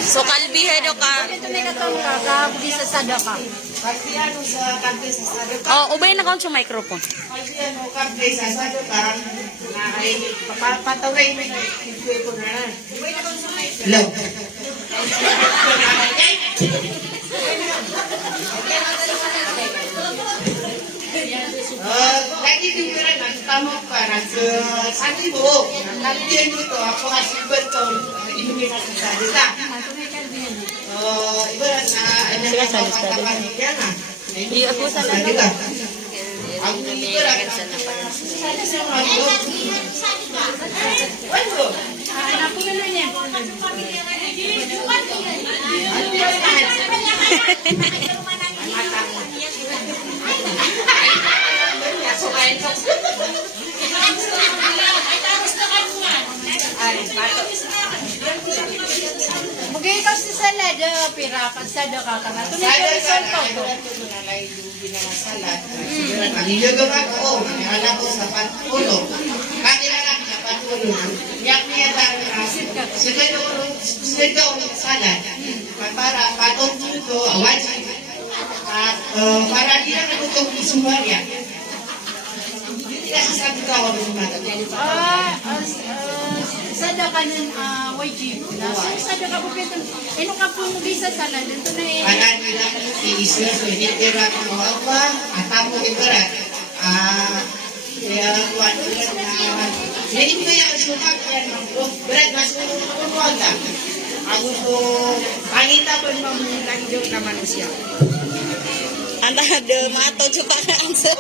So kalbihe do ka. Ito na katong kakabudi sa sadaka. Kasi ano sa kanto sa sadaka. Oh, ubay na kaon sa microphone. Kasi ano kanto sa sadaka. Na ay pataway mo na ko na. Hello. Lagi tinggal nagtamo ka nag-sabi mo. Nagtiyan mo to. Ako kasi beto. Ibigay na sa salita. Iba na ano sa katakan niya na. Hindi ako sa Salita. Ang dito lang. Sana sa mga Ano? Napuno niya. Mugay ka sa salada, pirapan sa daka ka na. Tunay ka rin sa to. Ang ilugong ako, alam ko sa patulo. Kanila lang sa patulo. Yak niya tayo na sila salad. Para patong dito, awan. Para di lang nagutong isumbarya. Hindi kasi sabi ko ako sumatag. Sadaka ng wajib. Sadaka po pito. Ino ka po mugay sa salada. Ito na eh. Para nila iisir, hinitira ko mo ako, at ako ibarat. Kaya kuwan ko lang na, hindi ko yung sumak yan, berat masuk ko lang. Ako po, pangita po naman lang na manusia. anda ada matod sa answer.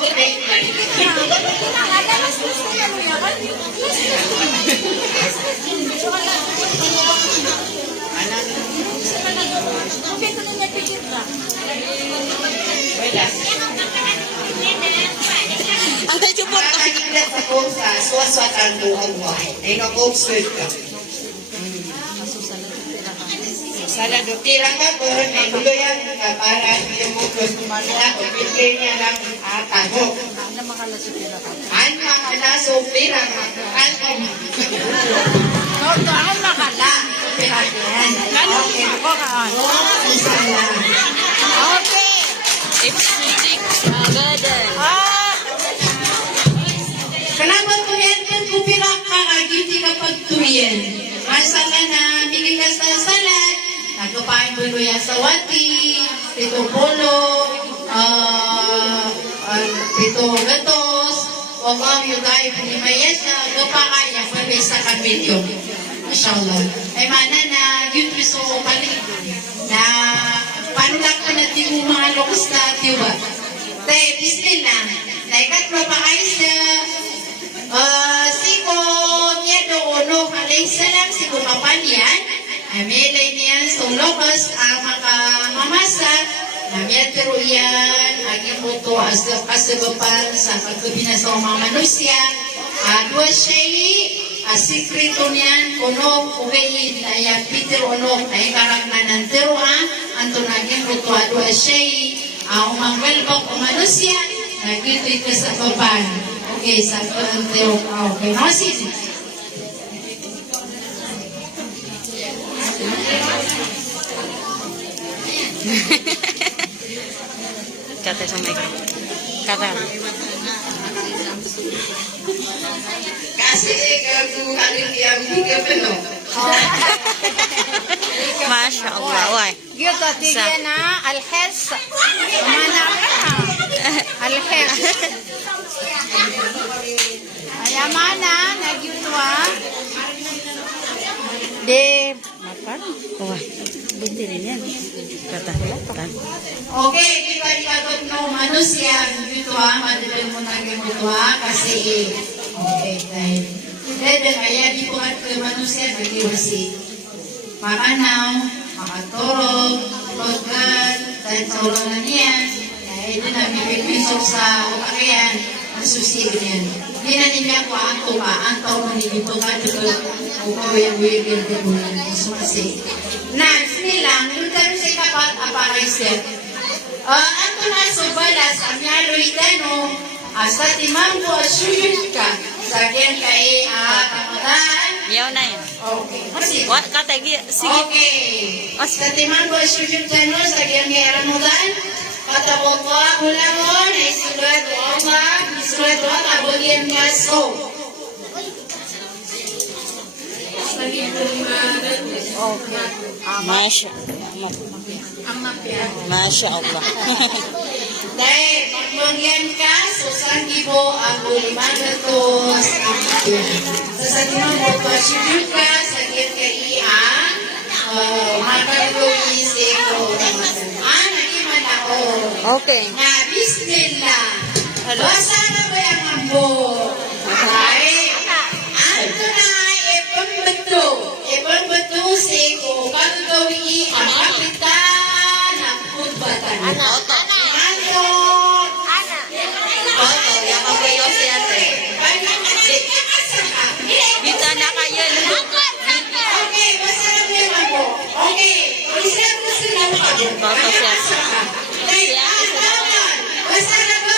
Ang tayo po. Nakakagiglat ako sa swaswat ang buong buhay. Ay nakoksuit ka. Salado, tira ka po, may guloyan ka para yung mukos kumamila ko, pili niya lang tago. Ang makalaso, pira ka. Toto, ang makala. Pira yan. Okay, ako kaan. Isa lang. Okay. Ipsitik agadan. Salamat po yan, kung pira ka, hindi ka pagtuyen. Masa ka na, bigay ka sa salad, nagkapain mo yan sa wati, pito polo, pito gatos, o yung tayo panimayas na, nagkapakaya, pwede sa kamilyo. Mashallah. Ay mana na, yun piso ko palig, na paano lang ka natin yung mga lokos na tiwa. Tayo, bismillah. Na ikatlo pa kayo sa siko niya doon alayhisalam siko kapanian amelay niya sa lokos ang makamamasak namiyat pero yan aging muto asagapan sa pagkabina sa mga manusia adwa siya asikreto niyan kuno ugayin na yung Peter Onok ay karakmanan pero anto naging muto adwa siya ang manggalbak o manusia nagito'y kasabapan. Okay, sa pagkantero ka. Okay, makasisi. Kata sa microphone. Kata. Kasi kung haling yang higa penuh. Masya Allah, why? Gitu, tiga na, alhes. Mana ka? Alhes. Ayamana, nagyutwa. De, apa? Wah, bunti rin yan. Kata. Okay, kita ikatod no manusia dito madali mo naging dito kasi okay, dahil kaya di po at manusia nagiwasi. Makanaw, makatorog, pagkat, dahil sa ulo na niyan, dahil ito na bibigmisok sa utakyan, ang susiyo niyan. Ginanin niya ko ang tumaan tao manilibutan ko kung yung wibir ko bulan sumasi. Next nilang, yung tayo sa kapat apakaisip. Ang tunas o balas, ang yaloy tano, sa timangko at suyun ka, sa kaya kay kamadaan. Yaw na yun. Okay. Masih. Wa, katagi, sige. Okay. Sa timangko at suyun ka no, sa kaya kay kamadaan. Katawa ko lang mo, naisulat ko Allah, isulat ko kabagyan nga so. Masya. Ang mapya. Masya Allah. Dahil pagbagyan ka, susang ibo ang ulimagatos ang mapya. Sa tinong mo, suyun ka, sa kaya kay ang makagawi seko. Nagiman ako. Okay. Na bismillah. Basa na ba yung ambo? Ay, ano na, ipang beto seko, kagagawi ang kapitan ng putbatan. Ano? Oto, yung kabayo siya. Kita na kayo. Okay, basa na ba yung ambo? Okay, isang gusto na ako. Toto siya. Basa na ba?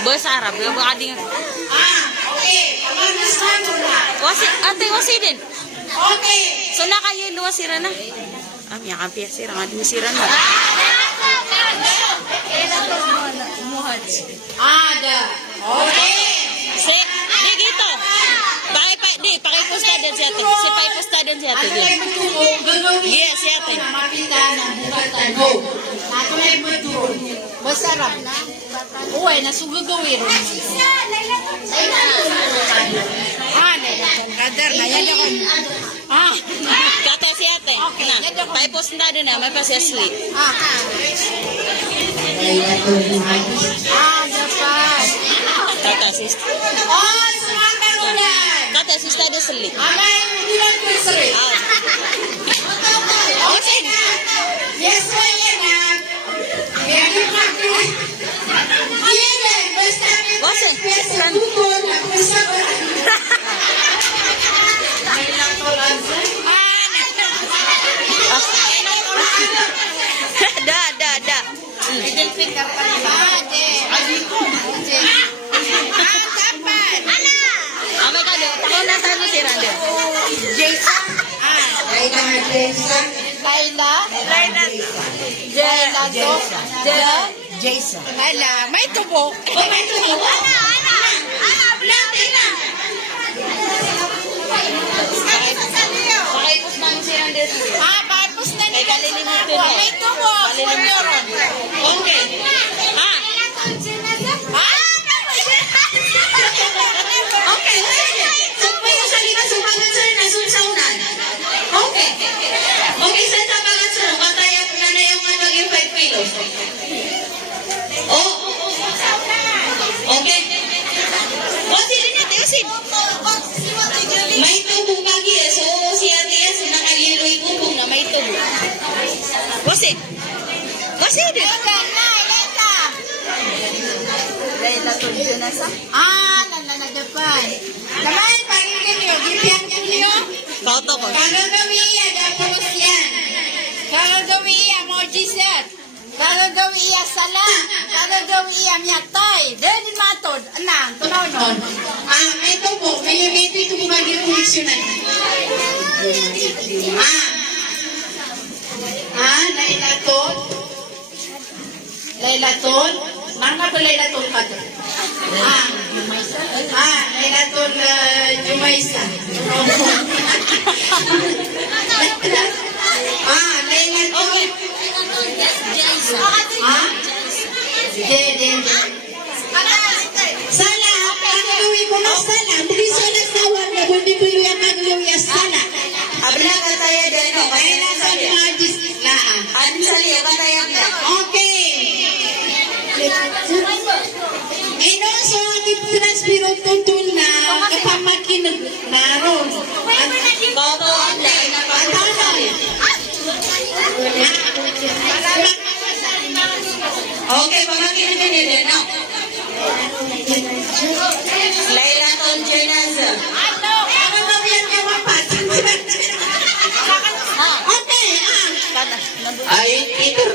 Bos Arab, yung baka ding... Okay, pamanas na muna. Wasi, ate, wasi din. Okay. So na kayo, luwasira na. Miya kampi, sira nga din sira na. Ada. Okay. Si, di dito. Pakipusta din si ate. Si pakipusta din si ate. Ano ay matulog? Gagawin Yes, si ate. na mapitan ng bukatan mo. Ako ay matulog. Masarap na. Uy, nasugagawin. Ay, Kader na yan ako. Kata si ate. Na, pakipusta din na, may pasiyasli. Dapat. Kata si... Oh, sumakan mo na. Kata si Stade Sli. Amay, bilang ko sari. Okay na. Yes, mo yan na. Yan yung mga. Yan, basta Wasin. sa bukod, ako sa barang. Ay, lang to lang. Da. Idilpin ka pa nila. Dapat. Amay ka doon. Takon na tayo si Rando. Jason. Laila Jason. Laila. Laila to. Jason. Laila. May tubo. May tubo. Pakipos namin si Rando. Tapos na May nila. kalilimutin eh. May tubo. Kalilimutin. Okay. Okay. So, pa yung salita sa pag-answer na sunsaunan. Okay. Okay, sa pag-answer, kataya po na yung maging 5 kilos. Oh. Okay. Wasin din natin, wasin. May tubo kagi eh. So, si ate yan, so nakaliloy ubong na may tubo. Wasin. Wasin din. Laila to Junasa. Nananagapan. Naman, pakinggan niyo. Gipian niyo. Kauto ko. Kagagawiya, tapos yan. Kagagawiya, mojisat. Kagagawiya, sala. Kagagawiya, miyatay. Dahil matod. Anang, tunaw-non. Ito po, ito po maging koleksyonan. Lailaton. Lailaton. Mana ba Lailaton ka doon? Lailaton Jumaisa. Lailaton. Sala, ang gawin mo na sala. Bukis sa nagtawag na hindi po yung gagawin yung sala. Abla ka tayo din. Kaya na sa mga dislaan. Ano sa liya ka tayo na? Okay. So, ang transpiro tuntun na kapamakin naroon. Bobo ang lain na pag-usap. Okay, pamakin na din, no? Laila Ay, Peter.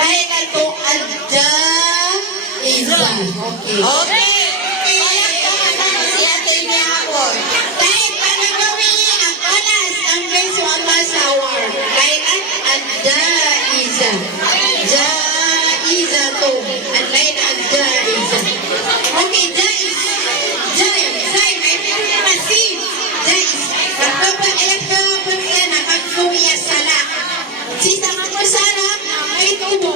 Laylatu al-Jaiza. Okay. Si Ate Miyakor. Kahit panagawi ang panas ang beso ang masawar. Laylat al-Jaiza. Jaiza to. Al-Layla al-Jaiza. Okay, Jaiz. Jai, may pinipasi. Jaiz. Pagpapailat ka po siya na pagkumiya sala. Sisa nga po sana, may tubo.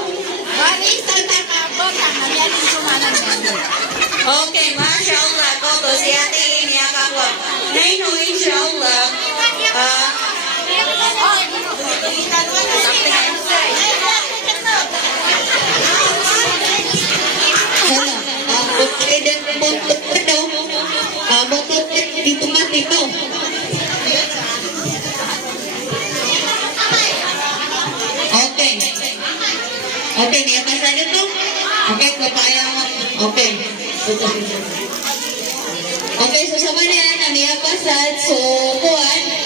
Bali, sa takabota, nangyari sumanan mo. Okay, mashallah. Toto, si ate niya kako. Ngayon, inshallah. Hala, pwede buntot pa daw. Buntot dito mati to. Okay. Okay, niya pa sa dito. Okay, papaya mo. Okay. Okay, so sa manila na niya pasad. So, kuwan.